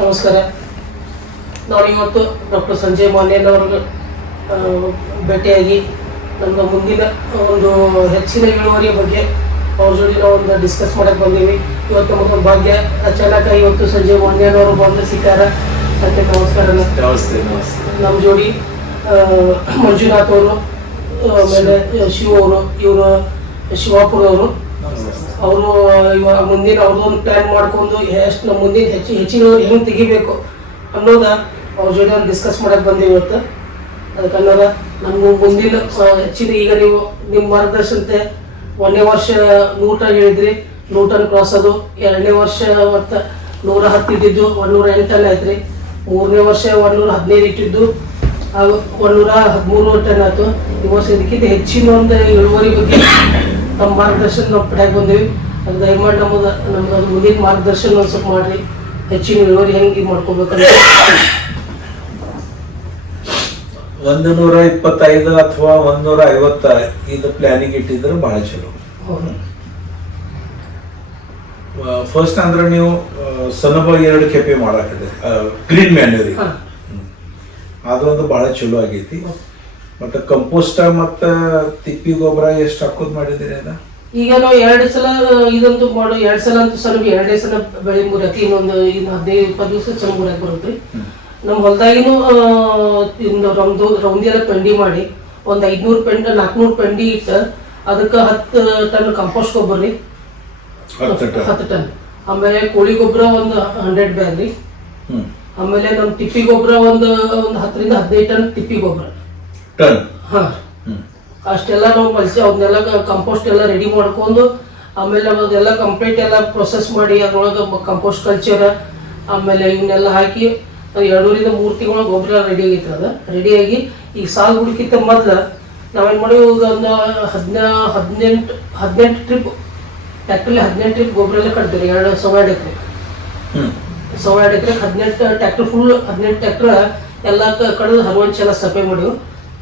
ನಮಸ್ಕಾರ. ನಾವು ಇವತ್ತು ಡಾಕ್ಟರ್ ಸಂಜಯ್ ಮಾನ್ಯನವ್ರಿಗೆ ಭೇಟಿಯಾಗಿ ನಮ್ಮ ಮುಂದಿನ ಒಂದು ಹೆಚ್ಚಿನ ಇಳುವರಿಯ ಬಗ್ಗೆ ಅವ್ರ ಜೋಡಿ ನಾವು ಒಂದು ಡಿಸ್ಕಸ್ ಮಾಡಕ್ಕೆ ಬಂದೀವಿ. ಇವತ್ತು ನಮಗೊಂದು ಭಾಗ್ಯ ಅಚಾನಕ ಇವತ್ತು ಸಂಜಯ್ ಮಾನ್ಯನವರು ಬಂದು ಸಿಕ್ಕಾರ. ಅದಕ್ಕೆ ನಮಸ್ಕಾರ. ನಮ್ಮ ಜೋಡಿ ಮಂಜುನಾಥ್ ಅವರು, ಆಮೇಲೆ ಶಿವ ಅವರು, ಇವರು ಶಿವಾಪುರ ಅವರು ಇವಾಗ ಮುಂದಿನ ಅವ್ರದ್ದೊಂದು ಪ್ಲ್ಯಾನ್ ಮಾಡ್ಕೊಂಡು ಎಷ್ಟು ನಮ್ಮ ಮುಂದಿನ ಹೆಚ್ಚಿನ ಹೆಂಗೆ ತೆಗಿಬೇಕು ಅನ್ನೋದ ಅವ್ರ ಜೊತೆ ಒಂದು ಡಿಸ್ಕಸ್ ಮಾಡಕ್ಕೆ ಬಂದೀವಿ ಇವತ್ತು. ಅದಕ್ಕೆ ಅನ್ನೋದ ನಮ್ಮ ಮುಂದಿನ ಹೆಚ್ಚಿನ ಈಗ ನೀವು ನಿಮ್ಮ ಮಾರ್ಗದರ್ಶನತೆ 1ನೇ ವರ್ಷ 100 ಟನ್ ಹೇಳಿದ್ರಿ, 100 ಟನ್ ಕ್ರಾಸ್ ಅದು. 2ನೇ ವರ್ಷ ಮತ್ತು 110 ಇಟ್ಟಿದ್ದು 108 ಟನ್ ಆಯ್ತು ರೀ. 3ನೇ ವರ್ಷ 115 ಇಟ್ಟಿದ್ದು 113 ಟನ್ ಆಯ್ತು. ಈ ವರ್ಷ ಇದಕ್ಕಿಂತ ಹೆಚ್ಚಿನ ಒಂದು ಇಳುವರಿ ಬಗ್ಗೆ ನಮ್ಮ ಮಾರ್ಗದರ್ಶನ ನಾವು ಪಡ್ಯಾಕೆ ಬಂದೇವಿ. ಅದು ದಯಮಾಡಿ ನಮ್ದು ಅದು ಮುಂದಿನ ಮಾರ್ಗದರ್ಶನ ಒಂದು ಸ್ವಲ್ಪ ಮಾಡಿರಿ. ಹೆಚ್ಚಿನ ಇಳುವರಿ ಹೆಂಗೆ ಮಾಡ್ಕೋಬೇಕಂತ 125 ಅಥವಾ 150 ಇದು ಪ್ಲಾನಿಂಗ್ ಇಟ್ಟಿದ್ರೆ ಬಹಳ ಚಲೋ. ಫಸ್ಟ್ ಅಂದ್ರೆ ನೀವು ಸನಬ 2 ಕೆಪಿ ಮಾಡಾಕಿದೆ ಗ್ರೀನ್ ಮ್ಯಾನ್ಯೂರಿ, ಅದೊಂದು ಬಹಳ ಚಲೋ ಆಗೈತಿ. ಮತ್ತೆ ಕಂಪೋಸ್ಟ್ ಮತ್ತು ತಿಪ್ಪಿ ಗೊಬ್ಬರ ಎಷ್ಟು ಹಾಕೋದು ಮಾಡಿದಿರಿ ಅದ? ಈಗ ನಾವು 2 ಸಲ ಇದಂತೂ ಮಾಡೋ 2 ಸಲ ಅಂತೂ ಸಲ 2ನೇ ಸಲ ಬೆಳೆ ಮುರಿಯಾಕಿ ಇನ್ನೊಂದು 15-20 ದಿವಸ ಚಲೋ ಮುರಿಯಾಕೆ ಬರುತ್ತೆ. ನಮ್ಮ ಹೊಲದಾಗಿನೂ ರೌಂದಿ ಎಲ್ಲ ಪೆಂಡಿ ಮಾಡಿ ಒಂದು 400 ಪೆಂಡಿ ಇಟ್ಟು ಅದಕ್ಕೆ 10 ಟನ್ ಕಂಪೋಸ್ಟ್ ಗೊಬ್ಬರ ರೀ, 10 ಟನ್. ಆಮೇಲೆ ಕೋಳಿ ಗೊಬ್ಬರ ಒಂದು 100 ಬ್ಯಾಗ್ ರೀ. ಆಮೇಲೆ ನಮ್ಮ ತಿಪ್ಪಿ ಗೊಬ್ಬರ ಒಂದು 10ರಿಂದ 15 ಟನ್ ತಿಪ್ಪಿ ಗೊಬ್ಬರ. ಹಾಂ, ಅಷ್ಟೆಲ್ಲ ನಾವು ಬಳಸಿ ಅವನ್ನೆಲ್ಲ ಕಂಪೋಸ್ಟ್ ಎಲ್ಲ ರೆಡಿ ಮಾಡ್ಕೊಂಡು ಆಮೇಲೆ ಅದೆಲ್ಲ ಕಂಪ್ಲೀಟ್ ಎಲ್ಲ ಪ್ರೊಸೆಸ್ ಮಾಡಿ ಅದ್ರೊಳಗೆ ಕಂಪೋಸ್ಟ್ ಕಲ್ಚರ್ ಆಮೇಲೆ ಇವನ್ನೆಲ್ಲ ಹಾಕಿ 2-3 ತಿಂಗಳ ಗೊಬ್ಬರ ರೆಡಿ ಆಗೈತೆ. ಅದು ರೆಡಿಯಾಗಿ ಈಗ ಸಾಲು ಹುಡುಕಿತ್ತ ಮೊದಲು ನಾವೇನು ಮಾಡಿವಿ, ಒಂದು 18 ಟ್ರಿಪ್ ಟ್ಯಾಕ್ಟ್ರಲ್ಲಿ 18 ಟ್ರಿಪ್ ಗೊಬ್ಬರ ಎಲ್ಲ ಕಟ್ತೀವಿ. 2 ಎಕರೆ 18 ಟ್ಯಾಕ್ಟರ್ ಫುಲ್ 18 ಟ್ಯಾಕ್ಟರ್ ಎಲ್ಲ ಕಡಿದು ಹರವಂಚ ಎಲ್ಲ ಸಫೆ ಮಾಡಿವು.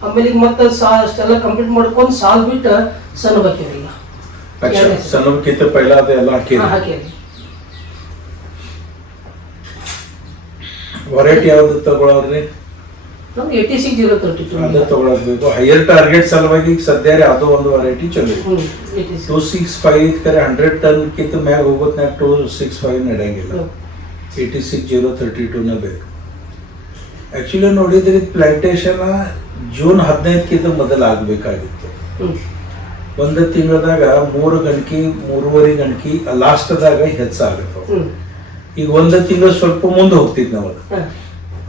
ಆಮೇಲೆ ಈಗ ಮತ್ತೆ ಅಷ್ಟೆಲ್ಲ ಕಂಪ್ಲೀಟ್ ಮಾಡ್ಕೊಂಡು ಸಾಲ್ ಬಿಟ್ಟು ಸಣ್ಣ ಹಾಕಿರಿ. ಈಗ ಸಣ್ಣಕ್ಕಿಂತ ಪೈಲ ಅದೆಲ್ಲ ಹಾಕಿರಿ. ವೆರೈಟಿ ಯಾವ್ದು ತಗೊಳ್ಳೋದ್ರಿ? ನಮ್ಗೆ 86-032 ಅದು ತಗೊಳ್ಳೋದು. ಹೈಯರ್ ಟಾರ್ಗೆಟ್ ಸಲುವಾಗಿ ಸದ್ಯ ಅದು ಒಂದು ವೆರೈಟಿ ಚಲೋ. 265 ಕರೆ 100 ಟನ್ ಕಿಂತ ಮ್ಯಾಗ ಹೋಗೋದ್ನಾಗ 265 ನಡೆಯಂಗಿಲ್ಲ. 86-032 ಬೇಕು. ಆಕ್ಚುಲಿ ನೋಡಿದ್ರಿ ಪ್ಲಾಂಟೇಶನ್ ಜೂನ್ 15ಕ್ಕಿಂತ ಮೊದಲು ಆಗಬೇಕಾಗಿತ್ತು. 1 ತಿಂಗಳದಾಗ 3 ಗಂಟೆ 3.5 ಗಂಟೆ ಲಾಸ್ಟ್ದಾಗ ಹೆಚ್ಚಾಗುತ್ತೆ. ಈಗ 1 ತಿಂಗಳು ಸ್ವಲ್ಪ ಮುಂದೆ ಹೋಗ್ತಿದ್ ನಾವು.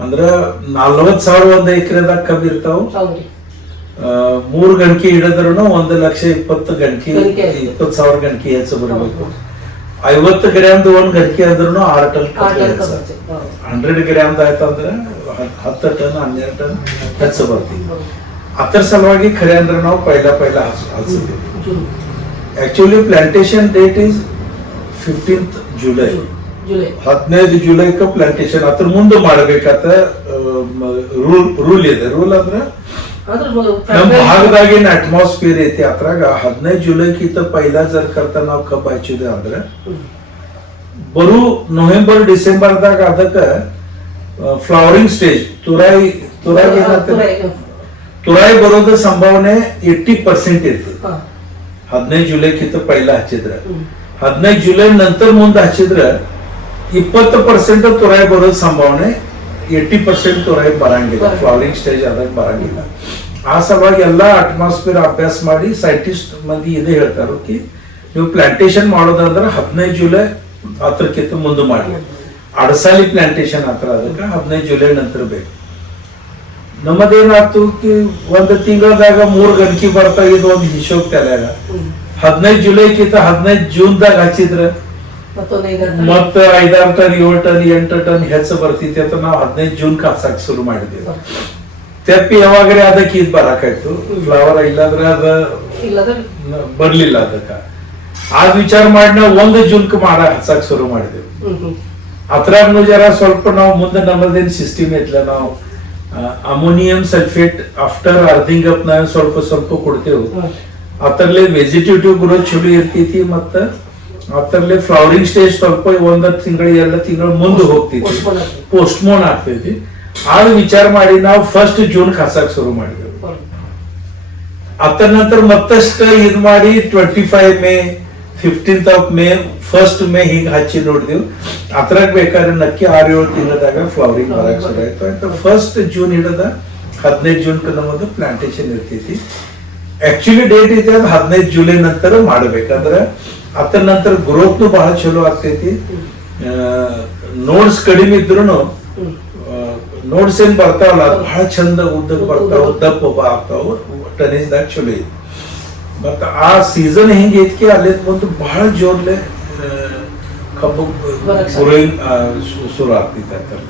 ಅಂದ್ರ 40,000 1 ಎಕರೆದಾಗ ಕಬ್ಬು ಇರ್ತಾವ. 3 ಗಂಟೆ ಹಿಡಿದ್ರು 1,20,000 ಗಂಟೆ 20,000 ಗಂಟೆ ಹೆಚ್ಚು ಬರಬೇಕು. 50 ಗ್ರಾಮ್ದು 1 ಗಂಟೆ ಅಂದ್ರೂ 6 ಟನ್. 100 ಗ್ರಾಮ್ದು ಆಯ್ತು ಅಂದ್ರೆ 10 ಟನ್ 12 ಟನ್ ಹೆಚ್ಚು ಬರ್ತೀವಿ. ಅದರ ಸಲುವಾಗಿ ಖರೆ ಅಂದ್ರೆ ನಾವು ಪೈಲ ಹಚ್ಚಿದ್ದೀವಿ. Actually plantation date is 15th July. 15 ಜುಲೈಕ ಪ್ಲಾಂಟೇಶನ್. ಅದ್ರ ಮುಂದೆ ಮಾಡಬೇಕಂತ ರೂಲ್ ಇದೆ. ರೂಲ್ ಅಂದ್ರೆ ನಮ್ಮ ಭಾಗದಾಗಿನ ಅಟ್ಮಾಸ್ಫಿಯರ್ ಐತಿ ಅದ್ರಾಗ 15 ಜುಲೈಕ್ಕಿಂತ ಪೈಲ ಜರ್ ಕರ್ತ ನಾವು ಕಬ್ಬು ಹಚ್ಚಿದೆ ಅಂದ್ರೆ ಬರು ನವೆಂಬರ್ ಡಿಸೆಂಬರ್ದಾಗ ಅದಕ್ಕೆ ಫ್ಲವರಿಂಗ್ ಸ್ಟೇಜ್ ತುರಾಯಿ ಬರೋದ ಸಂಭಾವನೆ 80% ಇರ್ತದೆ. 15 ಜುಲೈಕ್ಕಿಂತ ಪೈಲ ಹಚ್ಚಿದ್ರೆ 15 ಜುಲೈ ನಂತರ ಮುಂದೆ ಹಚ್ಚಿದ್ರೆ 20% ತುರಾಯಿ ಬರೋದ ಸಂಭಾವನೆ, 80% ತುರಾಯಿ ಬರಂಗಿಲ್ಲ. ಫ್ಲವರಿಂಗ್ ಸ್ಟೇಜ್ ಆದಾಗ ಬರಂಗಿಲ್ಲ. ಆ ಸಲುವಾಗಿ ಎಲ್ಲ ಅಟ್ಮಾಸ್ಫಿಯರ್ ಅಭ್ಯಾಸ ಮಾಡಿ ಸೈಂಟಿಸ್ಟ್ ಮಂದಿ ಇದೇ ಹೇಳ್ತಾರ ಕಿ ನೀವು ಪ್ಲಾಂಟೇಶನ್ ಮಾಡೋದಂದ್ರೆ 15 ಜುಲೈ ಅದಕ್ಕಿಂತ ಮುಂದೆ ಮಾಡಿ. ಅಡಸಾಲಿ ಪ್ಲಾಂಟೇಶನ್ ಆತರ ಅದಕ್ಕೆ 15 ಜುಲೈ ನಂತರ ಬೇಕು. ನಮ್ಮದೇನಾಯ್ತು ಕಿ 1 ತಿಂಗಳದಾಗ 3 ಗಂಟೆ ಬರ್ತಾ ಇದು ಒಂದು ಹಿಶೋಕ್ ತಲೆಯಾಗ 15 ಜುಲೈಕ್ಕಿಂತ 15 ಜೂನ್ದಾಗ ಹಚ್ಚಿದ್ರೆ ಮತ್ತೆ 5-6 ಟನ್ 7 ಟನ್ 8 ಟನ್ ಹೆಚ್ಚು ಬರ್ತಿತ್ತು ಅಂತ ನಾವು 15 ಜೂನ್ಗೆ ಹಚ್ಚಕ್ ಶುರು ಮಾಡಿದ್ದೇವೆ. ತೆಪ್ಪಿ ಯಾವಾಗ್ರೆ ಅದಕ್ಕೆ ಇದು ಬರಾಕಾಯ್ತು. ಫ್ಲವರ್ ಇಲ್ಲಾಂದ್ರೆ ಅದ ಬರ್ಲಿಲ್ಲ. ಅದಕ್ಕ ಆದ್ ವಿಚಾರ ಮಾಡಿ ನಾವು 1 ಜೂನ್ಕ್ ಹಚ್ಚಕ್ ಶುರು ಮಾಡಿದೆವು. ಅದ್ರಾಗ ಜರ ಸ್ವಲ್ಪ ನಾವು ಮುಂದೆ ನಮ್ಮದೇನು ಸಿಸ್ಟಮ್ ಐತ್ಲ, ನಾವು ಅಮೋನಿಯಂ ಸಲ್ಫೇಟ್ ಆಫ್ಟರ್ ಅರ್ಧಿಂಗ್ ಅಪ್ ನಾವು ಸ್ವಲ್ಪ ಕೊಡ್ತೇವೆ. ಅದರಲ್ಲಿ ವೆಜಿಟೇಟಿವ್ ಗ್ರೋತ್ ಚಲೋ ಇರ್ತೈತಿ. ಮತ್ತು ಅದರಲ್ಲಿ ಫ್ಲವರಿಂಗ್ ಸ್ಟೇಜ್ ಸ್ವಲ್ಪ ಒಂದು ತಿಂಗಳು 2 ತಿಂಗಳು ಮುಂದೆ ಹೋಗ್ತೈತಿ, Postpone ಆಗ್ತೈತಿ. ಪೋಸ್ಟ್ಪೋನ್ ಆಗ್ತೈತಿ. ಆಗ ವಿಚಾರ ಮಾಡಿ ನಾವು 1 ಜೂನ್ ಹಸಕ್ ಶುರು ಮಾಡಿದೆವು. ಅದರ ನಂತರ ಮತ್ತಷ್ಟು ಇದು ಮಾಡಿ 25 ಮೇ 15th ಮೇ 1st ಮೇ ಹಿಂಗೆ ಹಚ್ಚಿ ನೋಡಿದೆವು. ಅದ್ರಾಗ ಬೇಕಾದ್ರೆ ನಕ್ಕಿ 6-7 ತಿಂಗಳದಾಗ ಫ್ಲವರಿಂಗ್ ಬರಕ್ ಶುರು ಆಯ್ತು. ಅಂತ 1 ಜೂನ್ ಹಿಡಿದ 15 ಜೂನ್ ನಮ್ಮದು ಪ್ಲಾಂಟೇಶನ್ ಇರ್ತೈತಿ. ಆಕ್ಚುಲಿ ಡೇಟ್ ಐತಿ ಅದು 15 ಜುಲೈ ನಂತರ ಮಾಡ್ಬೇಕಂದ್ರೆ ಅದರ ನಂತರ ಗ್ರೋತ್ ಬಹಳ ಚಲೋ ಆಗ್ತೈತಿ. ನೋಡ್ಸ್ ಕಡಿಮೆ ಇದ್ರು ನೋಡ್ಸ್ ಏನ್ ಬರ್ತಾವಲ್ಲ ಅದು ಬಹಳ ಚಂದ ಉದ್ದಕ್ಕೆ ಬರ್ತಾವ, ದಪ್ಪ ಆಗ್ತಾವ, ಟನೇಜ್ದಾಗ ಚಲೋ ಐತಿ. ಮತ್ತ ಆ ಸೀಸನ್ ಹೆಂಗ್ ಐತಿ ಅಲ್ಲಿ ಒಂದು ಬಹಳ ಜೋರ್ಲೆ ಕಬ್ಬು ಗ್ರೋಯಿಂಗ್ ಶುರು ಆಗ್ತೈತಿ ಅಂತಲ್ಲ.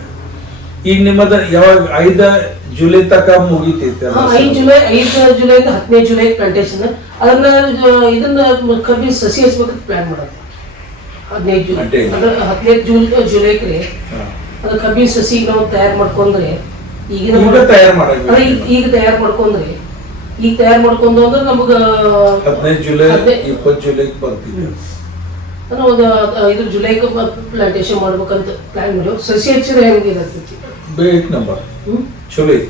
ಈಗ ನಿಮ್ಮದ ಯಾವಾಗ 5 ಜುಲೈ ತಕ ಮುಗಿತೈತಿ. 5 ಜುಲೈ 15 ಜುಲೈ ಪ್ಲಾಂಟೇಶನ್. ಅದನ್ನ ಇದನ್ನ ಕಬ್ಬಿನ ಸಸಿ ಹಚ್ಬೇಕಂತ ಪ್ಲಾನ್ ಮಾಡೋದು 15 ಜುಲೈ ಅಂದ್ರೆ 15 ಜುಲೈಗೆ ಅದು ಕಬ್ಬಿನ ಸಸಿ ನಾವು ತಯಾರು ಮಾಡ್ಕೊಂಡ್ರೆ ಈಗ ತಯಾರು ಮಾಡಬೇಕು. ಈಗ ತಯಾರು ಮಾಡ್ಕೊಂಡ್ರೆ ಅಂದ್ರೆ ನಮಗ 15 ಜುಲೈ 20 ಜುಲೈಗೆ ಬರ್ತಿದ್ವಿ. ಒಂದು 5 ಜುಲೈಗೆ ಪ್ಲಾಂಟೇಶನ್ ಮಾಡ್ಬೇಕಂತ ಪ್ಲಾನ್ ಮಾಡಿ ಸಸಿ ಹಚ್ಚಿದ್ರೆ ಹೆಂಗಿರತೈತಿ ಬೇಕ್ ನಂಬರ್ ಚಲೋ ಐತಿ.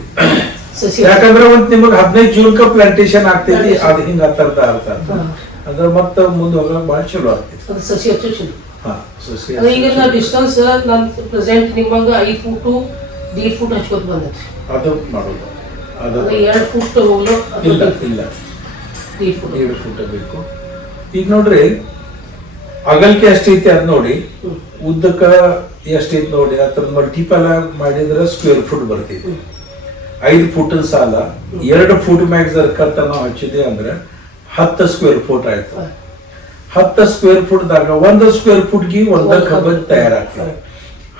ಸಸಿ ಯಾಕಂದ್ರೆ ಒಂದ್ ನಿಮಗ್ 15 ಜೂನ್ ಪ್ಲಾಂಟೇಶನ್ ಆಗ್ತೈತಿ. ಅದು ಹಿಂಗ ಅರ್ಥ ಅದ್ರ ಮತ್ತ ಮುಂದೆ ಹೋಗಕ್ ಬಹಳ ಚಲೋ ಆಗ್ತೈತಿ. ಅದು ಸಸಿ ಹಚ್ಚೋ ಚಲೋ. ಸಸಿ ಈಗ ಡಿಸ್ಟೆನ್ಸ್ ನಾನು ಪ್ರೆಸೆಂಟ್ ನಿಮಗ 5 ಫೂಟ್ 1.5 ಫೂಟ್ ಹಚ್ಕೋತ ಬಂದೈತಿ. ಅದು ಮಾಡೋದು ಅದು 2 ಫೂಟ್ ಹೋಗ್ಲು ಇಲ್ಲ 2 ಫೂಟ್ ಬೇಕು. ಈಗ ನೋಡ್ರಿ ಅಗಲ್ಕೆ ಎಷ್ಟೈತಿ ಅದ್ ನೋಡಿ, ಉದ್ದಕ್ಕ ಎಷ್ಟೈತಿ ನೋಡಿ. ಅದ್ರ ಮಲ್ಟಿಪಲ್ ಮಾಡಿದ್ರೆ ಸ್ಕ್ವೇರ್ ಫುಟ್ ಬರ್ತೈತಿ. 5 ಫೂಟ್ ಸಾಲ 2 ಫೂಟ್ ಮ್ಯಾಗ ಜರ್ಕಂತ ನಾವು ಹಚ್ಚಿದೆ ಅಂದ್ರೆ 10 ಸ್ಕ್ವೇರ್ ಫುಟ್ ಆಯ್ತು. 10 ಸ್ಕ್ವೇರ್ ಫುಟ್ದಾಗ 1 ಸ್ಕ್ವೇರ್ ಫುಟ್ಗೆ 1 ಕಬ್ಬ ತಯಾರಾಗ್ತದೆ.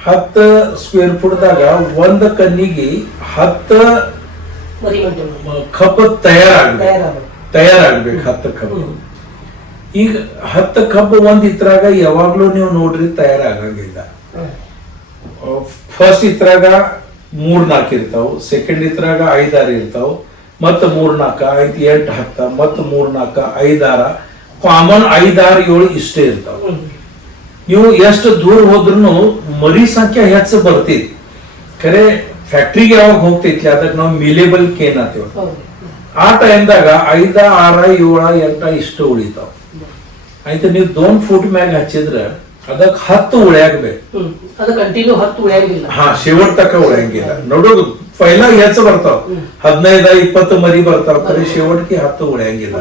10 ಸ್ಕ್ವೇರ್ ಫುಟ್ದಾಗ 1 ಕಣ್ಣಿಗೆ 10 ಕಬ್ಬ ತಯಾರಾಗ್ಬೇಕು. 10 ಕಬ್ಬು. ಈಗ 10 ಕಬ್ಬು ಒಂದ್ ಇತ್ರಾಗ ಯಾವಾಗ್ಲೂ ನೀವು ನೋಡ್ರಿ ತಯಾರಾಗಂಗಿಲ್ಲ. ಫಸ್ಟ್ ಇತ್ರಾಗ 3-4 ಇರ್ತಾವ, ಸೆಕೆಂಡ್ ಇತ್ರಾಗ 5-6 ಇರ್ತಾವ, ಮತ್ತ 3-4 5 8 10 ಮತ್ತ 3-4 5-6 ಕಾಮನ್ 5-6 7 ಇಷ್ಟೇ ಇರ್ತಾವ. ನೀವು ಎಷ್ಟು ದೂರ ಹೋದ್ರು ಮರಿ ಸಂಖ್ಯೆ ಹೆಚ್ಚು ಬರ್ತೈತಿ. ಖರೆ ಫ್ಯಾಕ್ಟ್ರಿಗೆ ಯಾವಾಗ ಹೋಗ್ತೈತಿ ಅದಕ್ಕೆ ನಾವು ಮಿಲೇಬಲ್ ಕೇನ್ ಆತೇವ. ಆ ಟೈಮ್ದಾಗ 5 6 7 8 ಇಷ್ಟು ಉಳಿತಾವ. ಆಯ್ತು, ನೀವು 2 ಫೂಟ್ ಮ್ಯಾಗ ಹಚ್ಚಿದ್ರ ಅದಕ್ಕೆ 10 ಉಳಿಯಾಗಬೇಕು. ಶಿವಡ್ ತಕ ಉಳಿಯಂಗಿಲ್ಲ. ನೋಡೋದು ಪೈಲ ಹೆಚ್ಚು ಬರ್ತಾವ, 15-20 ಮರಿ ಬರ್ತಾವ. ಖರೆ ಶಿವಡ್ಗೆ 10 ಉಳಿಯಂಗಿಲ್ಲ.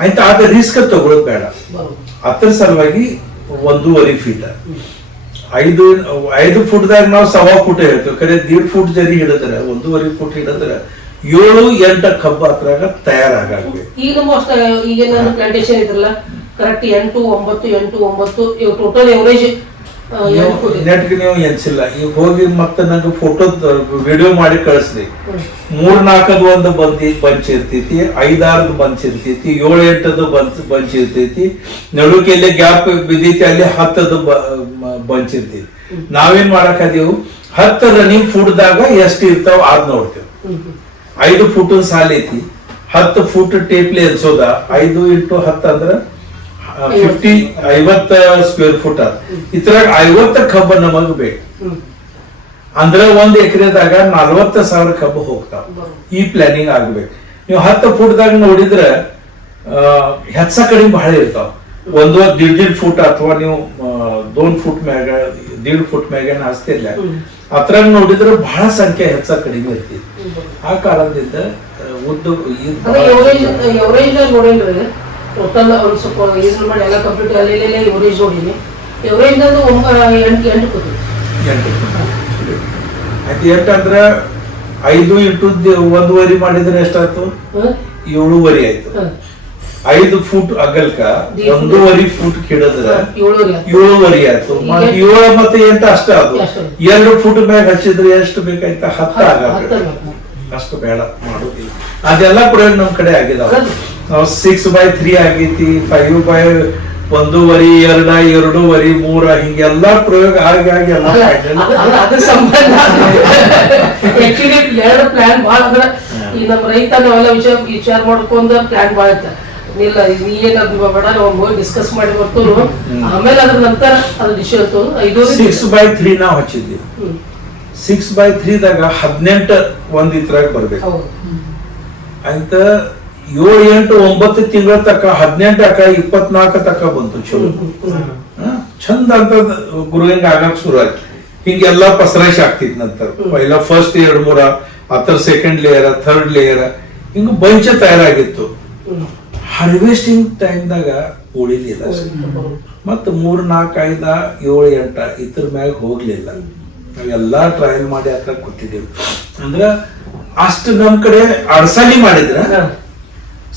ಆಯ್ತು, ಅದ ರಿಸ್ಕ್ ತಗೊಳ್ಳೋದು ಬೇಡ. ಅದ್ರ ಸಲುವಾಗಿ 1.5 ಫೀಟ್ 5 ಫುಟ್ದಾಗ ನಾವು 1.25 ಫುಟ್ ಹೇಳ್ತೇವೆ. ಖರೆ 1.5 ಫುಟ್ ಜರಿ ಹಿಡಿದ್ರೆ 1.5 ಫುಟ್ ಹಿಡಿದ್ರೆ 7-8 ಕಬ್ಬ ಹತ್ರಾಗ ತಯಾರಾಗಬೇಕು. ಈಗ ಈಗ ನನ್ನ ಪ್ಲಾಂಟೇಶನ್ ಇದ್ರಲ್ಲ ಕರೆಕ್ಟ್ 8 9 ಟೋಟಲ್ ಎವರೇಜ್ ನೆಟ್ಗೆ ನೀವು ಎನ್ಸಿಲ್ಲ. ಈಗ ಹೋಗಿ ಮತ್ತೆ ನಂಗೆ ಫೋಟೋ ವಿಡಿಯೋ ಮಾಡಿ ಕಳಿಸ್ರಿ. 3-4 ಒಂದು ಬಂಚ್ ಇರ್ತೈತಿ, 5-6 ಬಂಚ್ ಇರ್ತೈತಿ, 7-8 ಬಂಚ್ ಇರ್ತೈತಿ, ನಡುಕೆ ಎಲ್ಲಿ ಗ್ಯಾಪ್ ಬಿದ್ದೈತಿ ಅಲ್ಲಿ 10 ಬಂಚ್ ಇರ್ತೈತಿ. ನಾವೇನ್ ಮಾಡಕ್ ಅದೀವು 10 ರನ್ನಿಂಗ್ ಫುಟ್ದಾಗ ಎಷ್ಟು ಇರ್ತಾವ ಅದ್ ನೋಡ್ತೇವೆ. 5 ಫುಟ್ ಸಾಲ ಐತಿ, 10 ಫುಟ್ ಟೇಪ್ಲಿ ಎನ್ಸೋದ 5 × 10 ಅಂದ್ರ 50 ಸ್ಕ್ವೇರ್ ಫುಟ್. ಇದ್ರಾಗ 50 ಕಬ್ಬ ನಮಗ್ ಬೇಕು ಅಂದ್ರೆ 1 ಎಕರೆದಾಗ 40,000 ಕಬ್ಬು ಹೋಗ್ತಾವ. ಈ ಪ್ಲಾನಿಂಗ್ ಆಗ್ಬೇಕು. ನೀವು 10 ಫುಟ್ದಾಗ ನೋಡಿದ್ರೆ ಹೆಚ್ಚ ಕಡಿಮೆ ಬಹಳ ಇರ್ತಾವ. 1.5 ಫುಟ್ ಅಥವಾ ನೀವು 2 ಫುಟ್ ಮ್ಯಾಗ 1.5 ಫುಟ್ ಮ್ಯಾಗ ಏನ್ ಹಚ್ತಿರ್ಲ ಅದ್ರಾಗ ನೋಡಿದ್ರೆ ಬಹಳ ಸಂಖ್ಯೆ ಹೆಚ್ಚ ಕಡಿಮೆ ಇರ್ತೀವಿ. ಆ ಕಾರಣದಿಂದ ಟೋಟಲ್ ಒಂದು ಸ್ವಲ್ಪ ಯೂಸ್ ಮಾಡಿ ಎಲ್ಲ ಕಂಪ್ಲೀಟ್ ಅಲ್ಲೆಲ್ಲ ಎವರೇಜ್ ನೋಡಿನಿ. ಎವರೇಜ್ ಅಂದ್ರೆ 8 ಕೊಡ್ತೀವಿ. 8 ಅಂದ್ರೆ 5 × 1.5 ಮಾಡಿದ್ರೆ ಎಷ್ಟಾಯ್ತು? 7.5 ಆಯ್ತು. 5 ಫುಟ್ ಅಗಲ್ಕ 1.5 ಫುಟ್ ಹಿಡಿದ್ರೆ 7.5 ಆಯ್ತು. 7 ಮತ್ತೆ 8 ಅಷ್ಟ ಅದು. 2 ಫುಟ್ ಮ್ಯಾಗ ಹಚ್ಚಿದ್ರೆ ಎಷ್ಟು ಬೇಕಾಯ್ತ? 10 ಆಗಬೇಕು. ಅಷ್ಟು ಬೇಡ ಮಾಡೋದಿಲ್ಲ. ಅದೆಲ್ಲ ಪ್ರಯೋಗ ನಮ್ ಕಡೆ ಆಗಿದಾವ. 6/3 ಆಗೈತಿ, 5/1.5 2 2.5 3 ಹಿಂಗೆಲ್ಲಾ ಪ್ರಯೋಗ ಆಗಿ ಎಲ್ಲ ಪ್ಲಾನ್ ಭಾಳ ಅಂದ್ರೆ ಈ ನಮ್ಮ ರೈತ ನಾವೆಲ್ಲ ವಿಚಾರ ಮಾಡ್ಕೊಂಡ ಪ್ಲಾನ್ ಭಾಳ ಇರ್ತಾರೆ. ಇಲ್ಲ ನೀ ಏನಾದ್ರು ಬೇಡ ನಾವು ಹೋಗಿ ಡಿಸ್ಕಸ್ ಮಾಡಿ ಬರ್ತೇವೆ ಆಮೇಲೆ ಅದ್ರ ನಂತರ ಅದು ಡಿಶ್ ಆಯ್ತು 6x3 ನಾವು ಹಚ್ಚಿದ್ವಿ 6x3 ದಾಗ 18 ಒಂದ್ ಇದ್ರಾಗ ಬರ್ಬೇಕು ಅಂತ 7, 8, 9 ತಿಂಗಳ ತಕ 18 ಅಕ್ಕ 24 ತಕ ಬಂತು ಚಲೋ ಚಂದ ಅಂತ ಗುರುವಿಂಗ್ ಆಗಕ್ ಶುರು ಆಯ್ತು ಹಿಂಗೆಲ್ಲಾ ಪಸರಾಯಿಸಿ ಆಗ್ತಿದ್ ನಂತರ ಪೈಲ ಫಸ್ಟ್ 2-3 ಅದ್ರ ಸೆಕೆಂಡ್ ಲೇಯರ್ ಥರ್ಡ್ ಲೇಯರ್ ಹಿಂಗ ಬಂಚ ತಯಾರಾಗಿತ್ತು ಹಾರ್ವೆಸ್ಟಿಂಗ್ ಟೈಮ್ದಾಗ ಉಳಿಲಿಲ್ಲ ಮತ್ತ 3, 4, 5, 7, 8 ಇದ್ರ ಮ್ಯಾಗ ಹೋಗ್ಲಿಲ್ಲ ನಾವೆಲ್ಲಾ ಟ್ರಯಲ್ ಮಾಡಿ ಹತ್ರ ಕೂತಿದ್ದೇವೆ ಅಂದ್ರ ಅಷ್ಟು ನಮ್ ಕಡೆ ಅಡ್ಸಲಿ ಮಾಡಿದ್ರ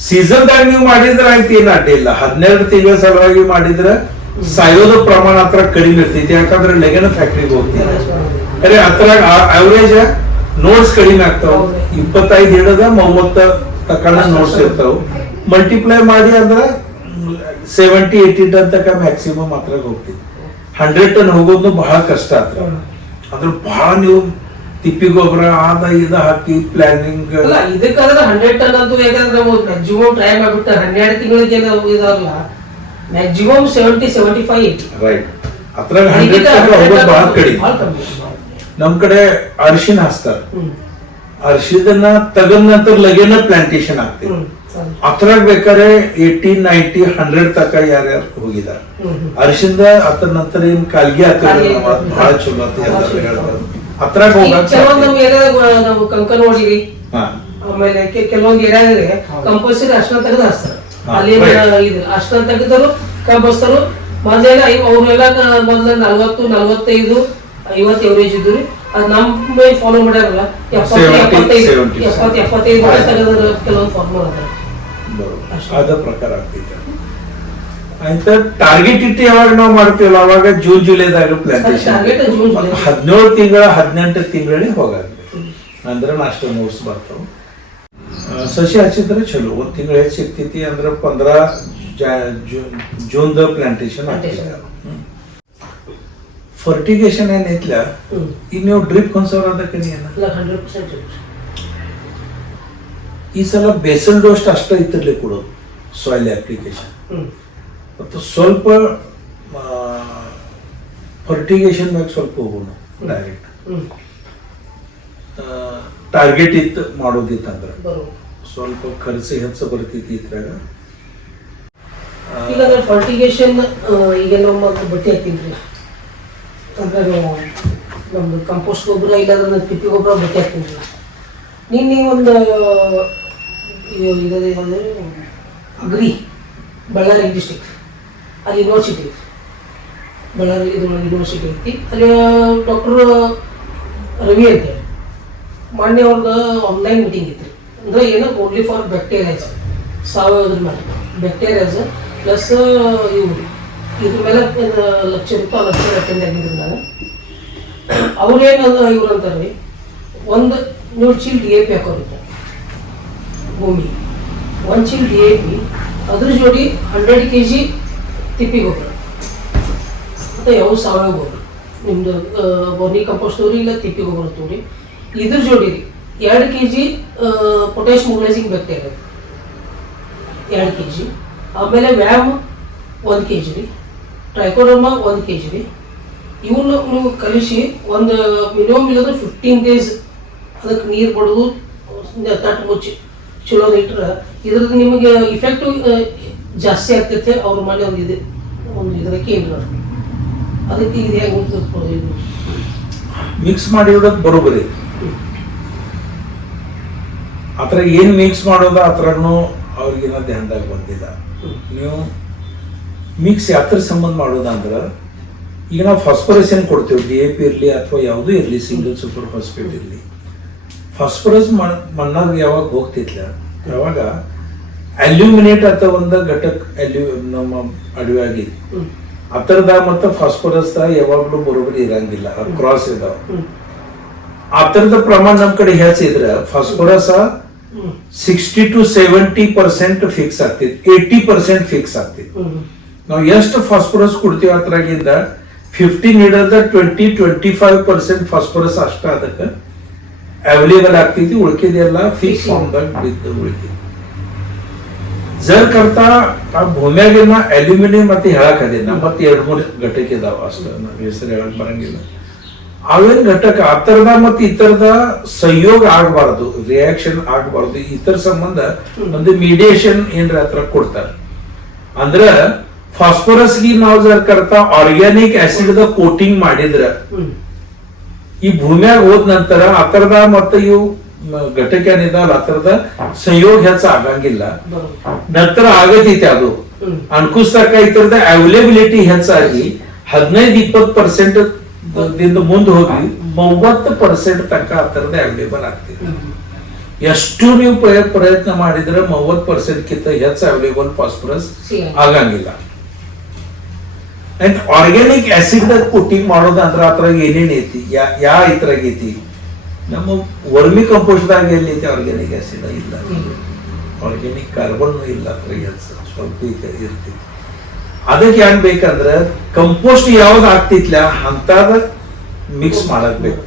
ಸೀಸನ್ದಾಗ ನೀವು ಮಾಡಿದ್ರ ಆಯ್ತು ಏನ್ ಅಡ್ಡಿ ಇಲ್ಲ 12 ತಿಂಗಳ ಸಲುವಾಗಿ ಮಾಡಿದ್ರ ಸಾಯೋದ ಪ್ರಮಾಣ ಹತ್ರ ಕಡಿಮೆ ಇರ್ತೈತಿ ಯಾಕಂದ್ರೆ ಲೆಗನ್ ಫ್ಯಾಕ್ಟ್ರಿಗೆ ಹೋಗ್ತೀವಿ ಅರೆ ಅದ್ರಾಗ ಅವರೇಜ್ ನೋಟ್ಸ್ ಕಡಿಮೆ ಆಗ್ತಾವ 25 ಹಿಡದ 30 ತಕೊಂಡ ನೋಟ್ಸ್ ಇರ್ತಾವ ಮಲ್ಟಿಪ್ಲೈ ಮಾಡಿ ಅಂದ್ರ 70-80 ಟನ್ ತಕ ಮ್ಯಾಕ್ಸಿಮಮ್ ಹತ್ರ ಹೋಗ್ತೀವಿ 100 ಟನ್ ಹೋಗೋದು ಬಹಳ ಕಷ್ಟ ಆತ್ರ ಅಂದ್ರೆ ಬಹಳ ನೀವು ತಿಪ್ಪಿ ಗೊಬ್ಬರ ಆದ ಇದ ಹಾಕಿ ಪ್ಲಾನಿಂಗ್ ಇದಕ್ಕಾದ್ರೆ 100 ಟನ್ ಅಂತೂ ಯಾಕಂದ್ರೆ ಮ್ಯಾಕ್ಸಿಮಮ್ ಟ್ರೈ ಮಾಡ್ಬಿಟ್ಟು 12 ತಿಂಗಳಿಗೆ ಇದಾರಲ್ಲ ಮ್ಯಾಕ್ಸಿಮಮ್ 70-75 ರೈಟ್ ಅದ್ರಾಗ 100 ತನಕ ಹೋಗೋದು ಬಹಳ ಕಡಿಮೆ ನಮ್ ಕಡೆ ಅರಿಶಿನ ಹಾಸ್ತಾರ ಅರಿಶಿನ ತಗದ ನಂತರ ಲಗೇನ ಪ್ಲಾಂಟೇಶನ್ ಆಗ್ತದೆ ಅದ್ರಾಗ ಬೇಕಾದ್ರೆ 80, 90, 100 ತಕ ಯಾರ್ಯಾರು ಹೋಗಿದಾರ ಅರಿಶಿಂದ ಅದ್ರ ನಂತರ ಏನ್ ಕಾಲ್ಗಿ ಆಗ್ತದೆ ಬಹಳ ಚಲೋ ಅಂತ ಎಲ್ಲರೂ ಹೇಳ್ತಾರೆ ಅದ್ರಾಗ ಕೆಲವೊಂದು ನಮ್ಗೆ ಏರಿಯಾದಾಗ ನಾವು ಕಂಕನ್ ನೋಡಿರಿ ಆಮೇಲೆ ಕೆಲವೊಂದು ಏರಿಯಾದ್ರೆ ಕಂಪಲ್ಸರಿ ಅರ್ಶನ ತೆಗೆದು ಹಚ್ತಾರೆ ಅಲ್ಲಿ ಅರ್ಶನ ತೆಗೆದರು ಕಬ್ಬಸ್ತರು ಮೊದಲೆಲ್ಲ ಅವ್ರೆಲ್ಲ ಮೊದಲ 40, 45, 50 ಎವರೇಜ್ ಇದ್ದು ಅದ್ ನಮ್ಮ ಫಾಲೋ ಮಾಡ್ಯಾರಲ್ಲ 70-75 ತೆಗೆದ್ರು ಕೆಲವೊಂದು ಫಾಲೋ ಮಾಡ್ತಾರೆ ಅದ ಪ್ರಕಾರ ಆಗ್ತೈತೆ ಆಯ್ತ ಟಾರ್ಗೆಟ್ ಇಟ್ಟು ಯಾವಾಗ ನಾವು ಮಾಡ್ತೀವಲ್ಲ ಅವಾಗ ಜೂನ್ ಜುಲೈದಾಗ ಪ್ಲಾಂಟೇಶನ್ 17 ತಿಂಗಳ 18 ತಿಂಗಳಲ್ಲಿ ಹೋಗಾಗ್ಬೇಕು ಅಂದ್ರೆ ಅಷ್ಟು ನೋಟ್ಸ್ ಬರ್ತಾವ ಸಸಿ ಹಚ್ಚಿದ್ರೆ ಚಲೋ 1 ತಿಂಗಳ ಹೆಚ್ಚು ಸಿಗ್ತೈತಿ ಅಂದ್ರೆ 15 ಜೂನ್ದ ಪ್ಲಾಂಟೇಶನ್ ಫರ್ಟಿಗೇಷನ್ ಏನೈತ್ಲ ಈಗ ನೀವು ಡ್ರಿಪ್ ಕನ್ಸರ್ವ್ ಅದಕ್ಕೆ ಈ ಸಲ ಬೇಸಲ್ ಡೋಸ್ಟ್ ಅಷ್ಟ ಇತ್ತಿರ್ಲಿ ಕೊಡೋದು ಸಾಯಿಲ್ ಅಪ್ಲಿಕೇಶನ್ ಮತ್ತು ಸ್ವಲ್ಪ ಫರ್ಟಿಗೇಷನ್ ಮ್ಯಾಗ ಸ್ವಲ್ಪ ಹೋಗೋಣ ಡೈರೆಕ್ಟ್ ಟಾರ್ಗೆಟ್ ಇತ್ತು ಮಾಡೋದಿತ್ತಂದ್ರೆ ಸ್ವಲ್ಪ ಖರ್ಚು ಹೆಚ್ಚು ಬರ್ತೈತಿ ಇದ್ರಾಗ ಈಗ ಫರ್ಟಿಗೇಷನ್ ಈಗ ನಮ್ಮ ಬಟ್ಟೆ ಹಾಕ್ತೀವಿ ಅಂದ್ರೆ ನಮ್ದು ಕಂಪೋಸ್ಟ್ ಗೊಬ್ಬರ ಇಲ್ಲಾಂದ್ರೆ ತಿಪ್ಪಿ ಗೊಬ್ಬರ ಬಟ್ಟೆ ಹಾಕ್ತೀವಿ ನಿನ್ನೆ ಒಂದು ಅಗ್ರಿ ಬಳ್ಳಾರಿ ಡಿಸ್ಟಿಕ್ ಅಲ್ಲಿ ಯೂನಿವರ್ಸಿಟಿ ಬಳ್ಳಾರಿ ಯೂನಿವರ್ಸಿಟಿ ಐತಿ ಅಲ್ಲಿ ಡಾಕ್ಟರ್ ರವಿ ಅಂತ ಮೊನ್ನೆ ಅವ್ರದ್ದು ಆನ್ಲೈನ್ ಮೀಟಿಂಗ್ ಇತ್ತು ಅಂದ್ರೆ ಏನೋ ಓನ್ಲಿ ಫಾರ್ ಬ್ಯಾಕ್ಟೀರಿಯಾಸ್ ಸಾವಯವದ್ರ ಮೇಲೆ ಬ್ಯಾಕ್ಟೀರಿಯಾಸ್ ಪ್ಲಸ್ ಇದ್ರ ಮೇಲೆ ಲಕ್ಷ ಅಟೆಂಡ್ ಆಗಿದ್ರು ನಾನು ಅವ್ರೇನು ಇವ್ರು ಅಂತಾರೆ ಒಂದು ನೀವು ಚೀಲ್ DAP ಹಾಕೋರುತ್ತೆ ಭೂಮಿ 1 ಚೀಲ್ DAP ಅದ್ರ ಜೋಡಿ 100 kg ತಿಪ್ಪಿ ಗೊಬ್ಬರ ಮತ್ತು ಯಾವ ಸಾವಯವ ಗೊಬ್ಬರ ನಿಮ್ದು ವರ್ಮಿ ಕಂಪೋಸ್ಟ್ ತೋರಿ ಇಲ್ಲ ತಿಪ್ಪಿ ಗೊಬ್ಬರ ತೋರಿ ಇದ್ರ ಜೋಡಿ 2 kg potash mobilising bacteria 2 kg ಆಮೇಲೆ ವ್ಯಾಮ್ 1 kg ರೀ ಟ್ರೈಕೋಡರ್ಮಾ 1 kg ರೀ ಇವನ್ನ ನೀವು ಕಲಿಸಿ ಒಂದು ಮಿನಿಮಮ್ ಇಲ್ಲದ್ರೆ 15 days ಅದಕ್ಕೆ ನೀರು ಬಡೋದು ತಟ್ಟು ಮುಚ್ಚಿ ಚಲೋ ಇಟ್ಟರೆ ಇದ್ರದ್ದು ನಿಮಗೆ ಇಫೆಕ್ಟು ಜಾಸ್ತಿ ಆಗ್ತೈತೆ ಅವ್ರ ಮನೆ ಒಂದು ಇದಕ್ಕೆ ಏನು ಅದಕ್ಕೆ ಇದು ಹೆಂಗೆ ಇದು ಮಿಕ್ಸ್ ಮಾಡಿರೋದಕ್ಕೆ ಬರೋಬರಿ ಆ ಥರ ಏನು ಮಿಕ್ಸ್ ಮಾಡೋದು ಆ ಥರನೂ ಅವ್ರಿಗೇನ ಧ್ಯಾನದಾಗ ಬಂದಿಲ್ಲ ನೀವು ಮಿಕ್ಸ್ ಯಾವ ಸಂಬಂಧ ಮಾಡೋದಂದ್ರೆ ಈಗ ನಾವು ಫಾಸ್ಫರಸ್ ಏನು ಕೊಡ್ತೇವೆ DAP ಇರಲಿ ಅಥವಾ ಯಾವುದೂ ಇರಲಿ ಸಿಂಗಲ್ ಸೂಪರ್ ಫಾಸ್ಫೇಟ್ ಇರಲಿ ಫಾಸ್ಫರಸ್ ಮಣ್ಣಾಗ ಯಾವಾಗ ಹೋಗ್ತಿತ್ಲ ಯಾವಾಗ ಅಲ್ಯೂಮಿನೇಟ್ ಅಥವಾ ಒಂದು ಘಟಕ ನಮ್ಮ ಅಡವಾಗಿ ಆ ಥರದಾಗ ಮತ್ತು ಫಾಸ್ಫರಸ್ ಯಾವಾಗಲೂ ಬರೋಬರಿ ಇರಂಗಿಲ್ಲ ಅದು ಕ್ರಾಸ್ ಇದಾವ ಆ ಥರದ ಪ್ರಮಾಣ ನಮ್ಮ ಕಡೆ ಹೆಚ್ಚಿದ್ರೆ ಫಾಸ್ಫರಸ್ 60 to 70% ಫಿಕ್ಸ್ ಆಗ್ತೈತಿ 80% ಫಿಕ್ಸ್ ಆಗ್ತೈತಿ ನಾವು ಎಷ್ಟು ಫಾಸ್ಫರಸ್ ಕೊಡ್ತೀವಿ ಅದ್ರಾಗಿಂದ 15 ಹಿಡಿದ 20-25% ಫಾಸ್ಫರಸ್ ಅಷ್ಟ ಅದಕ್ಕೆ ಅವೈಲೇಬಲ್ ಆಗ್ತೈತಿ ಉಳ್ಕಿದೆಲ್ಲ ಫಿಕ್ಸ್ ಫಾರ್ಮ್ದಾಗ ಬಿದ್ದು ಉಳಿತೈತಿ जर करता ಆ ಭೂಮ್ಯಾಗಿನ ಅಲ್ಯೂಮಿನಿಯಂ ಮತ್ತೆ ಹೇಳಕ್ ಅದೇನ ಮತ್ತೆ 2-3 ಘಟಕ ಇದಾವ ಅಷ್ಟ ಹೆಸರು ಹೇಳಕ್ ಬರಂಗಿಲ್ಲ. ಅವೇನ್ ಘಟಕ ಆತರದ ಮತ್ತೆ ಇತರದ ಸಂಯೋಗ ಆಗಬಾರ್ದು, ರಿಯಾಕ್ಷನ್ ಆಗಬಾರ್ದು, ಇತರ ಸಂಬಂಧ ಒಂದು ಮೀಡಿಯೇಷನ್ ಏನ್ರ ಹತ್ರ ಕೊಡ್ತಾರೆ. ಅಂದ್ರ ಫಾಸ್ಫರಸ್ ಗಿ ನಾವು ಜರ್ ಕರ್ತಾ ಆರ್ಗ್ಯಾನಿಕ್ ಆಸಿಡ್ ದ ಕೋಟಿಂಗ್ ಮಾಡಿದ್ರ ಈ ಭೂಮ್ಯಾಗ ಹೋದ ನಂತರ ಆತರದ ಮತ್ತೆ ಇವು ಘಟಕ ಏನಿದಾವಲ್ಲ ಆತರದ ಸಂಯೋಗ ಹೆಚ್ಚ ಆಗಂಗಿಲ್ಲ. ನಂತರ ಆಗತೈತಿ ಅದು ಅನ್ಕುಸ್ತಕ ಇತರದ ಅವೈಲೇಬಿಲಿಟಿ ಹೆಚ್ಚಾಗಿ 15-20% ದಿಂದ ಮುಂದೆ ಹೋಗಿ 30% ತನಕ ಆತರದ ಅವೈಲೇಬಲ್ ಆಗ್ತೈತಿ. ಎಷ್ಟು ನೀವು ಪ್ರಯತ್ನ ಮಾಡಿದ್ರೆ 30% ಕಿಂತ ಹೆಚ್ಚು ಅವೈಲೇಬಲ್ ಫಾಸ್ಫರಸ್ ಆಗಂಗಿಲ್ಲ. ಅಂಡ್ ಆರ್ಗ್ಯಾನಿಕ್ ಆಸಿಡ್ ದ ಕೋಟಿಂಗ್ ಮಾಡೋದು ಅಂದ್ರೆ ಅದ್ರಾಗ ಏನೇನ್ ಐತಿ, ಯಾ ಇದ್ರಾಗ ಐತಿ, ನಮ್ಮ ವರ್ಮಿ ಕಂಪೋಸ್ಟ್ ದಾಗ ಎಲ್ಲಿ ಐತಿ ಆರ್ಗ್ಯಾನಿಕ್ ಆಸಿಡ್ ಇಲ್ಲ, ಆರ್ಗ್ಯಾನಿಕ್ ಕಾರ್ಬನ್ ಇಲ್ಲ, ಅದ್ರಾಗ ಹೆಚ್ಚು ಸ್ವಲ್ಪ ಇರ್ತಿ. ಅದಕ್ಕೆ ಏನ್ ಬೇಕಂದ್ರೆ ಕಂಪೋಸ್ಟ್ ಯಾವ್ದು ಆಗ್ತಿತ್ಲ ಅಂತದ ಮಿಕ್ಸ್ ಮಾಡಬೇಕು.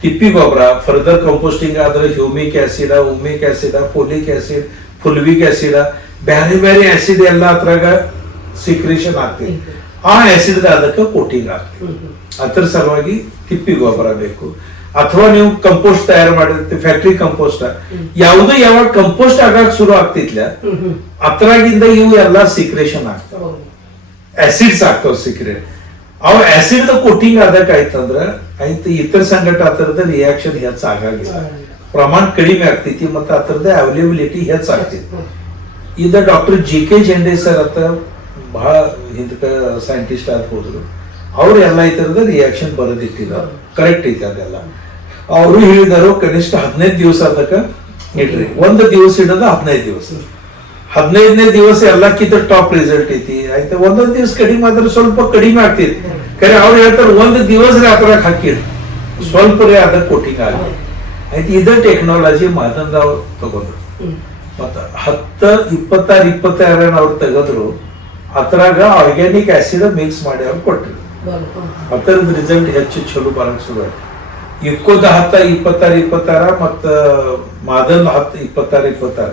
ತಿಪ್ಪಿ ಗೊಬ್ಬರ ಫರ್ದರ್ ಕಂಪೋಸ್ಟಿಂಗ್ ಆದ್ರೆ humic acid, humic acid, folic acid, fulvic acid, ಬೇರೆ ಬೇರೆ ಆಸಿಡ್ ಎಲ್ಲ ಅದ್ರಾಗ ಸಿಕ್ರೇಷನ್ ಆಗ್ತೈತಿ. ಆ ಆಸಿಡ್ ಅದಕ್ಕೆ ಕೋಟಿಂಗ್ ಆಗ್ತದೆ. ಅದ್ರ ಸಲುವಾಗಿ ತಿಪ್ಪಿ ಗೊಬ್ಬರ ಬೇಕು. ಅಥವಾ ನೀವು ಕಂಪೋಸ್ಟ್ ತಯಾರು ಮಾಡಿರ್ತೀವಿ, ಫ್ಯಾಕ್ಟ್ರಿ ಕಂಪೋಸ್ಟ್ ಯಾವಾಗ ಕಂಪೋಸ್ಟ್ ಆಗಕ್ ಶುರು ಆಗ್ತಿತ್ಲ ಅದ್ರಾಗಿಂದ ಇವು ಎಲ್ಲ ಸಿಕ್ರೇಷನ್ ಆಗ್ತಾವ, ಆಸಿಡ್ಸ್ ಆಗ್ತಾವ ಸಿಕ್ರೇಟ್. ಅವ್ ಆಸಿಡ್ ಕೋಟಿಂಗ್ ಅದಕ್ಕಾಯ್ತಂದ್ರ ಆಯ್ತು ಇತರ ಸಂಗಟ ಆತರದ ರಿಯಾಕ್ಷನ್ ಹೆಚ್ಚು ಆಗಾಗಿಲ್ಲ, ಪ್ರಮಾಣ ಕಡಿಮೆ ಆಗ್ತೈತಿ, ಮತ್ತೆ ಆತರದ ಅವೈಲೇಬಿಲಿಟಿ ಹೆಚ್ಚಾಗ್ತೈತಿ. ಇದ ಡಾಕ್ಟರ್ ಜಿ.ಕೆ. ಜೆಂಡೆ ಸರ್ ಅಂತ ಬಹಳ ಹಿಂದಕ ಸೈಂಟಿಸ್ಟ್ ಆಗಿ ಹೋದ್ರು. ಅವ್ರು ಎಲ್ಲ ಈ ತರದ ರಿಯಾಕ್ಷನ್ ಬರೋದಿಟ್ಟಿದ್ದಾರೆ, ಕರೆಕ್ಟ್ ಐತಿ ಅದೆಲ್ಲ. ಅವರು ಹೇಳಿದಾರು ಕನಿಷ್ಠ 15 ದಿವಸ ಅದಕ್ಕೆ ಇಟ್ರಿ. ಒಂದು ದಿವಸ ಇಡೋದು 15 ದಿವಸ, 15ನೇ ದಿವಸ ಎಲ್ಲಕ್ಕಿಂತ ಟಾಪ್ ರಿಸಲ್ಟ್ ಐತಿ. ಆಯ್ತಾ ಒಂದೊಂದ್ ದಿವಸ ಕಡಿಮೆ ಆದ್ರೆ ಸ್ವಲ್ಪ ಕಡಿಮೆ ಆಗ್ತೈತಿ. ಕರೆ ಅವ್ರು ಹೇಳ್ತಾರೆ ಒಂದು ದಿವಸ ಅದ್ರಾಗ ಹಾಕಿರಿ ಸ್ವಲ್ಪ ರೇ ಅದ ಕೋಟಿಂಗ್ ಆಗಿ ಆಯ್ತು. ಇದ ಟೆಕ್ನಾಲಜಿ ಮಾತಂದ ಅವ್ರು ತಗೊಂಡ್ರು. ಮತ್ತ 10-26 ಅವ್ರು ತೆಗೆದ್ರು. ಅದ್ರಾಗ ಆರ್ಗ್ಯಾನಿಕ್ ಆಸಿಡ್ ಮಿಕ್ಸ್ ಮಾಡಿ ಅವ್ರು ಕೊಟ್ರಿ. ಅದರದ ರಿಸಲ್ಟ್ ಹೆಚ್ಚು ಚಲೋ ಬರಕ್ ಶುರು ಆಯ್ತು. ಇಕ್ಕೋದ 10-26 ಮತ್ತ ಮಾದನ್ 10-26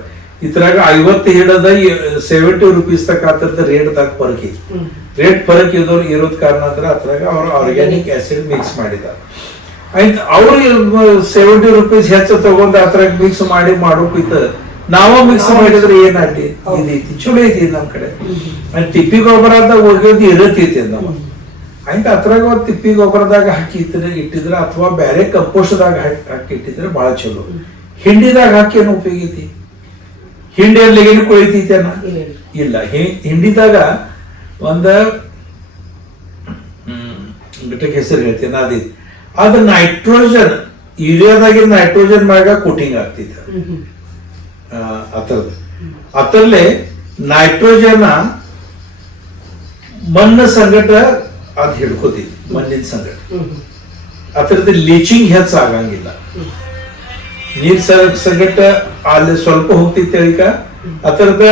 ಇದ್ರಾಗ 50 ಹಿಡದ 70 ರೂಪೀಸ್ ತಕ್ಕ ಆತರದ ರೇಟ್ ದಾಗ ಫರಕ್ ಐತಿ. ರೇಟ್ ಫರಕ್ ಇರೋದ್ ಕಾರಣ ಅಂದ್ರೆ ಅದ್ರಾಗ ಅವ್ರು ಆರ್ಗ್ಯಾನಿಕ್ ಆಸಿಡ್ ಮಿಕ್ಸ್ ಮಾಡಿದಾರೆ. ಆಯ್ತು ಅವ್ರು 70 ರೂಪೀಸ್ ಹೆಚ್ಚು ತಗೊಂಡ್ ಅದ್ರಾಗ ಮಿಕ್ಸ್ ಮಾಡಿ ಮಾಡೋಕಿತ್ತ ನಾವ ಮಿಕ್ಸ್ ಮಾಡಿದ್ರೆ ಏನಾಗ್ಲಿ ಇದೈತಿ, ಚಲೋ ಐತಿ ನಮ್ ಕಡೆ. ತಿಪ್ಪಿ ಗೊಬ್ಬರದ ಹೋಗೋದು ಇರತೈತಿ ನಮ್ಮ ಆಯ್ತು. ಅದ್ರಾಗ ತಿಪ್ಪಿ ಗೊಬ್ಬರದಾಗ ಹಾಕಿ ಇಟ್ಟಿದ್ರೆ ಅಥವಾ ಬೇರೆ ಕಂಪೋಸ್ಟ್ ದಾಗ ಹಾಕಿ ಇಟ್ಟಿದ್ರೆ ಬಹಳ ಚಲೋ. ಹಿಂಡಿದಾಗ ಹಾಕಿ ಏನು ಉಪಯೋಗ ಐತಿ? ಹಿಂಡಿಯಲ್ಲಿ ಏನು ಕೊಳಿತೈತಿ ಅನ್ನ ಇಲ್ಲ. ಹಿಂಡಿದಾಗ ಒಂದ ಘಟಕ ಹೆಸರು ಹೇಳ್ತೇನೆ ಅದೈತಿ. ಅದು ನೈಟ್ರೋಜನ್, ಯೂರಿಯಾದಾಗಿನ ನೈಟ್ರೋಜನ್ ಮ್ಯಾಗ ಕೋಟಿಂಗ್ ಆಗ್ತೈತಿ. ಅದರಲ್ಲೇ ನೈಟ್ರೋಜನ್ ಮಣ್ಣ ಸಂಗಟ ಅದ್ ಹಿಡ್ಕೋತೈತಿ, ಮಣ್ಣಿನ ಸಂಗಟ. ಅದರದ ಲೀಚಿಂಗ್ ಹೆಚ್ಚು ಆಗಂಗಿಲ್ಲ. ನೀರ್ ಸಂಗಟ ಅಲ್ಲಿ ಸ್ವಲ್ಪ ಹೋಗ್ತೈತಿ ಅದಕ್ಕ ಅದರದ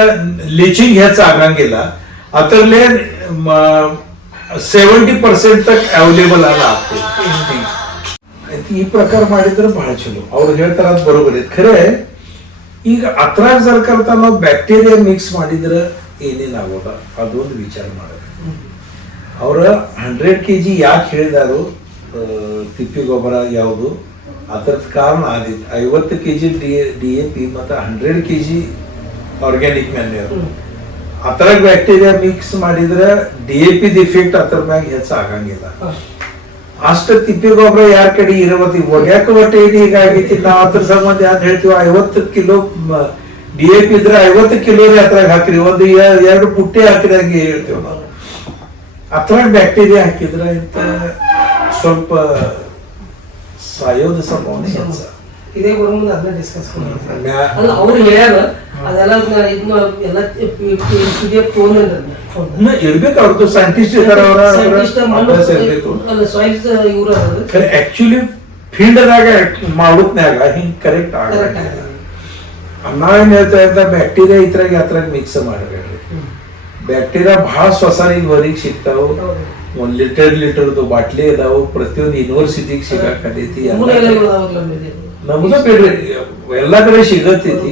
ಲೀಚಿಂಗ್ ಹೆಚ್ಚು ಆಗಂಗಿಲ್ಲ. ಅದರಲ್ಲೇ 70% ತಕ್ ಅವೈಲೇಬಲ್ ಆಗ್ತೈತಿ. ಈ ಪ್ರಕಾರ ಮಾಡಿದ್ರೆ ಬಹಳ ಚಲೋ. ಅವ್ರು ಹೇಳ್ತಾರ ಅದ್ ಬರೋಬರಿ. ಖರೆ ಈಗ ಅದ್ರಾಗ ಸರ್ಕಾರದ ನಾವು ಬ್ಯಾಕ್ಟೀರಿಯಾ ಮಿಕ್ಸ್ ಮಾಡಿದ್ರೆ ಏನೇನಾಗೋದ ಅದೊಂದು ವಿಚಾರ ಮಾಡಬೇಕು. ಅವ್ರ 100 kg ಯಾಕೆ ಹೇಳಿದಾರು ತಿಪ್ಪಿ ಗೊಬ್ಬರ ಯಾವುದು ಅದರದ ಕಾರಣ ಆದಿತ್ತು. 50 kg DAP ಮತ್ತು 100 kg ಆರ್ಗ್ಯಾನಿಕ್ ಮ್ಯಾನ್ಯೂರ್ ಅದ್ರಾಗ ಬ್ಯಾಕ್ಟೀರಿಯಾ ಮಿಕ್ಸ್ ಮಾಡಿದ್ರೆ DAP ಇಫೆಕ್ಟ್ ಅದ್ರ ಮ್ಯಾಗ ಹೆಚ್ಚು ಆಗಂಗಿಲ್ಲ. ಅಷ್ಟ ತಿಪ್ಪಿ ಗೊಬ್ಬರ ಯಾರ ಕಡೆ ಇರುವತ್ತಿ ಒಗ್ಯಾಕ ಒಟ್ಟೆ ಇದು ಹೀಗಾಗೈತಿ. ನಾವು ಅದ್ರ ಸಂಬಂಧ ಯಾಕೆ ಹೇಳ್ತೀವಿ 50 ಕಿಲೋ DAP ಇದ್ರೆ 50 ಕಿಲೋ ಅದ್ರಾಗ ಹಾಕ್ರಿ, ಒಂದು 2 ಪುಟ್ಟಿ ಹಾಕ್ರಿ ಹಂಗೆ ಹೇಳ್ತೀವಿ ನಾವು. ಅದ್ರಾಗ ಬ್ಯಾಕ್ಟೀರಿಯಾ ಹಾಕಿದ್ರೆ ಇಂತ ಸ್ವಲ್ಪ ಸಾಯೋದ ಸಂಭಾವನೆ ಹೆಚ್ಚು. ಇದೇ ಬರೋದು ಅದನ್ನ ಡಿಸ್ಕಸ್ ಅಲ್ಲ ಅವ್ರು ಹೇಳ್ಯಾರ ಅದೆಲ್ಲ ಎಲ್ಲ ಇರ್ಬೇಕು. ಅವ್ರದ್ದು ಸೈಂಟಿಸ್ಟ್ ಇರ್ತಾರ, ಆಕ್ಚುಲಿ ಫೀಲ್ಡ್ದಾಗ ಮಾಡೋದ್ನಾಗ ಹಿಂಗ್ ಕರೆಕ್ಟ್ ಆಗಲ್ಲ. ನಾವೇನ್ ಹೇಳ್ತಾ ಇದ್ದ ಬ್ಯಾಕ್ಟೀರಿಯಾ ಇದ್ರಾಗ ಅದ್ರಾಗ ಮಿಕ್ಸ್ ಮಾಡಬೇಡ್ರಿ. ಬ್ಯಾಕ್ಟೀರಿಯಾ ಬಹಳ ಹೊಸರಿಗೆ ಹೊರಗೆ ಸಿಗ್ತಾವ. 1 ಲೀಟರ್ದು ಬಾಟ್ಲಿ ಇದಾವು. ಪ್ರತಿಯೊಂದು ಯೂನಿವರ್ಸಿಟಿಗೆ ಸಿಗಾಕತೈತಿ. ನಮ್ದ ಬೇಡ್ರಿ ಎಲ್ಲಾ ಕಡೆ ಸಿಗತೈತಿ.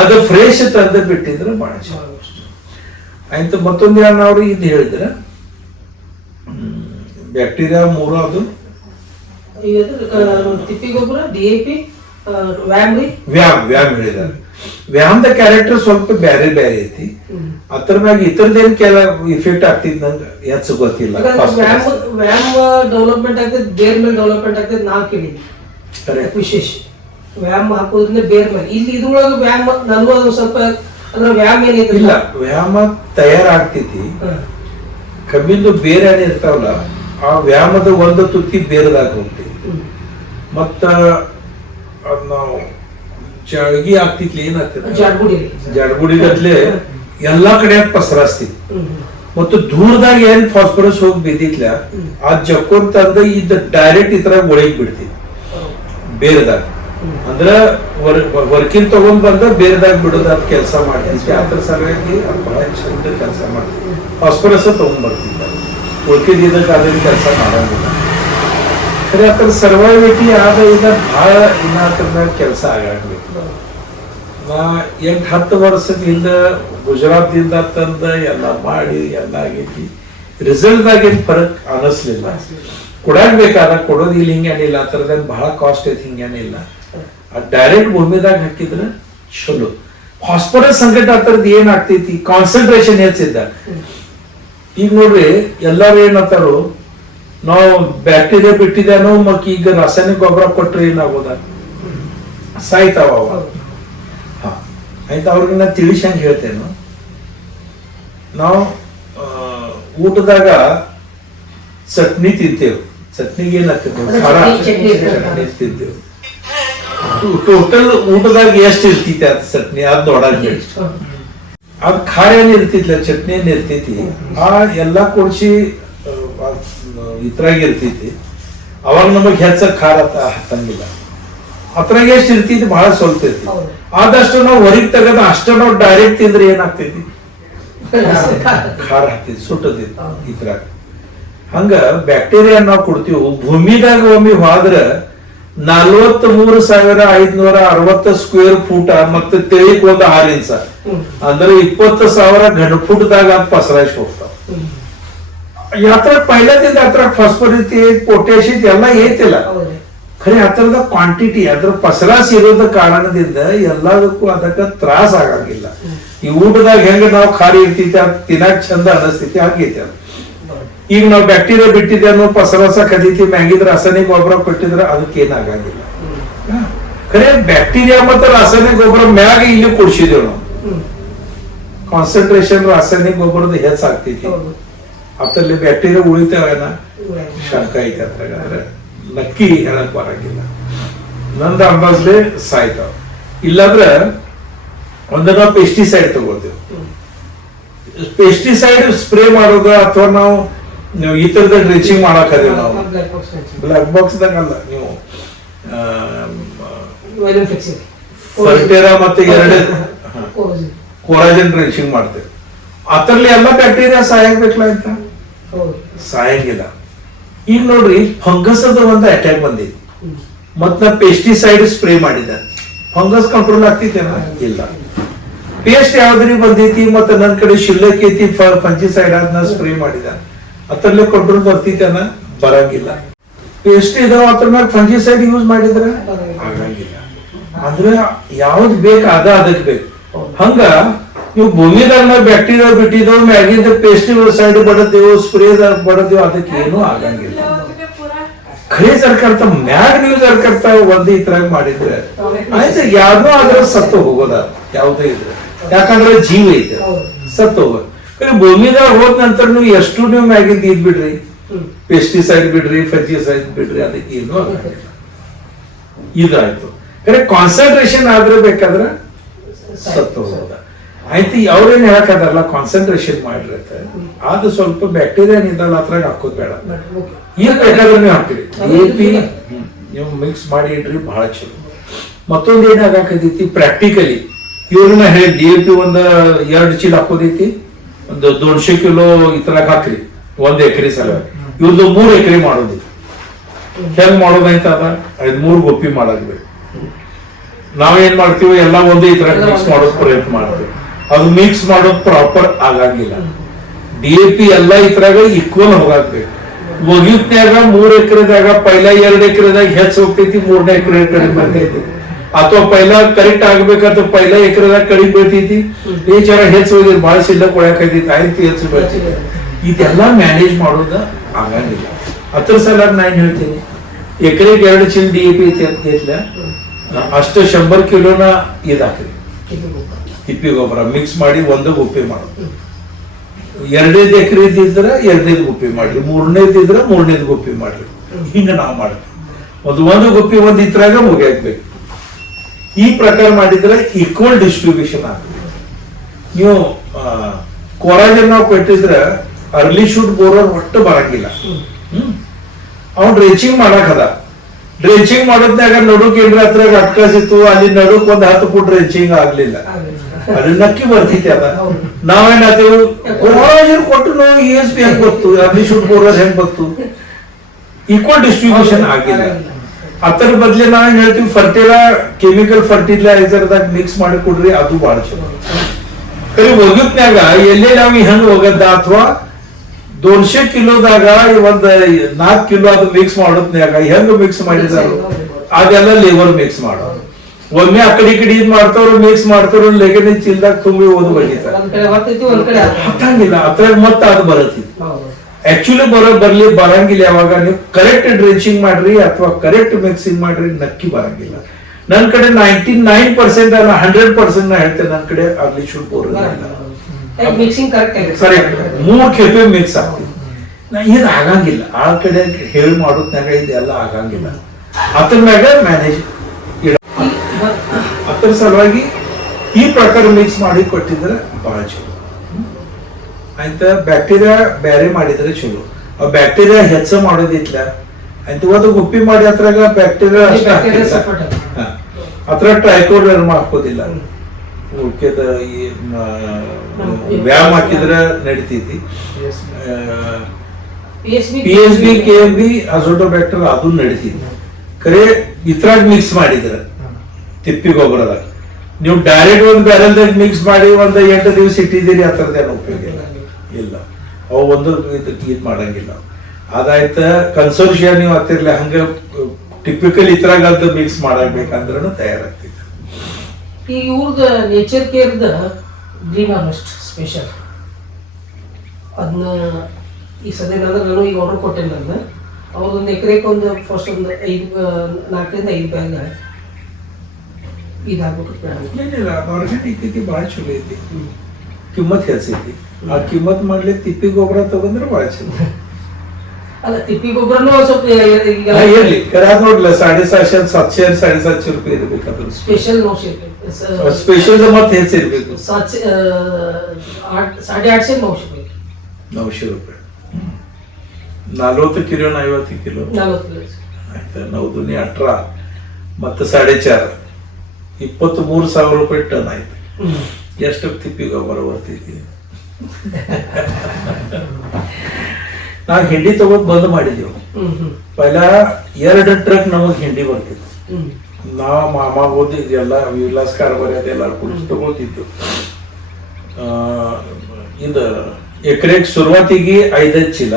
ಅದು ಫ್ರೆಶ್ ತಂದು ಬಿಟ್ಟಿದ್ರೆ ಬಹಳ ಚಲೋ. ಆಯ್ತು. ಮತ್ತೊಂದು ಅವ್ರು ಇದು ಹೇಳಿದ್ರೆ ಬ್ಯಾಕ್ಟೀರಿಯಾ 3 ಅದು ತಿಪ್ಪಿ ಗೊಬ್ಬರ, DAP, ವ್ಯಾಮ್ ಹೇಳಿದಾರೆ. ವ್ಯಾಮ್ದ ಕ್ಯಾರೆಕ್ಟರ್ ಸ್ವಲ್ಪ ಬ್ಯಾರೆ ಬ್ಯಾರೆ ಐತಿ. ಅದ್ರ ಮ್ಯಾಗ ಇತರದೇನ್ ಕೆಲ ಇಫೆಕ್ಟ್ ಆಗ್ತಿದ್ ನಂಗೆ ಹೆಚ್ಚು ಗೊತ್ತಿಲ್ಲ. ವ್ಯಾಮ್ ಡೆವಲಪ್ಮೆಂಟ್ ಆಗ್ತದೆ, ಬೇರ್ ಮೇಲೆ ಡೆವಲಪ್ಮೆಂಟ್ ಆಗ್ತದೆ ನಾವು ಕೇಳಿದ್ವಿ ವಿಶೇಷ. ವ್ಯಾಮ್ ಹಾಕೋದ್ರಿಂದ ಬೇರ್ ಮೇಲೆ ಇಲ್ಲಿ ಇದ್ರೊಳಗೆ ವ್ಯಾಮ್ ನನಗೂ ಸ್ವಲ್ಪ ಅಂದ್ರೆ ವ್ಯಾಮ್ ಏನೈತಿ ಇಲ್ಲ, ವ್ಯಾಮ ತಯಾರಾಗ್ತೈತಿ. ಕಬ್ಬಿಂದು ಬೇರೆ ಇರ್ತಾವಲ್ಲ, ಆ ವ್ಯಾಮದ ಒಂದು ತುತ್ತಿ ಬೇರೆದಾಗ ಹೋಗ್ತೈತಿ. ಮತ್ತ ಅದ್ ನಾವು ಚಳಗಿ ಆಗ್ತಿತ್ಲಿ ಏನಾಗ್ತದೆ, ಜಾಡ್ಗುಡಿ ಗಟ್ಲೆ ಎಲ್ಲಾ ಕಡೆ ಪಸರಾಸ್ತಿತ್ತು. ಮತ್ತು ದೂರದಾಗ ಏನ್ ಫಾಸ್ಫರಸ್ ಹೋಗಿ ಬಿದ್ದಿತ್ಲ ಅದ್ ಜಕ್ಕೊಂತಂದ ಇದ್ ಡೈರೆಕ್ಟ್ ಇತರ ಒಳಗ್ ಬಿಡ್ತಿತ್ತು ಬೇರೆದಾಗ. ಅಂದ್ರ ವರ್ಕಿಂಗ್ ತಗೊಂಡ್ ಬಂದ ಬೇರೆದಾಗ ಬಿಡೋದ್ ಅದ್ ಕೆಲಸ ಮಾಡ್ತಿದ್ವಿ. ಅದ್ರ ಸಲುವಾಗಿ ಅದ್ ಬಹಳ ಚಂದ ಕೆಲಸ ಮಾಡ್ತಿದ್ವಿ. ಫಾಸ್ಫರಸ್ ತಗೊಂಡ್ ಬರ್ತಿದ್ದ, ಉಳ್ಕಿದ್ದಕ್ಕೆ ಅದೇನು ಕೆಲಸ ಮಾಡಂಗಿಲ್ಲ. ಖರೆ ಅದ್ರ ಸರ್ವೈವಿಟಿ ಆದ ಇದ ಬಹಳ ಇನ್ನ ಅದ್ರ ಕೆಲಸ ಆಗಬೇಕು. ನಾ 8-10 ವರ್ಷದಿಂದ ಗುಜರಾತ್ದಿಂದ ತಂದ ಎಲ್ಲ ಮಾಡಿ ಎಲ್ಲ ಆಗೈತಿ. ರಿಸಲ್ಟ್ದಾಗ ಏನ್ ಫರಕ್ ಅನಿಸ್ಲಿಲ್ಲ. ಕೊಡಾಕ್ ಬೇಕಾದ ಕೊಡೋದು ಇಲ್ಲಿ ಹಿಂಗೇನಿಲ್ಲ, ಆ ಥರದೇನು ಬಹಳ ಕಾಸ್ಟ್ ಐತಿ ಹಿಂಗೇನಿಲ್ಲ. ಡೈರೆಕ್ಟ್ ಭೂಮಿದಾಗ ಹಾಕಿದ್ರೆ ಚಲೋ. ಫಾಸ್ಫರಸ್ ಸಂಕಟ ಆ ಥರದ್ದು ಏನಾಗ್ತೈತಿ, ಕಾನ್ಸಂಟ್ರೇಷನ್ ಹೆಚ್ಚಿದ್ದ. ಈಗ ನೋಡ್ರಿ ಎಲ್ಲಾರು ಏನಂತಾರು, ನಾವು ಬ್ಯಾಕ್ಟೀರಿಯಾ ಬಿಟ್ಟಿದ್ದೇನೋ ಮತ್ ಈಗ ರಾಸಾಯನಿಕ ಗೊಬ್ಬರ ಕೊಟ್ರೆ ಏನಾಗೋದ, ಸಾಯ್ತಾವ ಅವ. ಆಯ್ತು, ಅವ್ರಿಗೆ ನಾ ತಿಳಿಸಂಗ್ ಹೇಳ್ತೇನು. ನಾವು ಊಟದಾಗ ಚಟ್ನಿ ತಿಂತೇವೆ, ಚಟ್ನಿಗೆ ಏನಾಗ್ತದೆ ಖಾರ ತಿಂತೇವೆ. ಟೋಟಲ್ ಊಟದಾಗ ಎಷ್ಟು ಇರ್ತೈತಿ ಅದ್ ಚಟ್ನಿ ಅದ್ ನೋಡಂಗ, ಅದ್ ಖಾರ ಏನ್ ಇರ್ತಿತ್ಲ, ಚಟ್ನಿ ಏನ್ ಇರ್ತೈತಿ ಆ ಎಲ್ಲಾ ಕೊಡ್ಸಿ ಇದ್ರಾಗ ಇರ್ತೈತಿ. ಅವಾಗ ನಮಗ್ ಹೆಚ್ಚ ಖಾರ ಹತ್ತಂಗಿಲ್ಲ. ಅದ್ರಾಗ ಎಷ್ಟು ಇರ್ತೈತಿ ಬಹಳ ಸ್ವಲ್ಪ ಇರ್ತೈತಿ. ಆದಷ್ಟು ನಾವು ಹೊರಗೆ ತೆಗದ ಅಷ್ಟ ನಾವು ಡೈರೆಕ್ಟ್ ತಿಂದ್ರೆ ಏನಾಗ್ತೈತಿ, ಖಾರ ಹಾಕ್ತೈತಿ, ಸುಟ್ಟತೈತಿ ಇದ್ರಾಗ. ಹಂಗ ಬ್ಯಾಕ್ಟೀರಿಯಾ ನಾವು ಕೊಡ್ತೀವಿ. ಭೂಮಿದಾಗ ಒಮ್ಮೆ ಹೋದ್ರ 43,560 ಸ್ಕ್ವೇರ್ ಫೂಟ್ ಮತ್ತೆ ತೆಳಿಕ್ ಒಂದು 6 ಇಂಚ ಅಂದ್ರೆ 20,000 ಘನ ಫುಟ್ದಾಗ ಅದು ಪಸರಾಯಿಸಿ ಹೋಗ್ತಾವ. ಯಾತ್ರ ಪೈಲದಿಂದ ಹತ್ರ ಫಾಸ್ಫರಸ್ ಪೊಟ್ಯಾಷಿಯಂ ಎಲ್ಲ ಐತಿಲ್ಲ. ಖರೆ ಹತ್ರದ ಕ್ವಾಂಟಿಟಿ ಅದ್ರ ಪಸರಾಸ್ ಇರೋದ ಕಾರಣದಿಂದ ಎಲ್ಲದಕ್ಕೂ ಅದಕ್ಕ ತ್ರಾಸ ಆಗಂಗಿಲ್ಲ. ಈ ಊಟದಾಗ ಹೆಂಗ ನಾವು ಖಾರ ಇರ್ತೈತಿ ಅದ್ ತಿನ್ನಾಕ ಚಂದ ಅನಸ್ತೈತಿ, ಹಂಗೈತಿ ಅದು. ಈಗ ನಾವು ಬ್ಯಾಕ್ಟೀರಿಯಾ ಬಿಟ್ಟಿದ್ದೇನೋ ಪಸರಾಸ ಕದೀತಿ ಮ್ಯಾಗಿದ್ರ ರಾಸಾಯನಿಕ ಗೊಬ್ಬರ ಕೊಟ್ಟಿದ್ರ ಅದಕ್ಕೆ ಏನಾಗಂಗಿಲ್ಲ. ಖರೆ ಬ್ಯಾಕ್ಟೀರಿಯಾ ಮತ್ತೆ ರಾಸಾಯನಿಕ ಗೊಬ್ಬರ ಮ್ಯಾಗ ಇಲ್ಲಿ ಕೊಡ್ಸಿದೇವ್ ನಾವು. ಕಾನ್ಸಂಟ್ರೇಷನ್ ರಾಸಾಯನಿಕ ಗೊಬ್ಬರದ ಹೆಚ್ಚಾಗ್ತೈತಿ, ಅದ್ರಲ್ಲಿ ಬ್ಯಾಕ್ಟೀರಿಯಾ ಉಳಿತಾವೇನ ಶಂಕ ಐತಿ ಅದ್ರಾಗ. ಅಂದ್ರೆ ನಕ್ಕಿ ಹೇಳಕ್ ಬರಂಗಿಲ್ಲ. ನಂದ ಅಂದಾಜ್ಲೆ ಸಾಯ್ತಾವ. ಇಲ್ಲಾಂದ್ರೆ ಒಂದ ನಾವು ಪೆಸ್ಟಿಸೈಡ್ ತಗೋತೇವೆ. ಪೆಸ್ಟಿಸೈಡ್ ಸ್ಪ್ರೇ ಮಾಡೋದು ಅಥವಾ ನಾವು ಈ ತರದ ಡ್ರೆಚಿಂಗ್ ಮಾಡಕ್ ಅದೇವ್ ನಾವು ಬ್ಲಾಕ್ ಬಾಕ್ಸ್ ದಂಗಲ್ಲ, ನೀವು ಫರ್ಟೇರಾ ಮತ್ತೆ 2 ಕೋರಾಜನ್ ಡ್ರೆಚಿಂಗ್ ಮಾಡ್ತೇವೆ. ಅದ್ರಲ್ಲಿ ಎಲ್ಲ ಬ್ಯಾಕ್ಟೀರಿಯಾ ಸಾಯಬೇಕಲ್ಲ ಅಂತ ಸಾಯಂಗಿಲ್ಲ. ಈಗ ನೋಡ್ರಿ ಫಂಗಸ್ ಅದ ಒಂದು ಅಟ್ಯಾಕ್ ಬಂದಿದೆ, ಮತ್ ನಾ ಪೆಸ್ಟಿಸೈಡ್ ಸ್ಪ್ರೇ ಮಾಡಿದ, ಫಂಗಸ್ ಕಂಟ್ರೋಲ್ ಆಗ್ತೈತೇನ ಇಲ್ಲ. ಪೇಸ್ಟ್ ಯಾವ್ದ್ರಿ ಬಂದೈತಿ ಮತ್ತೆ ನನ್ ಕಡೆ ಶಿಲ್ಲಕ್ ಐತಿ ಫಂಜಿಸೈಡ್ ಅದನ್ನ ಸ್ಪ್ರೇ ಮಾಡಿದ, ಅದ್ರಲ್ಲೇ ಕಂಟ್ರೋಲ್ ಬರ್ತೈತೇನ ಬರಂಗಿಲ್ಲ. ಪೇಸ್ಟ್ ಇದಾವ ಅದ್ರ ಮ್ಯಾಗ ಫಂಜಿಸೈಡ್ ಯೂಸ್ ಮಾಡಿದ್ರ ಆಗಂಗಿಲ್ಲ. ಅಂದ್ರೆ ಯಾವ್ದು ಬೇಕು ಅದಕ್ಕೆ ಬೇಕು. ಹಂಗ ನೀವು ಭೂಮಿದಾಗ ಬ್ಯಾಕ್ಟೀರಿಯಾ ಬಿಟ್ಟಿದ್ದೇವೆ, ಮ್ಯಾಗಿಂದ ಪೆಸ್ಟಿಸೈಡ್ ಬಡದೇವು, ಸ್ಪ್ರೇ ಬಡದೇವು, ಅದಕ್ಕೆ ಏನೂ ಆಗಂಗಿಲ್ಲ. ಖರೆ ಸರ್ಕಾರತ ಮ್ಯಾಗ ನೀವು ಸರ್ಕಾರತ ಒಂದೇ ಇತರಾಗ ಮಾಡಿದ್ರೆ ಆಯ್ತು, ಯಾವ್ದೋ ಅದ್ರ ಸತ್ತು ಹೋಗೋದ ಯಾವ್ದೇ ಇದ್ರೆ, ಯಾಕಂದ್ರೆ ಜೀವ ಐತೆ ಸತ್ತು ಹೋಗೋದು. ಭೂಮಿದಾಗ ಹೋದ ನಂತರ ನೀವು ಎಷ್ಟು ನೀವು ಮ್ಯಾಗಿಂದ ಇದ್ ಬಿಡ್ರಿ, ಪೆಸ್ಟಿಸೈಡ್ ಬಿಡ್ರಿ, ಫಂಜಿಸೈಡ್ ಬಿಡ್ರಿ, ಅದಕ್ಕೆ ಏನೂ ಆಗಂಗಿಲ್ಲ. ಇದಾಯ್ತು. ಖರೆ ಕಾನ್ಸಂಟ್ರೇಷನ್ ಆದ್ರೆ ಬೇಕಾದ್ರೆ ಸತ್ತು ಹೋಗೋದ ಆಯ್ತು. ಅವ್ರೇನ್ ಹೇಳಕಲ್ಲ ಕಾನ್ಸಂಟ್ರೇಷನ್ ಮಾಡಿರತ್ತೆ, ಅದು ಸ್ವಲ್ಪ ಬ್ಯಾಕ್ಟೀರಿಯಾ ನಿಂದಲ್ಲ ಅದ್ರಾಗ ಹಾಕೋದ್ ಬೇಡ. ಏನ್ ಬೇಕಾದ್ರೆ ನೀವು ಹಾಕ್ತೀರಿ, DAP ನೀವು ಮಿಕ್ಸ್ ಮಾಡಿ ಇಡ್ರಿ, ಬಹಳ ಚಲೋ. ಮತ್ತೊಂದು ಏನಾಗತೈತಿ ಪ್ರಾಕ್ಟಿಕಲಿ, ಇವ್ರನ್ನ ಹೇಳಿ DAP ಒಂದ್ 2 ಚೀಲ ಹಾಕೋದೈತಿ, ಒಂದು 200 ಕಿಲೋ ಇತರಾಗ ಹಾಕ್ರಿ 1 ಎಕರೆ ಸಲುವಾಗಿ. ಇವ್ರದ್ದು 3 ಎಕರೆ ಮಾಡೋದೈತಿ. ಹೆಂಗ್ ಮಾಡೋದೈತ ಅದ 3 ಗೊಪ್ಪಿ ಮಾಡೋದ್ಬೇಕು. ನಾವೇನ್ ಮಾಡ್ತೀವಿ ಎಲ್ಲ ಒಂದೇ ಇತರ ಮಿಕ್ಸ್ ಮಾಡೋದ್ ಪ್ರಯತ್ನ ಮಾಡ್ತೀವಿ. ಅದು ಮಿಕ್ಸ್ ಮಾಡೋದು ಪ್ರಾಪರ್ ಆಗಂಗಿಲ್ಲ. DAP ಎಲ್ಲ ಇದ್ರಾಗ ಈಕ್ವಲ್ ಹೋಗಾಕ್ಬೇಕು. ಒಗಿತ್ನ್ಯಾಗ 3 ಎಕರೆದಾಗ ಪೈಲ 2 ಎಕರೆದಾಗ ಹೆಚ್ಚು ಹೋಗ್ತೈತಿ, 3ನೇ ಎಕರೆ ಕಡಿಮೆ ಬರ್ತೈತಿ. ಅಥವಾ ಪೈಲ ಕರೆಕ್ಟ್ ಆಗ್ಬೇಕಂತ ಪೈಲ ಎಕರೆದಾಗ ಕಡಿಮೆ ಬರ್ತೈತಿ, ಈ ಜರ ಹೆಚ್ಚು ಹೋಗಿ ಬಹಳ ಶಿಲ್ಲಕ್ ಒಳಕೈತಿ, ಆಯ್ತು ಹೆಚ್ಚು ಬರ್ತೈತಿ. ಇದೆಲ್ಲ ಮ್ಯಾನೇಜ್ ಮಾಡೋದು ಆಗಂಗಿಲ್ಲ. ಅದ್ರ ಸಲ ನಾನು ಹೇಳ್ತೀನಿ, ಎಕರೆಗೆ 2 ಚೀಲ DAP ಐತ್ಲ, ಅಷ್ಟು 100 ಕಿಲೋನ ಇದಾಕ್ರಿ ತಿಪ್ಪಿ ಗೊಬ್ಬರ ಮಿಕ್ಸ್ ಮಾಡಿ ಒಂದು ಗುಪ್ಪಿ ಮಾಡೋದು. 2 ಎಕರೆ ಇದ್ದಿದ್ರೆ 2 ಗುಪ್ಪಿ ಮಾಡ್ರಿ, 3ನೇದು ಇದ್ರೆ 3ನೇದು ಗುಪ್ಪಿ ಮಾಡ್ರಿ. ಹಿಂಗ ನಾವು ಮಾಡ್ತೀವಿ. ಒಂದು ಗುಪ್ಪಿ ಒಂದು ಇದ್ರಾಗ ಮುಗಿಯಾಕ್ಬೇಕು. ಈ ಪ್ರಕಾರ ಮಾಡಿದ್ರೆ ಈಕ್ವಲ್ ಡಿಸ್ಟ್ರಿಬ್ಯೂಷನ್ ಆಗ್ತದೆ. ನೀವು ಕೊರಾಜನ್ ನಾವು ಕೊಟ್ಟಿದ್ರೆ ಅರ್ಲಿ ಶೂಟ್ ಬೋರರ್ ಒಟ್ಟು ಬರಂಗಿಲ್ಲ. ಅವ್ನು ಡ್ರೆಂಚಿಂಗ್ ಮಾಡಕದ, ಡ್ರೆಂಚಿಂಗ್ ಮಾಡೋದ್ನಾಗ ನಡುಕ್ ಏನ್ರ ಹತ್ರ ಅಟ್ಕಾಸಿತ್ತು, ಅಲ್ಲಿ ನಡುಕ್ 10 ಫುಟ್ ಡ್ರೆಂಚಿಂಗ್ ಆಗ್ಲಿಲ್ಲ, ಅದು ನಕ್ಕಿ ಬರ್ತೈತಿ. ಅದ ನಾವೇನಾಗ್ತೇವೆ ಕೊರಾಜನ್ ಕೊಟ್ಟು ನಾವು ESP ಹೆಂಗ್ ಗೊತ್ತು, ಅರ್ಲಿ ಶೂಟ್ ಬೋರರ್ ಹೆಂಗ್ ಗೊತ್ತು, ಈಕ್ವಲ್ ಡಿಸ್ಟ್ರಿಬ್ಯೂಷನ್ ಆಗಿಲ್ಲ. ಅದರ ಬದಲೇ ನಾವೇನ್ ಹೇಳ್ತೀವಿ, ಕೆಮಿಕಲ್ ಫರ್ಟಿಲೈಸರ್ದಾಗ ಮಿಕ್ಸ್ ಮಾಡಿ ಕೊಡ್ರಿ, ಅದು ಬಹಳ ಚಲೋ. ಕರಿ ಒಗತ್ನ್ಯಾಗ ಎಲ್ಲೇ ನಾವು ಹೆಂಗ್ ಹೋಗದ, ಅಥವಾ 200 ಕಿಲೋದಾಗ 4 ಕಿಲೋ ಅದು ಮಿಕ್ಸ್ ಮಾಡೋದ್ನ್ಯಾಗ ಹೆಂಗ್ ಮಿಕ್ಸ್ ಮಾಡಿದಾರ, ಅದೆಲ್ಲ ಲೇಬರ್ ಮಿಕ್ಸ್ ಮಾಡೋದು. ಒಮ್ಮೆ ಆ ಕಡೆ ಇದ್ ಮಾಡ್ತಾವ್ರು, ಮಿಕ್ಸ್ ಮಾಡ್ತಾರ, ಲೆಗನ್ ಚೀಲ್ದಾಗ ತುಂಬಿ ಓದು ಬಡಿತಾರೆ, ಹತ್ತಂಗಿಲ್ಲ. ಅದ್ರಾಗ ಮತ್ತೆ ಅದು ಬರತ್ತಿ. ಆಕ್ಚುಲಿ ಬರಂಗಿಲ್ಲ. ಯಾವಾಗ ನೀವು ಕರೆಕ್ಟ್ ಡ್ರೆಂಚಿಂಗ್ ಮಾಡ್ರಿ ಅಥವಾ ಕರೆಕ್ಟ್ ಮಿಕ್ಸಿಂಗ್ ಮಾಡ್ರಿ, ನಕ್ಕಿ ಬರಂಗಿಲ್ಲ. ನನ್ ಕಡೆ 99% ಅಲ್ಲ 100% ನಾ ಹೇಳ್ತೇನೆ, ನನ್ ಕಡೆ early shoot borer correct 3 KP mix ಆಗ್ತದೆ. ಇದು ಆಗಂಗಿಲ್ಲ. ಆ ಕಡೆ ಹೇಳಿ ಮಾಡೋದ್ನಾಗ ಇದೆಲ್ಲ ಆಗಂಗಿಲ್ಲ. ಅದ್ರ ಮ್ಯಾಗ ಮ್ಯಾನೇಜ್ ಅದ್ರ ಸಲುವಾಗಿ ಈ ಪ್ರಕಾರ ಮಿಕ್ಸ್ ಮಾಡಿ ಕೊಟ್ಟಿದ್ರೆ ಬಹಳ ಚಲೋ. ಆಯ್ತಾ, ಬ್ಯಾಕ್ಟೀರಿಯಾ ಬೇರೆ ಮಾಡಿದ್ರೆ ಚಲೋ. ಆ ಬ್ಯಾಕ್ಟೀರಿಯಾ ಹೆಚ್ಚ ಮಾಡೋದಿಲ್ಲ ಆಯ್ತು, ಒಂದು ಗುಪ್ಪಿ ಮಾಡಿ ಅದ್ರಾಗ ಬ್ಯಾಕ್ಟೀರಿಯಾ ಅಷ್ಟೇ ಅತ್ರ ಟ್ರೈಕೋಡರ್ಮ ಹಾಕೋದಿಲ್ಲ. ಉಳ್ಕೆದ ಈ ವ್ಯಾಯಾಮ ಹಾಕಿದ್ರೆ ನಡಿತೈತಿ. PSB KMB ಅಜೋಟೋಬ್ಯಾಕ್ಟರ್ ಅದು ನಡಿತೈತಿ. ಖರೆ ಇದ್ರಾಗ ಮಿಕ್ಸ್ ಮಾಡಿದ್ರೆ ತಿಪ್ಪಿ ಗೊಬ್ಬರದಾಗ ನೀವು ಡೈರೆಕ್ಟ್ ಒಂದು ಬ್ಯಾರಲ್ದಾಗ ಮಿಕ್ಸ್ ಮಾಡಿ 8 ದಿವಸ ಇಟ್ಟಿದ್ದೀರಿ, ಆ ಥರದ್ದೇನು ಉಪಯೋಗ ಇಲ್ಲ. ಅವು ಒಂದು ಇದು ಮಾಡಂಗಿಲ್ಲ. ಅದಾಯ್ತ ಕನ್ಸೋರ್ಷಿಯ ನೀವು ಹತ್ತಿರ್ಲಿ ಹಂಗ ಟಿಪಿಕಲ್ ಇದ್ರಾಗ ಅದು ಮಿಕ್ಸ್ ಮಾಡಬೇಕಂದ್ರೂ ತಯಾರಾಗ್ತೈತೆ. ಈ ಇವ್ರದ ನೇಚರ್ ಕೇರ್ದ ಗ್ರೀನ್ ಹಾರ್ವೆಸ್ಟ್ ಸ್ಪೆಷಲ್ ಅದನ್ನ ಈ ಸದ್ಯ ನಾನು ಈಗ ಆರ್ಡರ್ ಕೊಟ್ಟೆ. ನಾನು ಅವ್ರದೊಂದು ಎಕರೆಗೆ ಒಂದು ಫಸ್ಟ್ ಒಂದು 4 ರಿಂದ 5 ಬ್ಯಾಗ್ ಇದಾಗ್ಬೇಕು. ಏನಿಲ್ಲ, ಆರ್ಗ್ಯಾನಿಕ್ ಐತಿ, ಭಾಳ ಚಲೋ ಐತಿ, ಕಿಮ್ಮತ್ ಹೆಚ್ಚೈತಿ. ಆ ಕಿಮ್ಮತ್ ಮಾಡ್ಲಿಕ್ಕೆ ತಿಪ್ಪಿ ಗೊಬ್ಬರ ತಗೊಂಡ್ರೆ ಭಾಳ ಚಲೋ. ಅಲ್ಲ, ತಿಪ್ಪಿ ಗೊಬ್ಬರನು ಸ್ವಲ್ಪ ಇರ್ಲಿ ನೋಡ್ಲ 750 750 ರೂಪಾಯಿ ಇರ್ಬೇಕಾದ್ರೆ ಸ್ಪೆಷಲ್ ಸ್ಪೆಷಲ್ ಮತ್ತೆ ಹೆಚ್ಚಿರ್ಬೇಕು. 850 900 ರೂಪಾಯಿ 40 ಕಿಲೋ 50 ಕಿಲೋ ಆಯ್ತಾ. 9 × 18 ಮತ್ತೆ 4.5 23,000 ರೂಪಾಯಿ ಟನ್ ಆಯ್ತು. ಎಷ್ಟು ತಿಪ್ಪಿ ಗೊಬ್ಬರ ಬರ್ತೈತಿ. ನಾವು ಹಿಂಡಿ ತಗೋದ್ ಬಂದ್ ಮಾಡಿದೆವು. ಪೈಲ 2 ಟ್ರಕ್ ನಮಗ್ ಹಿಂಡಿ ಬರ್ತಿತ್ತು. ನಾವು ಮಾಮ ಓದಿ ಎಲ್ಲ ವಿಲಾಸ್ ಕಾರ್ಬಾರಿ ಅದೆಲ್ಲ ಕುಡಿಸಿ ತಗೋತಿದ್ದು. ಇದು ಎಕರೆಗೆ ಶುರುವಾತಿಗೆ 5 ಚೀಲ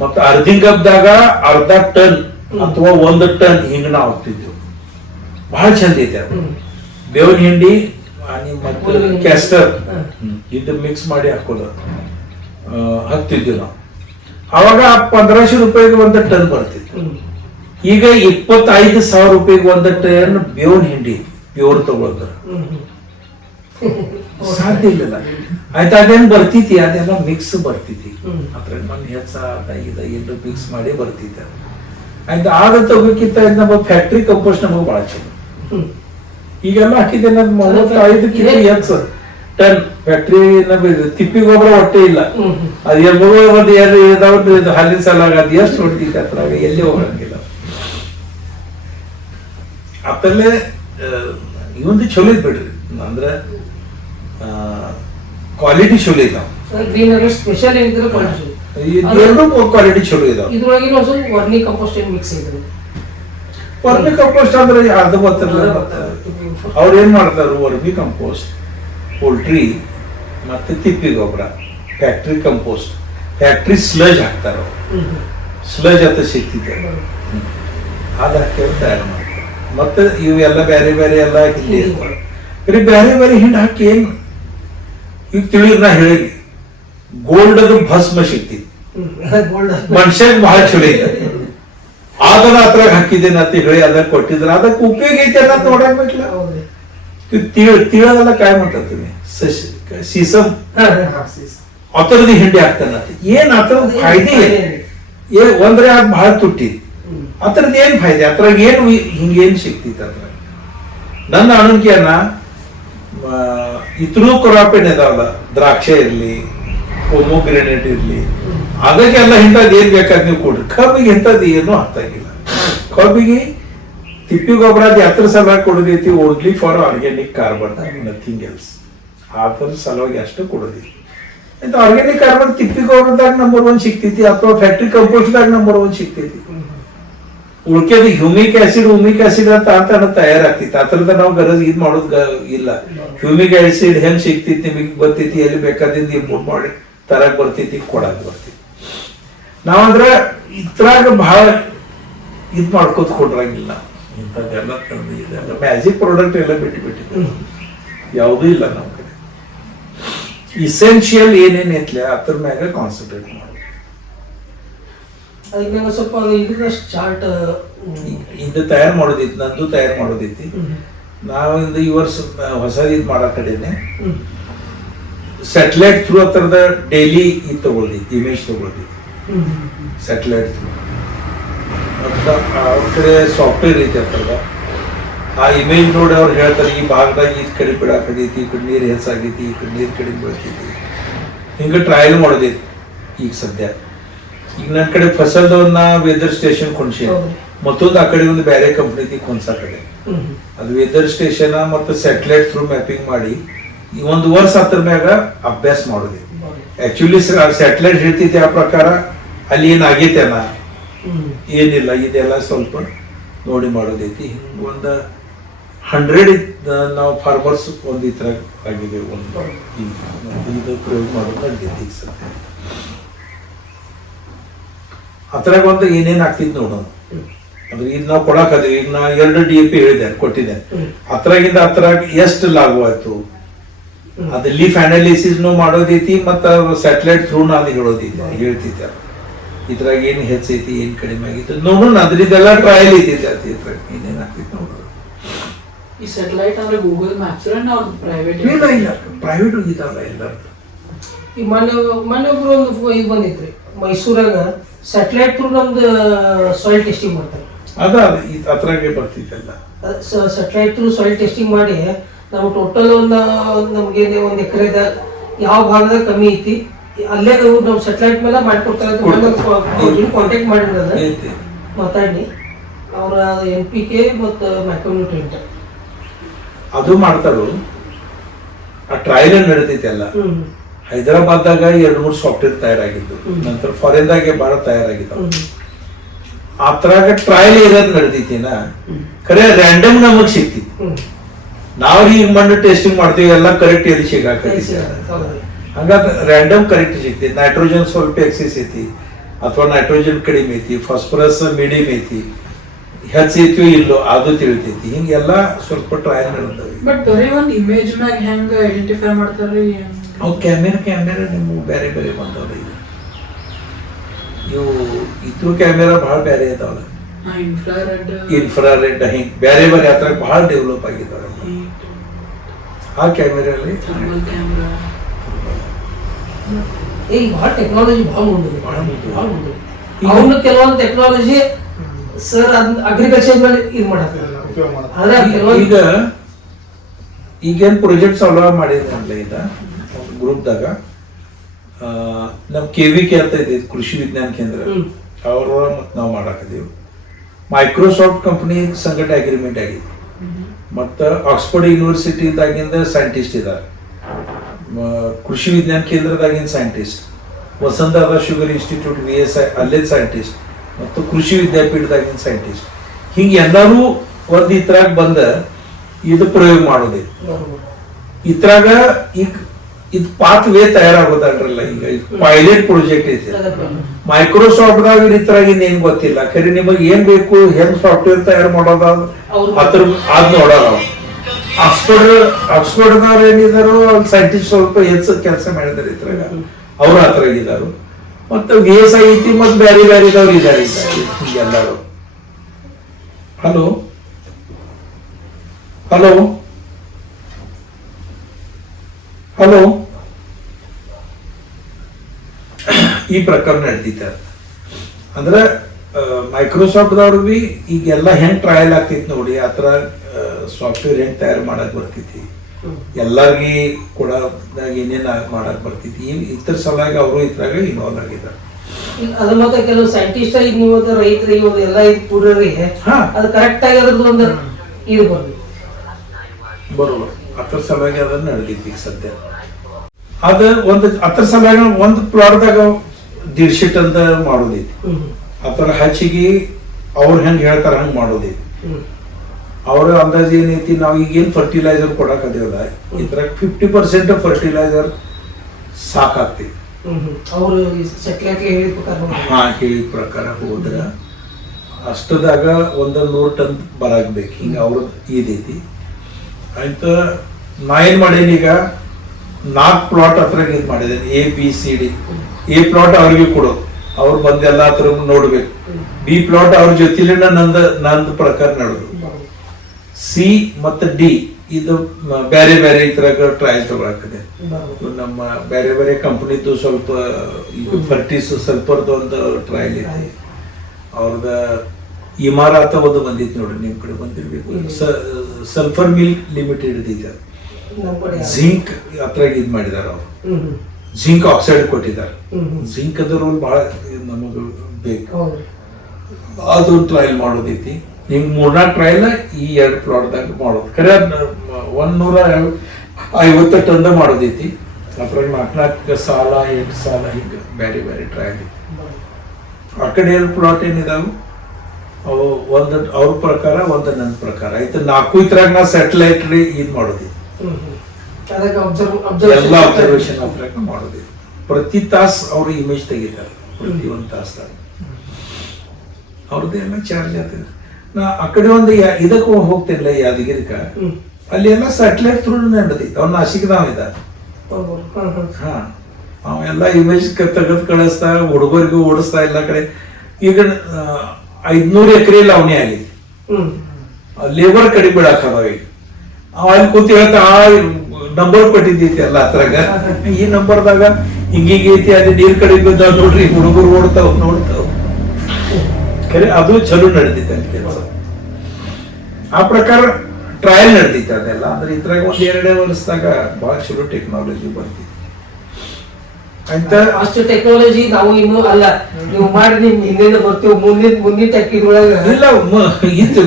ಮತ್ತು ಅರ್ಧಿಂಗಬ್ದಾಗ ಅರ್ಧ ಟನ್ ಅಥವಾ 1 ಟನ್ ಹಿಂಗ ನಾವು ಹಾಕ್ತಿದ್ದೆವು. ಬಹಳ ಚಂದ ಐತೆ ಅದು. ಬೇವಿನ ಹಿಂಡಿ ಮತ್ತು ಕ್ಯಾಸ್ಟರ್ ಇದು ಮಿಕ್ಸ್ ಮಾಡಿ ಹಾಕೋದು ಹಾಕ್ತಿದ್ವಿ ನಾವು. ಅವಾಗ 1500 ರೂಪಾಯಿಗೆ 1 ಟನ್ ಬರ್ತಿತ್ತು. ಈಗ 25,000 ರೂಪಾಯಿಗೆ 1 ಟನ್ ಬೇವಿನ ಹಿಂಡಿ ಪ್ಯೂರ್ ತಗೊಳ್ತಾರ. ಸಾಧ್ಯ ಇಲ್ಲ. ಆಯ್ತು, ಅದೇನ್ ಬರ್ತಿತಿ, ಅದೆಲ್ಲ ಮಿಕ್ಸ್ ಬರ್ತಿತಿ. ಅದ್ರ ಮಣ್ಣು ಹೆಚ್ಚ ಏನು ಮಿಕ್ಸ್ ಮಾಡಿ ಬರ್ತಿದ್ದ. ಆಯ್ತು, ಆಗ ತಗೋಕ್ಕಿಂತ ನಮ್ಮ ಫ್ಯಾಕ್ಟ್ರಿ ಕಂಪೋಸ್ಟ್ ನಮಗೆ ಭಾಳ ಚಲೋ. ಈಗೆಲ್ಲ ಹಾಕಿದ್ದೆ ನನ್ 35 ಹೆಚ್ಚು ಟನ್ ಫ್ಯಾಕ್ಟ್ರಿ ತಿಪ್ಪಿ ಗೊಬ್ಬರ ಹೊಟ್ಟೆ ಇಲ್ಲ. ಅದು ಒಂದು 2 ಇದಾವ ಹಾಲಿನ ಸಲಾಗ ಅದು ಎಷ್ಟು ಹೊಡ್ತಿದ್ದೆ ಅದ್ರಾಗ ಎಲ್ಲಿ ಹೋಗಂಗಿಲ್ಲ. ಅತ್ತಲ್ಲೇ ಇವೊಂದು ಚಲೋ ಇದ್ ಬಿಡ್ರಿ, ಅಂದ್ರೆ ಕ್ವಾಲಿಟಿ ಚಲೋ ಇದಾವ. ಸ್ಪೆಷಲ್ ಎರಡು ಕ್ವಾಲಿಟಿ ಚಲೋ ಇದಾವ. ವರ್ಮಿ ಕಂಪೋಸ್ಟ್ ಮಿಕ್ಸ್ ಇದೆ. ವರ್ಮಿ ಕಂಪೋಸ್ಟ್ ಅಂದ್ರೆ ಅರ್ಧ ಗೊತ್ತಿರಲ್ಲ. ಅವ್ರು ಏನ್ ಮಾಡ್ತಾರ, ವರ್ಮಿ ಕಂಪೋಸ್ಟ್ ಪೋಲ್ಟ್ರಿ ಮತ್ತು ತಿಪ್ಪಿ ಗೊಬ್ಬರ, ಫ್ಯಾಕ್ಟ್ರಿ ಕಂಪೋಸ್ಟ್, ಫ್ಯಾಕ್ಟ್ರಿ ಸ್ಲಜ್ ಹಾಕ್ತಾರೆ. ಸ್ಲಜ್ ಅಂತ ಸಿಗ್ತಿದೆ, ಅದು ಹಾಕಿ ತಯಾರು ಮಾಡ್ತಾರೆ. ಮತ್ತು ಇವೆಲ್ಲ ಬೇರೆ ಬೇರೆ ಎಲ್ಲ ಹಿಂಡಿ ಇರ್ತಾರೆ. ಬರೀ ಬೇರೆ ಬೇರೆ ಹಿಂಡಿ ಹಾಕಿ ಏನು ಈಗ ತಿಳಿದ್ರೆ ನಾ ಹೇಳಿ ಗೋಲ್ಡ್ ಅದು ಭಸ್ಮ ಸಿಗ್ತಿ ಮನುಷ್ಯಗೆ ಬಹಳ ಚಲೋ ಐತೆ. ಅದನ್ನ ಅದ್ರಾಗ ಹಾಕಿದ್ದೇನೆ ಅಂತ ಹೇಳಿ ಅದಕ್ಕೆ ಕೊಟ್ಟಿದ್ರೆ ಅದಕ್ಕೆ ಉಪಯೋಗ ಐತೆ ಅನ್ನೋದು ನೋಡಬೇಕಲ್ಲ. ತಿಳೋದೆಲ್ಲ ಕಾಯಿ ಮಾಡ್ತೀನಿ ಸೀಸಮ್ ಅತರದಿ ಹಿಂಡಿ ಹಾಕ್ತಾನ ಏನ್ ಅತರದ ಫಾಯ್ದೆ ಒಂದ್ರೆ ಅದು ಬಹಳ ತುಟ್ಟಿ ಅತರದ್ ಏನ್ ಫಾಯ್ದೆ ಅದ್ರಾಗ ಏನು ಹಿಂಗೇನ್ ಸಿಕ್ತಿತ್ತು ಅದ್ರಾಗ. ನನ್ನ ಅನುಕಿಯನ್ನ ಇತರೂ ಕ್ರಾಪ್ ಏನಿದಾವಲ್ಲ, ದ್ರಾಕ್ಷೆ ಇರ್ಲಿ, ಪೊಮೊಗ್ರೆನೇಟ್ ಇರ್ಲಿ, ಅದಕ್ಕೆಲ್ಲ ಇಂಥದ್ದು ಏನ್ ಬೇಕಾದ್ ನೀವು ಕೊಡ್ರಿ. ಕಬ್ಬಿಗೆ ಇಂಥದ್ದು ಏನೂ ಹಾಕ್ತಾಗಿಲ್ಲ. ಕಬ್ಬಿಗೆ ತಿಪ್ಪಿ ಗೊಬ್ಬರ ಅದ್ರ ಸಲುವಾಗಿ ಕೊಡೋದೈತಿ, only for organic carbon, nothing else. ಅದ್ರ ಸಲುವಾಗಿ ಅಷ್ಟು ಕೊಡೋದೈತಿ. ಇದು ಆರ್ಗ್ಯಾನಿಕ್ ಕಾರ್ಬನ್ ತಿಪ್ಪಿ ಗೊಬ್ಬರದಾಗ ನಂಬರ್ 1 ಸಿಗ್ತೈತಿ, ಅಥವಾ ಫ್ಯಾಕ್ಟ್ರಿ ಕಂಪೋಸ್ಟ್ದಾಗ ನಂಬರ್ 1 ಸಿಗ್ತೈತಿ. ಉಳ್ಕೆದು ಹ್ಯೂಮಿಕ್ ಆಸಿಡ್ ಅಂತ ತಯಾರಾಗ್ತೈತಿ. ಅದ್ರದ ನಾವು ಗರಜ್ ಇದ್ ಮಾಡೋದು ಇಲ್ಲ. ಹ್ಯೂಮಿಕ್ ಆಸಿಡ್ ಹೆಂಗ್ ಸಿಗ್ತೈತಿ ನಿಮಗೆ ಗೊತ್ತೈತಿ, ಎಲ್ಲಿ ಬೇಕಾದಿಂದ ಇಂಪೋರ್ಟ್ ಮಾಡಿ ತರಕ್ ಬರ್ತೈತಿ, ಕೊಡಕ್ ಬರ್ತೈತಿ. ನಾವಂದ್ರ ಇದ್ರಾಗ ಬಹಳ ಇದ್ ಮಾಡ್ಕೋತ ಕೊಡ್ರಂಗಿಲ್ಲ. ಇಂಥದ್ದೆಲ್ಲ ಇದೆಲ್ಲ ಮ್ಯಾಜಿಕ್ ಪ್ರಾಡಕ್ಟ್ ಎಲ್ಲ ಬಿಟ್ಟು ಯಾವುದೂ ಇಲ್ಲ ನಮ್ಮ ಕಡೆ. ಇಸೆನ್ಷಿಯಲ್ ಏನೇನ್ ಐತ್ಲ ಅದ್ರ ಮ್ಯಾಗ ಕಾನ್ಸಂಟ್ರೇಟ್ ಮಾಡೋದು. ಸ್ವಲ್ಪ ಚಾರ್ಟ್ ಇದು ತಯಾರು ಮಾಡೋದೈತಿ, ನಂದು ತಯಾರು ಮಾಡೋದೈತಿ. ನಾವಿಂದ ಈ ವರ್ಷ ಹೊಸ ಇದು ಮಾಡೋ ಕಡೆನೆ ಸ್ಯಾಟಲೈಟ್ ಥ್ರೂ ಹತ್ರದ ಡೈಲಿ ಇದು ತಗೊಳ್ದೈತಿ, ಇಮೇಜ್ ತಗೊಳ್ದೈತಿ ಸ್ಯಾಟಲೈಟ್ ಥ್ರೂ. ಮತ್ತು ಅವ್ರ ಕಡೆ ಸಾಫ್ಟ್ವೇರ್ ಐತಿ ಹತ್ರದ. ಆ ಇಮೇಜ್ ನೋಡಿ ಅವ್ರು ಹೇಳ್ತಾರೆ ಈ ಭಾಗದಾಗ ಈ ಕಡೆ ಬಿಡಾಕತೈತಿ, ಈ ಕಡೆ ನೀರು ಹೆಚ್ಚಾಗೈತಿ, ಈ ಕಡೆ ನೀರು ಕಡಿಮೆ ಬೀಳ್ತೈತಿ. ಹಿಂಗೆ ಟ್ರಯಲ್ ಮಾಡೋದೈತಿ. ಈಗ ಸದ್ಯ ಈಗ ನನ್ನ ಕಡೆ ಫಸಲ್ದವನ್ನ ವೆದರ್ ಸ್ಟೇಷನ್ ಕೊಂಡ್ಸಿ, ಮತ್ತೊಂದು ಆ ಕಡೆ ಒಂದು ಬೇರೆ ಕಂಪ್ನಿ ಕೊಂಡ್ಸ ಕಡೆ ಅದು ವೆದರ್ ಸ್ಟೇಷನ್ ಮತ್ತು ಸ್ಯಾಟಲೈಟ್ ಥ್ರೂ ಮ್ಯಾಪಿಂಗ್ ಮಾಡಿ ಈ 1 ವರ್ಷ ಅದ್ರ ಮ್ಯಾಗ ಅಭ್ಯಾಸ ಮಾಡೋದು. ಆಕ್ಚುಲಿ ಸ್ಯಾಟಲೈಟ್ ಹೇಳ್ತೈತಿ ಆ ಪ್ರಕಾರ ಅಲ್ಲಿ ಏನಾಗೈತೆನ ಏನಿಲ್ಲ, ಇದೆಲ್ಲ ಸ್ವಲ್ಪ ನೋಡಿ ಮಾಡೋದೈತಿ. ಒಂದು 100 ನಾವು ಫಾರ್ಮರ್ಸ್ ಒಂದು ಈ ಥರ ಆಗಿದ್ದೇವೆ. ಇದು ಪ್ರಯೋಗ ಮಾಡೋದು ನಡೆದೈತಿ ಈಗ ಸದ್ಯ. ಅದ್ರಾಗ ಒಂದು ಏನೇನು ಆಗ್ತಿದ್ ನೋಡೋಣ. ಅಂದ್ರೆ ಈಗ ನಾವು ಕೊಡಾಕದೀವಿ, ಈಗ ನಾ 2 DAP ಕೊಟ್ಟಿದ್ದೆ. ಅದ್ರಾಗಿಂದ ಅದ್ರಾಗ ಎಷ್ಟು ಲಾಭ ಆಯ್ತು, ಅದು ಲೀಫ್ ಅನಾಲಿಸಿಸ್ ಮಾಡೋದೈತಿ, ಮತ್ತ ಸ್ಯಾಟಲೈಟ್ ಥ್ರೂ ಅದು ಹೇಳ್ತಿದ್ದೆ. ಇದ್ರಾಗ ಏನ್ ಹೆಚ್ಚೈತಿ, ಏನ್ ಕಡಿಮೆ ಆಗೈತಿ ನೋಡೋಣ. ಅದ್ರದ್ದೆಲ್ಲ ಟ್ರಯಲ್ ಐತಿ, ಏನೇನ್ ಆಗ್ತೈತಿ ನೋಡೋಣ. ಈ ಸ್ಯಾಟಲೈಟ್ ಅಂದ್ರೆ ಗೂಗಲ್ ಮ್ಯಾಪ್ಸ್ ಪ್ರೈವೇಟ್ ಇಲ್ಲ ಪ್ರೈವೇಟ್ ಹೋಗಿದ್ದಾವಲ್ಲ ಎಲ್ಲರೂ. ಈ ಮೊನ್ನೆ ಒಬ್ರು ಒಂದು ಇದು ಬಂದೈತ್ರಿ ಮೈಸೂರಾಗ, ಸ್ಯಾಟಲೈಟ್ ಥ್ರೂ ನಮ್ದು ಸಾಯಿಲ್ ಟೆಸ್ಟಿಂಗ್ ಮಾಡ್ತಾರೆ. ಅದ್ರಾಗೆ ಬರ್ತಿದ್ದಲ್ಲ, ಸ್ಯಾಟಲೈಟ್ ಥ್ರೂ ಸಾಯಿಲ್ ಟೆಸ್ಟಿಂಗ್ ಮಾಡಿ ನಾವು ಟೋಟಲ್ ನಮ್ಗೆ ಒಂದು ಎಕರೆದ ಯಾವ ಭಾಗದಾಗ ಕಮ್ಮಿ ಐತಿ ಅಲ್ಲೇ ನಾವು ಸ್ಯಾಟಲೈಟ್ ಮೇಲೆ ಮಾಡ್ಕೊಡ್ತಾರೆ. ಕಾಂಟ್ಯಾಕ್ಟ್ ಮಾಡಿರೋದ ಮಾತಾಡಿ ಅವ್ರ NPK ಮತ್ತು ಮೈಕ್ರೋನ್ಯೂಟ್ರಿಯೆಂಟ್ ಅದು ಮಾಡ್ತಾರು. ಆ ಟ್ರಯಲ್ ನಡೀತೈತಿ ಎಲ್ಲ. ಹೈದರಾಬಾದ್ದಾಗ 2-3 ಸಾಫ್ಟ್ವೇರ್ ತಯಾರಾಗಿದ್ದು, ನಂತರ ಫಾರಿನ್ದಾಗೆ ಬಹಳ ತಯಾರಾಗಿದ್ದಾವ. ಅದ್ರಾಗ ಟ್ರಯಲ್ ಇರೋದು ನಡ್ದೈತಿನ ಖರೆ ರ್ಯಾಂಡಮ್ ನಮಗ್ ಸಿಕ್ತಿ. ನಾವ್ ಈಗ ಮಣ್ಣು ಟೆಸ್ಟಿಂಗ್ ಮಾಡ್ತೀವಿ, ಎಲ್ಲ ಕರೆಕ್ಟ್ ಎಲ್ಲಿ ಸಿಗಾಕೈತಿ. ಹಂಗಾದ್ರೆ ರ್ಯಾಂಡಮ್ ಕರೆಕ್ಟ್ ಸಿಗ್ತೈತಿ. ನೈಟ್ರೋಜನ್ ಸ್ವಲ್ಪ ಎಕ್ಸೆಸ್ ಐತಿ ಅಥವಾ ನೈಟ್ರೋಜನ್ ಕಡಿಮೆ ಐತಿ, ಫಾಸ್ಫರಸ್ ಮೀಡಿಯಂ ಐತಿ, ಹೆಚ್ಚೈತಿಯೋ ಇಲ್ಲೋ ಅದು ತಿಳಿತೈತಿ. ಹಿಂಗೆಲ್ಲ ಸ್ವಲ್ಪ ಟ್ರಯಲ್ ನಡೆದವಿ. ಬಟ್ ಬರೀ ಒಂದು ಇಮೇಜ್ ಮ್ಯಾಗ ಹೆಂಗ ಐಡೆಂಟಿಫೈ ಮಾಡ್ತಾರ್ರಿ? ಅವು ಕ್ಯಾಮೆರಾ ನಿಮ್ಗೆ ಬೇರೆ ಬೇರೆ ಬಂದವ್ರಿ. ಇವು ಇದ್ರ ಕ್ಯಾಮೆರಾ ಬಹಳ ಬೇರೆ ಇದಾವಲ್ಲ, ಇನ್ಫ್ರಾರೆಡ್ ಹಿಂಗ್ ಬೇರೆ ಬೇರೆ ಅದ್ರಾಗ ಬಹಳ ಡೆವಲಪ್ ಆಗಿದಾವ. ಆ ಕ್ಯಾಮೆರಲ್ಲಿ ಈಗ ಬಹಳ ಟೆಕ್ನಾಲಜಿ ಬಹಳ ಮುಂದೆ. ಅವನು ಕೆಲವೊಂದು ಟೆಕ್ನಾಲಜಿ ಸರ್ ಅಗ್ರಿಕಲ್ಚರ್ ಮೇಲೆ ಇದು ಮಾಡ್ತಾರೆ. ಈಗೇನು ಪ್ರಾಜೆಕ್ಟ್ ಸಾಲ್ವ್ ಮಾಡಿದ್ರೆ ಈಗ ಗ್ರೂಪ್ದಾಗ ನಮ್ಮ KVK ಅಂತ ಇದೆ, ಕೃಷಿ ವಿಜ್ಞಾನ ಕೇಂದ್ರ, ಅವ್ರ ಮತ್ತು ನಾವು ಮಾಡಾಕದೀವಿ. ಮೈಕ್ರೋಸಾಫ್ಟ್ ಕಂಪನಿ ಸಂಗಟ ಅಗ್ರಿಮೆಂಟ್ ಆಗಿದೆ. ಮತ್ತು ಆಕ್ಸ್ಫರ್ಡ್ ಯೂನಿವರ್ಸಿಟಿದಾಗಿಂದ ಸೈಂಟಿಸ್ಟ್ ಇದ್ದಾರೆ, ಕೃಷಿ ವಿಜ್ಞಾನ ಕೇಂದ್ರದಾಗಿನ ಸೈಂಟಿಸ್ಟ್, ವಸಂತದಾದ ಶುಗರ್ ಇನ್ಸ್ಟಿಟ್ಯೂಟ್ VSI ಅಲ್ಲೇ ಸೈಂಟಿಸ್ಟ್, ಮತ್ತು ಕೃಷಿ ವಿದ್ಯಾಪೀಠದಾಗಿನ ಸೈಂಟಿಸ್ಟ್. ಹಿಂಗೆ ಎಲ್ಲರೂ ಒಂದು ಇದ್ರಾಗ ಬಂದ ಇದು ಪ್ರಯೋಗ ಮಾಡೋದೇ. ಇದ್ರಾಗ ಈಗ ಇದು ಪಾತ್ ವೇ ತಯಾರಾಗೋದಲ್ರಲ್ಲ ಈಗ ಪೈಲಟ್ ಪ್ರಾಜೆಕ್ಟ್ ಐತೆ ಮೈಕ್ರೋಸಾಫ್ಟ್ದಾಗ ಇದ್ರಾಗ ಇನ್ನೇನ್ ಗೊತ್ತಿಲ್ಲ ಖರೆ ನಿಮಗೆ ಏನ್ ಬೇಕು ಹೆಂಗ್ ಸಾಫ್ಟ್ವೇರ್ ತಯಾರು ಮಾಡೋದ ಅದ್ರ ಅದ್ ನೋಡೋಣ ಆಕ್ಸ್ಫರ್ಡ್ದವ್ರು ಏನಿದಾರು ಸೈಂಟಿಸ್ಟ್ ಸ್ವಲ್ಪ ಹೆಚ್ಚು ಕೆಲಸ ಮಾಡಿದಾರೆ ಇದ್ರಾಗ ಅವ್ರು ಅದ್ರಾಗಿದ್ದಾರು ಮತ್ತೆ ವೇಸ್ ಐತಿ ಮತ್ತೆ ಬ್ಯಾರಿ ಬ್ಯಾರಿದವ್ರು ಇದಾರೆ ಎಲ್ಲರೂ ಹಲೋ ಹಲೋ ಹಲೋ ಈ ಪ್ರಕಾರ ನಡ್ದೈತೆ ಅಂದ್ರೆ ಮೈಕ್ರೋಸಾಫ್ಟ್ದವ್ರು ಬಿ ಈಗೆಲ್ಲ ಹೆಂಗ್ ಟ್ರಯಲ್ ಆಗ್ತೈತಿ ನೋಡಿ ಆತರ ಸಾಫ್ಟ್ವೇರ್ ಹೆಂಗ್ ತಯಾರು ಮಾಡಕ್ ಬರ್ತೈತಿ ಎಲ್ಲಾರ್ಗಿ ಕೂಡ ಏನೇನ್ ಮಾಡಕ್ ಬರ್ತೈತಿ ಇದ್ರ ಸಲುವಾಗಿ ಅವರು ಇದ್ರಾಗ ಇನ್ವಾಲ್ವ್ ಆಗಿದ್ದಾರೆ. ಅದು ಮತ್ತೆ ಕೆಲವು ಸೈಂಟಿಸ್ಟ್ ಈಗ ನೀವು ರೈತರಿಗೆ ಎಲ್ಲ ಇದು ಪೂರ್ವರಿಗೆ ಅದು ಕರೆಕ್ಟ್ ಆಗಿ ಅದ್ರದ್ದು ಒಂದು ಇದು ಬರೋಲ್ಲ ಅದ್ರ ಸಲುವಾಗಿ ಅದನ್ನ ನಡೆದೈತಿ ಈಗ ಸದ್ಯ. ಅದ ಒಂದು ಅದ್ರ ಸಲುವಾಗಿ ಒಂದು ಪ್ಲಾಟ್ದಾಗ 150 ಟನ್ ಮಾಡೋದೈತಿ ಆತರ ಹಚ್ಚಿಗೆ ಅವ್ರು ಹೆಂಗ್ ಹೇಳ್ತಾರ ಹಂಗ್ ಮಾಡೋದೈತಿ. ಅವ್ರ ಅಂದಾಜ್ ಏನೈತಿ ನಾವ್ ಈಗೇನ್ ಫರ್ಟಿಲೈಸರ್ ಕೊಡಕ್ ಅದೇವಲ್ಲ ಇದ್ರಾಗ 50% ಫರ್ಟಿಲೈಸರ್ ಸಾಕಾಗ್ತೈತಿ. ಅವರು ಹೇಳಿದ ಪ್ರಕಾರ ಹೋದ್ರ ಅಷ್ಟದಾಗ 100 ಟನ್ ಬರಾಕ್ಬೇಕು ಹಿಂಗ ಅವ್ರದ್ದು ಇದೈತಿ. ಆಯ್ತ ನಾ ಏನ್ ಮಾಡೇನಿ ಈಗ 4 ಪ್ಲಾಟ್ ಹತ್ರ ಇದು ಮಾಡಿದ್ದೇನೆ ABCD. A ಪ್ಲಾಟ್ ಅವ್ರಿಗೆ ಕೊಡೋದು ಅವ್ರು ಬಂದೆಲ್ಲ ಹತ್ರ ನೋಡ್ಬೇಕು. B ಪ್ಲಾಟ್ ಅವ್ರ ಜೊತೆಲಿ ನಂದ ಪ್ರಕಾರ ನಡೆದು C ಮತ್ತು D ಇದು ಬೇರೆ ಬೇರೆ ಇದ್ರಾಗ ಟ್ರಯಲ್ ತಗೊಳಕದೆ. ನಮ್ಮ ಬೇರೆ ಬೇರೆ ಕಂಪನಿದು ಸ್ವಲ್ಪ ಈಗ ಫರ್ಟಿಸ್ ಸಲ್ಫರ್ದು ಒಂದು ಟ್ರಯಲ್ ಐತಿ. ಅವ್ರದ ಇಮಾರಾತ ಒಂದು ಬಂದಿತ್ತು ನೋಡ್ರಿ ನಿಮ್ ಕಡೆ ಬಂದಿರ್ಬೇಕು. ಸಲ್ಫರ್ ಮಿಲ್ ಲಿಮಿಟೆಡ್ ಇದೆ. ಜಿಂಕ್ ಅದ್ರಾಗ ಇದ್ ಮಾಡಿದಾರ ಅವ್ರು ಜಿಂಕ್ ಆಕ್ಸೈಡ್ ಕೊಟ್ಟಿದ್ದಾರೆ. ಜಿಂಕ್ ಅದ ರೋಲ್ ಬಹಳ ನಮಗ ಬೇಕು. ಅದು ಟ್ರಯಲ್ ಮಾಡೋದೈತಿ. ನಿಮ್ 3-4 ಟ್ರಯಲ್ ಈ 2 ಪ್ಲಾಟ್ದಾಗ ಮಾಡೋದು ಖರೆ 150 ಟನ್ ಮಾಡೋದೈತಿ. ಅದ್ರಾಗ 4 ಸಾಲ 8 ಸಾಲ ಹಿಂಗ ಬೇರೆ ಬೇರೆ ಟ್ರಯಲ್ ಐತಿ. ಆ ಕಡೆ 2 ಪ್ಲಾಟ್ ಏನಿದಾವು ಅವು ಒಂದು ಅವ್ರ ಪ್ರಕಾರ ಒಂದು ನನ್ನ ಪ್ರಕಾರ ಆಯ್ತು. 4 ಇದ್ರಾಗ ನಾ ಸ್ಯಾಟಲೈಟ್ ಇದ್ ಮಾಡೋದೈತಿ. ಎಲ್ಲ ಅಬ್ಸರ್ವೇಷನ್ ಅದ್ರಾಗ ಮಾಡೋದೈತಿ. ಪ್ರತಿ ತಾಸ್ ಅವ್ರು ಇಮೇಜ್ ತೆಗಿತಾರೆ. ಪ್ರತಿ ಒಂದು ತಾಸ್ದಾಗ ಅವ್ರದ್ದು ಎಲ್ಲ ಚಾರ್ಜ್ ಆಗ್ತದೆ. ನಾ ಆ ಕಡೆ ಒಂದು ಇದಕ್ಕೆ ಹೋಗ್ತಿರ್ಲ ಯಾದಗಿರಿಕ ಅಲ್ಲಿ ಎಲ್ಲ ಸ್ಯಾಟಲೈಟ್ ಥ್ರೂ ನಡೆದೈತಿ. ಅವ್ನ ನಾಸಿಕದವ ಇದ್ದ ಅವೆಲ್ಲ ಇಮೇಜ್ ತೆಗೆದು ಕಳಿಸ್ತಾ ಹುಡುಗರಿಗೂ ಓಡಿಸ್ತಾ ಎಲ್ಲ ಕಡೆ. ಈಗ 500 ಎಕರೆ ಅವನೇ ಆಗೈತಿ. ಲೇಬರ್ ಕಡೆ ಬಿಡಾಕ ಈಗ ಅಲ್ಲಿ ಕೂತಿ ಹೇಳ್ತಾ ಆ ನಂಬರ್ ಕೊಟ್ಟಿದ್ದೈತಿ ಎಲ್ಲ ಅದ್ರಾಗ ಈ ನಂಬರ್ದಾಗ ಹಿಂಗೀಗ ಐತಿ ಅದೇ ನೀರ್ ಕಡೆ ಬಿದ್ದಾವ ನೋಡ್ರಿ ಹುಡುಗರು ಓಡ್ತಾವ ಖರೆ ಅದು ಚಲೋ ನಡೆದೈತೆ ಅಲ್ಲಿ ಕೆಲಸ. ಆ ಪ್ರಕಾರ ಟ್ರಯಲ್ ನಡೆದೈತೆ ಅದೆಲ್ಲ. ಅಂದ್ರೆ ಇದ್ರಾಗ 1-2 ವರ್ಷದಾಗ ಬಹಳ ಚಲೋ ಟೆಕ್ನಾಲಜಿ ಬರ್ತಿತ್ತು. ಅಂತ ಅಷ್ಟು ಟೆಕ್ನಾಲಜಿ ನಾವು ಇನ್ನು ಅಲ್ಲ ನೀವು ಮಾಡಿ ನಿಮ್ ಹಿಂದೆ ಬರ್ತೀವಿ ಮುಂದಿನ ಟೆಕ್ನಿಕ್ಗಳಾಗ ಇಲ್ಲ ಇದು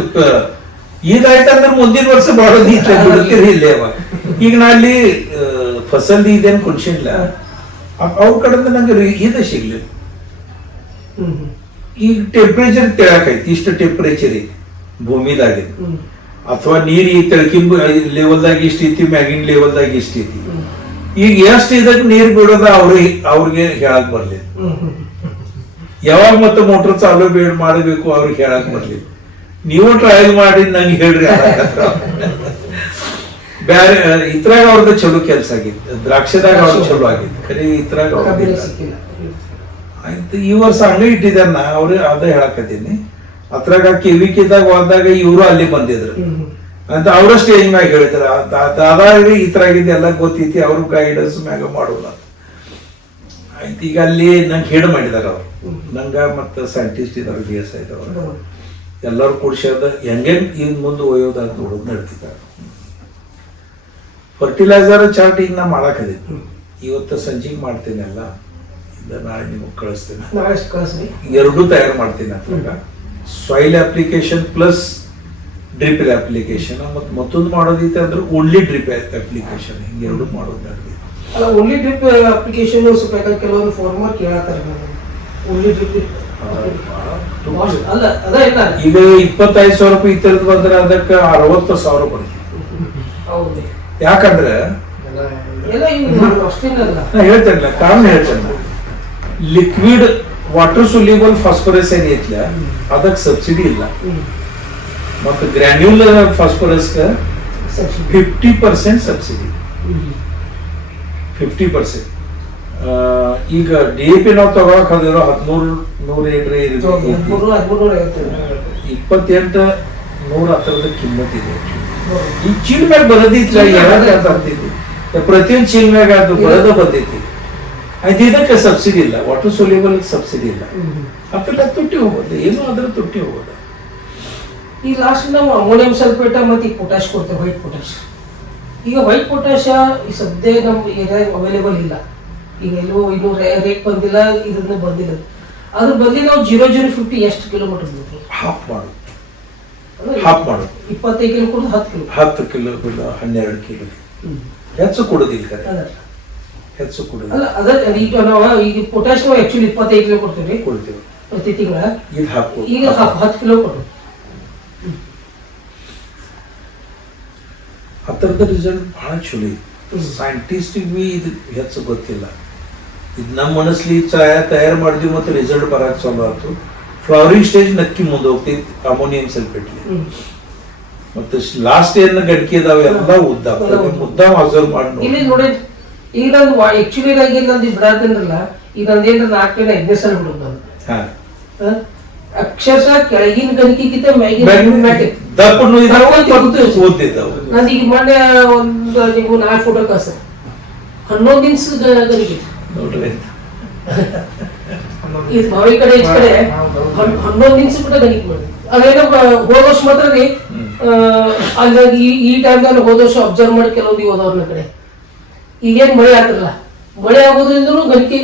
ಇದಾಯ್ತಂದ್ರೆ ಮುಂದಿನ ವರ್ಷ ಮಾಡೋದು ಬಿಡ್ತೀರಿ ಇಲ್ಲೇ ಅವ. ಈಗ ನಾ ಅಲ್ಲಿ ಫಸಲ್ ಇದೇನು ಕೊಡ್ಸಿಲ್ಲ ಅವ್ರ ಕಡೆಯಿಂದ ನಂಗೆ ಇದು ಸಿಗ್ಲಿಲ್ಲ. ಈಗ ಟೆಂಪ್ರೇಚರ್ ತೆಳಕೈತಿ ಇಷ್ಟು ಟೆಂಪ್ರೇಚರ್ ಐತಿ ಭೂಮಿದಾಗ ಅಥವಾ ನೀರು ಈ ತೆಳಕಿನ ಲೆವೆಲ್ದಾಗ ಇಷ್ಟ ಐತಿ ಮ್ಯಾಗಿನ ಲೆವೆಲ್ದಾಗ ಇಷ್ಟ ಐತಿ. ಈಗ ಎಷ್ಟು ಇದಕ್ಕೆ ನೀರು ಬಿಡೋದ ಅವ್ರಿಗೆ ಹೇಳಕ್ ಬರ್ಲಿಲ್ಲ. ಯಾವಾಗ ಮತ್ತೆ ಮೋಟರ್ ಚಾಲು ಮಾಡಬೇಕು ಅವ್ರಿಗೆ ಹೇಳಕ್ ಬರ್ಲಿಲ್ಲ. ನೀವು ಟ್ರಯಲ್ ಮಾಡಿ ನಂಗೆ ಹೇಳ್ರಿ ಬೇರೆ ಇದ್ರಾಗ ಅವ್ರದ್ದು ಚಲೋ ಕೆಲಸ ಆಗಿತ್ತು. ದ್ರಾಕ್ಷದಾಗ ಅವ್ರದ್ದು ಚಲೋ ಆಗಿತ್ತು ಖರೀ ಇದ್ರಾಗ ಆಯ್ತು. ಈ ವರ್ಷ ಹಂಗೆ ಇಟ್ಟಿದ್ದಾರ ಅವ್ರು ಅದೇ ಹೇಳಕತ್ತೀನಿ. ಅದ್ರಾಗ KVKದಾಗ ಹೋದಾಗ ಇವರು ಅಲ್ಲಿ ಬಂದಿದ್ರು ಅಂತ ಅವ್ರ ಸ್ಟೇಜ್ ಮ್ಯಾಗ ಹೇಳ್ತಾರ ದಾದಾಗ ಇದ್ರಾಗಿದ್ದ ಎಲ್ಲ ಗೊತ್ತೈತಿ ಅವ್ರ ಗೈಡೆನ್ಸ್ ಮ್ಯಾಗ ಮಾಡೋಲ್ಲ ಆಯ್ತು. ಈಗ ಅಲ್ಲಿ ನಂಗೆ ಹೇಳ ಮಾಡಿದಾರ ಅವ್ರು ನಂಗ ಮತ್ತ ಸೈಂಟಿಸ್ಟ್ ಇದಾರ BS ಇದ್ದವ್ರು ಎಲ್ಲರೂ ಕೂಡ್ಸೋದ ಹೆಂಗೆ ಈಗ ಮುಂದೆ ಒಯ್ಯೋದ ನೋಡೋದು ನಡ್ತಿದ್ದಾರೆ. ಫರ್ಟಿಲೈಸರ್ ಚಾರ್ಟ್ ಈಗ ನಾ ಮಾಡಾಕದಿತ್ತು. ಇವತ್ತು ಸಂಜೆಗೆ ಮಾಡ್ತೇನೆ ಎಲ್ಲ ನಾಳೆ ನಿಮಗೆ ಕಳಿಸ್ತೇನೆ. 2 ತಯಾರು ಮಾಡ್ತೀನಿ ಅದ್ರಾಗ soil application plus drip application ಮತ್ತು ಮತ್ತೊಂದು ಮಾಡೋದೈತೆ ಅಂದ್ರೆ ಓನ್ಲಿ ಡ್ರಿಪ್ ಅಪ್ಲಿಕೇಶನ್ ಹಿಂಗೆ 2 ಮಾಡೋದು. ಅಲ್ಲ ಓನ್ಲಿ ಡ್ರಿಪ್ ಅಪ್ಲಿಕೇಶನ್ ಸ್ವಲ್ಪ ಕೆಲವೊಂದು ಫಾರ್ಮರ್ ಕೇಳತ್ತಾರೆ ಓನ್ಲಿ ಡ್ರಿಪ್ ಅಲ್ಲ ಅದ ಇಲ್ಲ. ಈಗ 25,000 ರೂಪಾಯಿ ಇತ್ತರದ್ದು ಬಂದ್ರೆ ಅದಕ್ಕೆ 60,000 ಬರ್ತದೆ. ಯಾಕಂದ್ರೆ ಎಲ್ಲ ಇವು ಅಷ್ಟೇನಲ್ಲ. ನಾ ಹೇಳ್ತೇನೆ ಕಾರಣ ಹೇಳ್ತೇನೆ. ಲಿಕ್ವಿಡ್ ವಾಟರ್ ಸೊಲ್ಯೂಬಲ್ ಫಾಸ್ಫರಸ್ ಏನೈತ್ಲ ಅದಕ್ಕೆ ಸಬ್ಸಿಡಿ ಇಲ್ಲ. ಮತ್ತು ಗ್ರ್ಯಾನ್ಯುಲರ್ ಫಾಸ್ಫರಸ್ 50% ಸಬ್ಸಿಡಿ. 50%. ಈಗ DAP ನಾವು ತಗೋಕ್ ಹೋದಿರೋ 28-100 ಹತ್ರದ ಕಿಮ್ಮತ್ ಇದೆ. ಈ ಚೀಲ್ ಮ್ಯಾಗ ಬರದಿತ್ತು ಪ್ರತಿಯೊಂದು ಚೀಲ್ ಮ್ಯಾಗ ಅದು ಬರೋದ ಬಂದೈತಿ. ಅದು ಇದಕ್ಕೆ ಸಬ್ಸಿಡಿ ಇಲ್ಲ, ವಾಟರ್ ಸೊಲ್ಯೂಬಲ್ ಸಬ್ಸಿಡಿ ಇಲ್ಲ. ಅದೆಲ್ಲ ತುಟ್ಟಿ ಹೋಗೋದು, ಏನು ಅದ್ರ ತುಟ್ಟಿ ಹೋಗೋದು. ಈ ಲಾಸ್ಟ್ ನಾವು ಅಮೋನಿಯಂ ಸಲ್ಫೇಟ್ ಮತ್ತೆ ಪೊಟ್ಯಾಶ್ ಕೊಡ್ತೇವೆ, ವೈಟ್ ಪೊಟ್ಯಾಶ್. ಈಗ ವೈಟ್ ಪೊಟ್ಯಾಶ ಈ ಸದ್ಯ ನಮ್ಮ ಏರಿಯಾಗ ಅವೈಲೇಬಲ್ ಇಲ್ಲ. ಈಗ ಎಲ್ಲೋ ಇನ್ನೂ ರೇಟ್ ಬಂದಿಲ್ಲ, ಇದನ್ನ ಬಂದಿಲ್ಲ. ಅದ್ರ ಬದಲಿ ನಾವು 0050 ಎಷ್ಟು ಕಿಲೋಮೀಟರ್ ಬೇಕು ಹಾಫ್ ಮಾಡು 25 ಕಿಲೋ ಕೊಡೋದು 10 ಕಿಲೋ 12 ಕಿಲೋ ಹೆಚ್ಚು ಕೊಡೋದಿಲ್ಲ. ಹೆಚ್ಚು ಕೊಡೋದು ಅಲ್ಲ. ಅದ ಈಗ ನಾವು ಈಗ ಪೊಟ್ಯಾಶ್ ನಾವು ಆಕ್ಚುಲಿ 25 ಕಿಲೋ ಕೊಡ್ತೇವೆ ಪ್ರತಿ ತಿಂಗಳ. ಈಗ 10 ಕಿಲೋ ಕೊಟ್ಟು ಅದರದ ರಿಸಲ್ಟ್ ಬಹಳ ಚಲೋ ಇತ್ತು. ಸೈಂಟಿಸ್ಟಿಗೆ ಬಿ ಇದು ಹೆಚ್ಚು ಗೊತ್ತಿಲ್ಲ. ಇದು ನಮ್ಮ ಮನಸ್ಲಿ ತಯಾರು ಮಾಡಿದ್ವಿ ಮತ್ತು ರಿಸಲ್ಟ್ ಬರಕ್ಕೆ ಚಲೋ ಆಯ್ತು. ಫ್ಲವರಿಂಗ್ ಸ್ಟೇಜ್ ನಕ್ಕಿ ಮುಂದೆ ಹೋಗ್ತೈತಿ ಅಮೋನಿಯಂ ಸಲ್ಫೇಟ್ಲಿ. ಮತ್ತು ಲಾಸ್ಟ್ ಏನ್ ಗಡ್ಕಿ ಇದಾವೆ ಎಲ್ಲ ಉದ್ದ ಅಬ್ಸರ್ವ್ ಮಾಡಿ ನೋಡಿ. ಈಗ ನಂದು ಆಕ್ಚುಲಿ ನಂದು ಬಿಡಾತೇನಲ್ಲ, ಈಗ ನಂದು ಏನ್ರ 4-5 ಸಲ ಬಿಡೋದು ನಾನು. ಅಕ್ಷರಶಃ ಕೆಳಗಿನ ಗಣಿಕಿಗಿಂತ ಮ್ಯಾಗಿನ ನಂದು ಈಗ ಮೊನ್ನೆ ಒಂದು ನೀವು 4 ಫೋಟೋ ಕಳ್ಸ 11 ದಿನ್ಸ ಗಣಿಕೆ ಇದು ಭಾವಿ ಕಡೆ ಈ ಕಡೆ 11 ದಿನ್ಸ ಕೂಡ ಗಣಿಕೆ ಮಾಡಿ. ಅದೇನೋ ಹೋದ ವರ್ಷ ಮಾತ್ರ ರೀ ಅಲ್ಲಿ ಈ ಟೈಮ್ನಲ್ಲಿ ಹೋದ ವರ್ಷ ಅಬ್ಸರ್ವ್ ಮಾಡಿ ಕೆಲವೊಂದು ಹೋದವ್ರನ್ನ ಕಡೆ ಈಗೇನ್ ಮಳೆ ಆಗ್ತಿರಲ್ಲ, ಮಳೆ ಆಗೋದ್ರಿಂದನೂ ಗಣಿಕೆ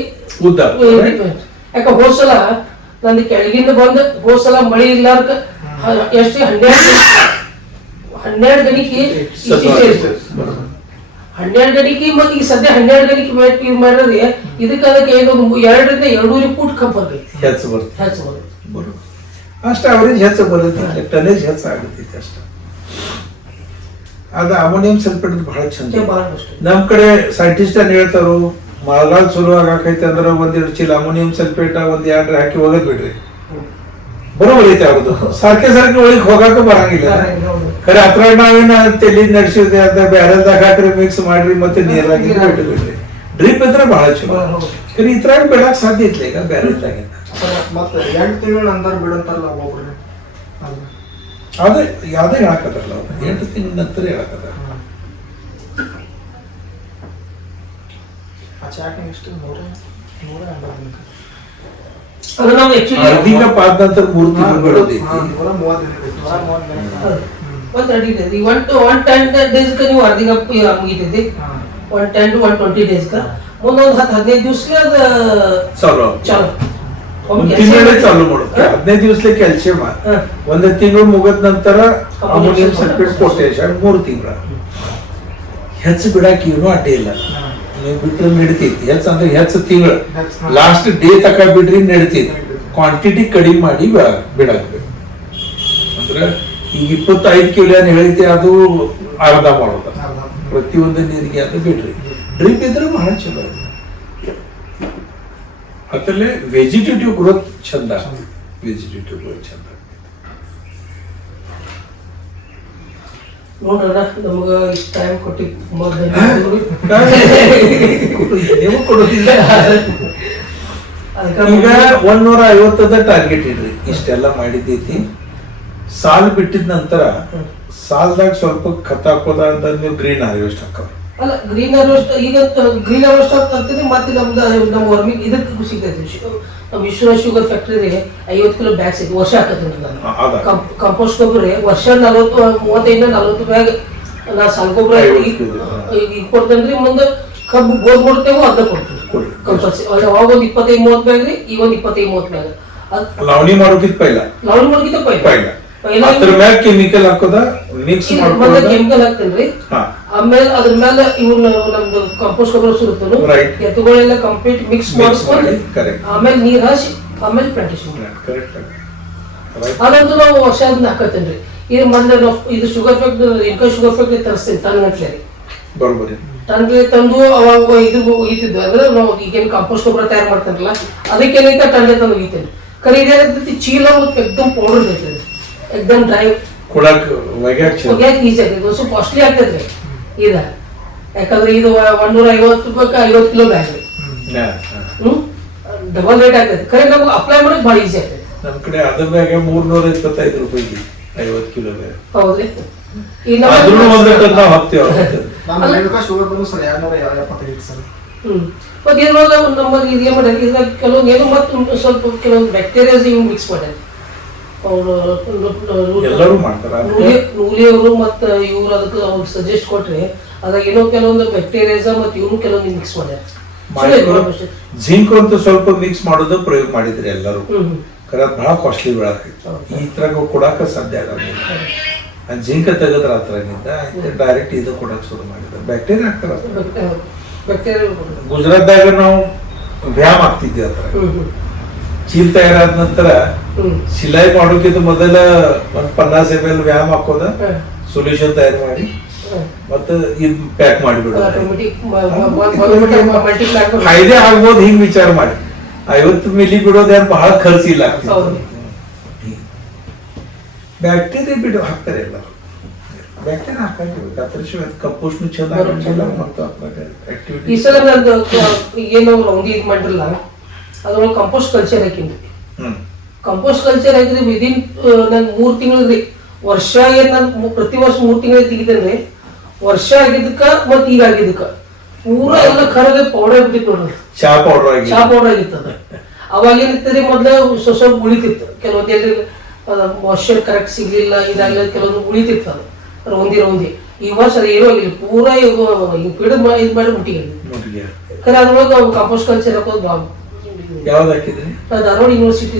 ಯಾಕ ಹೋದ್ಸಲ ನಂದು ಕೆಳಗಿಂದ ಬಂದು ಹೋದ್ಸಲ ಮಳೆ ಇಲ್ಲಾರ್ಕ ಎಷ್ಟು 12 ಗಣಿಕೆ 12 ಗಣಿಕೆ ಮತ್ತೆ ಈಗ ಸದ್ಯ 12 ಗಣಿಕೆ ಯೂಸ್ ಮಾಡಿದ್ರೆ ಇದಕ್ಕೆ ಅದಕ್ಕೆ 2 ರಿಂದ 2.5 ಫೂಟ್ ಕಪ್ ಬರ್ತೈತಿ. ಹೆಚ್ಚು ಬರುತ್ತೆ ಅಷ್ಟ ಅವರೇಜ್ ಹೆಚ್ಚು ಬರುತ್ತೆ, ಟನೇಜ್ ಹೆಚ್ಚು ಆಗುತ್ತೆ ಅಷ್ಟ. ಅದು ಅಮೋನಿಯಂ ಸಲ್ಫೇಟ್ ಬಹಳ ಚಂದ. ನಮ್ ಕಡೆ ಸೈಂಟಿಸ್ಟ್ ಏನ್ ಹೇಳ್ತಾರು, ಮಳೆಗಾಲ ಶುರು ಆಗಾಕೈತೆ ಅಂದ್ರೆ 1-2 ಚೀಲ ಅಮೋನಿಯಂ ಸಲ್ಫೇಟ್ 1-2 ಹಾಕಿ ಒಳಗ್ ಬಿಡ್ರಿ ಬರೋಬರ್ ಐತೆ. ಅವ್ರದ್ದು ಸಾರ್ಕೆ ಒಳಗೆ ಹೋಗಾಕ ಬರಂಗಿಲ್ಲ. ಖರೆ ಹತ್ರ ನಾವೇನ ತೆಲಿ ನಡೆಸಿದೆ ಅದ ಬ್ಯಾರಲ್ದಾಗ ಹಾಕ್ರಿ, ಮಿಕ್ಸ್ ಮಾಡ್ರಿ, ಮತ್ತೆ ನೀರಾಗಿ ಬಿಡ್ರಿ. ಡ್ರಿಪ್ ಇದ್ರೆ ಬಹಳ ಚಲೋ. ಖರೆ ಇದ್ರಾಗ ಬಿಡಕ್ ಸಾಧ್ಯ ಇತ್ತು ಈಗ ಬ್ಯಾರಲ್ದಾಗ. ಮತ್ತೆ 8 ತಿಂಗಳ ನಂತರ ಬಿಡಂತಾರಲ್ಲ ಒಬ್ಬೊಬ್ರು, ಅದೇ ಯಾವ್ದೇ ಹೇಳಕತ್ತಾರಲ್ಲ ಅವ್ರು 8 ತಿಂಗಳ ನಂತರ ಹೇಳಕತ್ತಾರ. ಅರ್ಧಿಕ ಪಾದ ನಂತರ 3 ತಿಂಗಳು ಬಿಡೋದೈತಿ. 130 days. 110 days ನೀವು ಅರ್ಧಿಕ ಮುಗಿತೈತಿ. 110 to 120 days ಮುಂದೊಂದು 10-15 ದಿವಸಕ್ಕೆ ಅದು ಚಾಲು ತಿಂಗಳೇ ಚಾಲು ಮಾಡುತ್ತೆ. 15 ದಿವಸಲೆ ಕ್ಯಾಲ್ಸಿಯಂ, 1 ತಿಂಗಳು ಮುಗಿದ ನಂತರ ಅಮೋನಿಯಂ ಸಲ್ಫೇಟ್, ಪೊಟ್ಯಾಷಿಯಂ 3 ತಿಂಗಳ. ಹೆಚ್ಚು ಬಿಡಾಕಿ ಏನೂ ಅಡ್ಡಿ ಇಲ್ಲ, ನೀವು ಬಿಟ್ರೆ ನಡಿತೈತಿ. ಹೆಚ್ಚು ಅಂದ್ರೆ ಹೆಚ್ಚು ತಿಂಗಳು ಲಾಸ್ಟ್ ಡೇ ತಕ ಬಿಡ್ರಿ ನಡಿತೈತಿ. ಕ್ವಾಂಟಿಟಿ ಕಡಿಮೆ ಮಾಡಿ ಬಿಡಾಕ್ಬೇಕು. ಅಂದ್ರೆ ಈಗ 25 ಕಿಲೋ ಏನ್ ಹೇಳಿತಿ ಅದು ಅರ್ಧ ಮಾಡೋದ, ಪ್ರತಿಯೊಂದು ನೀರಿಗೆ ಅದು ಬಿಡ್ರಿ. ಡ್ರಿಪ್ ಇದ್ರೆ ಬಹಳ ಚಲೋ ಇದೆ. ಅದರಲ್ಲೇ ವೆಜಿಟೇಟಿವ್ ಗ್ರೋತ್ ಚಂದ. ನೋಡೋಣ, ನಮಗ ಇಷ್ಟ ಟೈಮ್ ಕೊಟ್ಟಿ ತುಂಬಾ ನೀವು ಕೊಡೋದಿಲ್ಲ. ಈಗ 150 ಟಾರ್ಗೆಟ್ ಇಡ್ರಿ. ಇಷ್ಟೆಲ್ಲ ಮಾಡಿದ್ದೈತಿ. ಸಾಲ್ ಬಿಟ್ಟಿದ ನಂತರ ಸಾಲ್ದಾಗ ಸ್ವಲ್ಪ ಖತ್ ಹಾಕೋದ ಅಂತ ನೀವು ಗ್ರೀನ್ ಹಾರ್ವೆಸ್ಟ್ ಹಾಕೋ. ಅಲ್ಲ, ಗ್ರೀನ್ ಹಾರ್ವೆಸ್ಟ್ ಈಗ ಗ್ರೀನ್ ಹಾರ್ವೆಸ್ಟ್ ಆಗ್ತದೆ. ಮತ್ತೆ ನಮ್ಮ ವರ್ಮಿಂಗ್ ಇದಕ್ಕೆ ಸಿಗ್ತೈತಿ. ನಮ್ಮ ವಿಶ್ವ ಶುಗರ್ ಫ್ಯಾಕ್ಟ್ರಿ 50 ಕಿಲೋ ಬ್ಯಾಗ್ ಸಿಗ್ತದೆ. ವರ್ಷ ಹಾಕತ್ತೀನಿ ನಾನು ಕಂಪೋಸ್ಟ್ ಗೊಬ್ಬರ. ವರ್ಷ 35-40 ಬ್ಯಾಗ್ ನಾ ಸಣ್ಣ ಗೊಬ್ಬರ ಈಗ ಕೊಡ್ತೇನ್ರಿ. ಮುಂದೆ ಕಬ್ಬು ಬೋದ್ ಕೊಡ್ತೇವೆ, ಅದ ಕೊಡ್ತೀವಿ ಕಂಪಲ್ಸರಿ. ಅವಾಗ ಒಂದು 25-30 ಬ್ಯಾಗ್ ರೀ, ಈಗ ಒಂದು 25-30 ಬ್ಯಾಗ್. ಲವಣಿ ಮಾಡೋಕಿತ್ ಪೈಲ ಕೆಮಿಕಲ್ ಹಾಕೋದ ಮಿಕ್ಸ್ ಮಾಡ್ಕೊಳ್ಳೋದ. ಕೆಮಿಕಲ್ ಹಾಕ್ತೇನ್ರಿ. ಆಮೇಲೆ ಅದ್ರ ಮೇಲೆ ಇವ್ನ ನಮ್ದು ಕಂಪೋಸ್ಟ್ ಗೊಬ್ಬರ ಸಿಗುತ್ತಲ್ಲ, ಎತ್ತುಗಳೆಲ್ಲ ಕಂಪ್ಲೀಟ್ ಮಿಕ್ಸ್ ಮಾಡಿಸ್ಕೊಂಡು ಆಮೇಲೆ ನೀರ್ ಹಾಸಿ ಆಮೇಲೆ ಪ್ಲಾಂಟೇಶನ್. ಅದಂತೂ ನಾವು ವರ್ಷ ಅದನ್ನ ಹಾಕತ್ತೇನ್ರಿ. ಇದು ಮೊದಲು ಇದು ಶುಗರ್ ಫ್ಯಾಕ್ಟ್ರಿ ಶುಗರ್ ಫ್ಯಾಕ್ಟ್ರಿ ತರಿಸ್ತೇನೆ ತನ್ನ ಗಂಟ್ಲೆ. ಬರೋಬ್ಬರಿ. ಟನ್ಲೆ ತಂದು ಅವಾಗ ಇದು ಒಗಿತಿದ್ವು ಅಂದ್ರೆ ನಾವು ಈಗೇನು ಕಾಂಪೋಸ್ಟ್ ಗೊಬ್ಬರ ತಯಾರು ಮಾಡ್ತಾರಲ್ಲ ಅದಕ್ಕೇನೈತೆ ಟನ್ಲೆ ತಂದು ಒಗಿತೇನೆ ಕರೆ ಇದೇನೈತಿ ಚೀಲ ಮತ್ತು ಎಕ್ದಮ್ ಪೌಡರ್ ಐತೆ ಎಕ್ದಮ್ ಡ್ರೈ ಕೊಡಕ್ ಒಗ್ಯಾಕ್ ಒಗ್ಯಾಕೆ ಈಜಿ ಆಗ್ತೈತೆ ಒಂದು ಸ್ವಲ್ಪ ಕಾಸ್ಟ್ಲಿ ಆಗ್ತೈತ್ರಿ ಇದ ಯಾಕಂದ್ರೆ ಇದು 150 ರೂಪಾಯಿ 50 ಕಿಲೋ ಬ್ಯಾಗ್ ರೀ ಡಬಲ್ ರೇಟ್ ಆಗ್ತೈತೆ ಖರೆ ನಮ್ಗೆ ಅಪ್ಲೈ ಮಾಡೋಕೆ ಭಾಳ ಈಸಿ ಆಗ್ತೈತೆ ನಮ್ ಕಡೆ ಅದ್ರ ಬ್ಯಾಗ 325 ರೂಪಾಯಿ 50 ಕಿಲೋ ಬ್ಯಾಗ್ ಹೌದ್ರಿ ಈಗ ಅದ್ರೂ ಒಂದು ಟನ್ ನಾವು ಹಾಕ್ತೇವೆ ನಮ್ಮ ರೇಣುಕಾ ಶುಗರ್ ಬಂದು ಸರ್ 275 ಸರ್. ಮತ್ತೆ ಇದ್ರೊಳಗ ನಮ್ಮಲ್ಲಿ ಇದೇನು ಮಾಡ್ಯಾರ ಇದ್ರಾಗ ಕೆಲವೊಂದು ಏನು ಮತ್ತು ಸ್ವಲ್ಪ ಕೆಲವೊಂದು ಬ್ಯಾಕ್ಟೀರಿಯಾಸ್ ಇವು ಮಿಕ್ಸ್ ಮಾಡ್ಯಾರ ಅವರು ಎಲ್ಲರೂ ಮಾಡ್ತಾರ ನೂಲಿಯವರು ಮತ್ತು ಇವ್ರು ಅದಕ್ಕೆ ಅವ್ರಿಗೆ ಸಜೆಸ್ಟ್ ಕೊಟ್ರೆ ಅದಾಗ ಏನೋ ಕೆಲವೊಂದು ಬ್ಯಾಕ್ಟೀರಿಯಾಸ್ ಮತ್ತು ಇವ್ರು ಕೆಲವೊಂದು ಮಿಕ್ಸ್ ಮಾಡ್ಯಾರ ಜಿಂಕ್ ಅಂತ ಸ್ವಲ್ಪ ಮಿಕ್ಸ್ ಮಾಡೋದು ಪ್ರಯೋಗ ಮಾಡಿದ್ರಿ ಎಲ್ಲರೂ ಖರೆ ಬಹಳ ಕಾಸ್ಟ್ಲಿ ಬೀಳಾಕೈತಿ ಈ ತರ ಕೊಡಾಕ ಸಾಧ್ಯ ಆಗಲ್ಲ ಜಿಂಕ್ ತೆಗದ್ರ ಹತ್ರಗಿಂದ ಡೈರೆಕ್ಟ್ ಇದು ಕೊಡಕ್ ಶುರು ಮಾಡಿದ್ರು ಬ್ಯಾಕ್ಟೀರಿಯಾ ಹಾಕ್ತಾರ ಗುಜರಾತ್ದಾಗ ನಾವು ವ್ಯಾಯಾಮ ಆಗ್ತಿದ್ವಿ ಹತ್ರ ಚೀಲ್ ತಯಾರಾದ ನಂತರ ಸಿಲಾಯಿ ಮಾಡೋಕ್ಕಿಂತ ಮೊದಲ ಒಂದ್ 50 ml ವ್ಯಾಯಾಮ ಹಾಕೋದ ಸೊಲ್ಯೂಷನ್ ತಯಾರು ಮಾಡಿ ಮತ್ತೆ ಇದ್ ಪ್ಯಾಕ್ ಮಾಡಿಬಿಡೋದು ಫಾಯ್ದೆ ಆಗ್ಬೋದು ಹಿಂಗ್ ವಿಚಾರ ಮಾಡಿ 50 ಮಿಲಿ ಬಿಡೋದೇನು ಬಹಳ ಖರ್ಚಿಲ್ಲ ಬ್ಯಾಕ್ಟೀರಿಯಾ ಬಿಡು ಹಾಕ್ತಾರೆ ಎಲ್ಲರೂ ಬ್ಯಾಕ್ಟೀರಿಯಾ ಹಾಕಿರ್ಬೇಕು ಅದ್ರ ಶಿವಾಯ ಕಂಪೋಸ್ಟ್ ಚಂದ ಆಗಂಗಿಲ್ಲ ಮತ್ತು ಈ ಸಲ ನಂದು ಏನು ರೌಂಡಿ ಇದು ಮಾಡಿರಲ್ಲ ಅದ್ರೊಳಗೆ ಕಂಪೋಸ್ಟ್ ಕಲ್ಚರ್ ಹಾಕಿದ್ವಿ ಕಂಪೋಸ್ಟ್ ಕಲ್ಚರ್ ಹಾಕಿದ್ರೆ ವಿದಿನ್ ನನ್ 3 ತಿಂಗಳಿಗೆ ವರ್ಷ ಏನ್ ನಾನು ಪ್ರತಿ ವರ್ಷ 3 ತಿಂಗಳಿಗೆ ತೆಗಿತೇನೆ ವರ್ಷ ಆಗಿದ್ದಕ್ಕ ಮತ್ ಈಗ ಆಗಿದ್ದಕ್ಕ ಪೂರ ಎಲ್ಲ ಖರಗೆ ಪೌಡರ್ ಬಿಟ್ಟಿತ್ತು ನೋಡ್ರಿ ಚಾ ಪೌಡರ್ ಆಗಿತ್ತು ಅದ ಅವಾಗ ಏನಿರ್ತದೆ ಮೊದ್ಲು ಸ್ವಲ್ಪ ಉಳಿತಿತ್ತು ಕೆಲವೊಂದು ಎಲ್ರಿಗೆ ಮಾಯ್ಶ್ಚರ್ ಕರೆಕ್ಟ್ ಸಿಗ್ಲಿಲ್ಲ ಇದಾಗಲಿಲ್ಲ ಕೆಲವೊಂದು ಉಳಿತಿತ್ತು ಅದು ರೌಂದಿ ಈ ವರ್ಷ ಅದು ಏನೂ ಆಗಿಲ್ಲ ಪೂರ ಪಿಡ್ ಇದು ಮಾಡಿ ಮುಟ್ಟಿಗೆ ಖರೆ ಅದ್ರೊಳಗೆ ಕಂಪೋಸ್ಟ್ ಕಲ್ಚರ್ ಹಾಕೋದು ಭಾಳ ಯಾವ್ದು ಹಾಕಿದ್ರಿ ಧಾರವಾಡ ಯೂನಿವರ್ಸಿಟಿ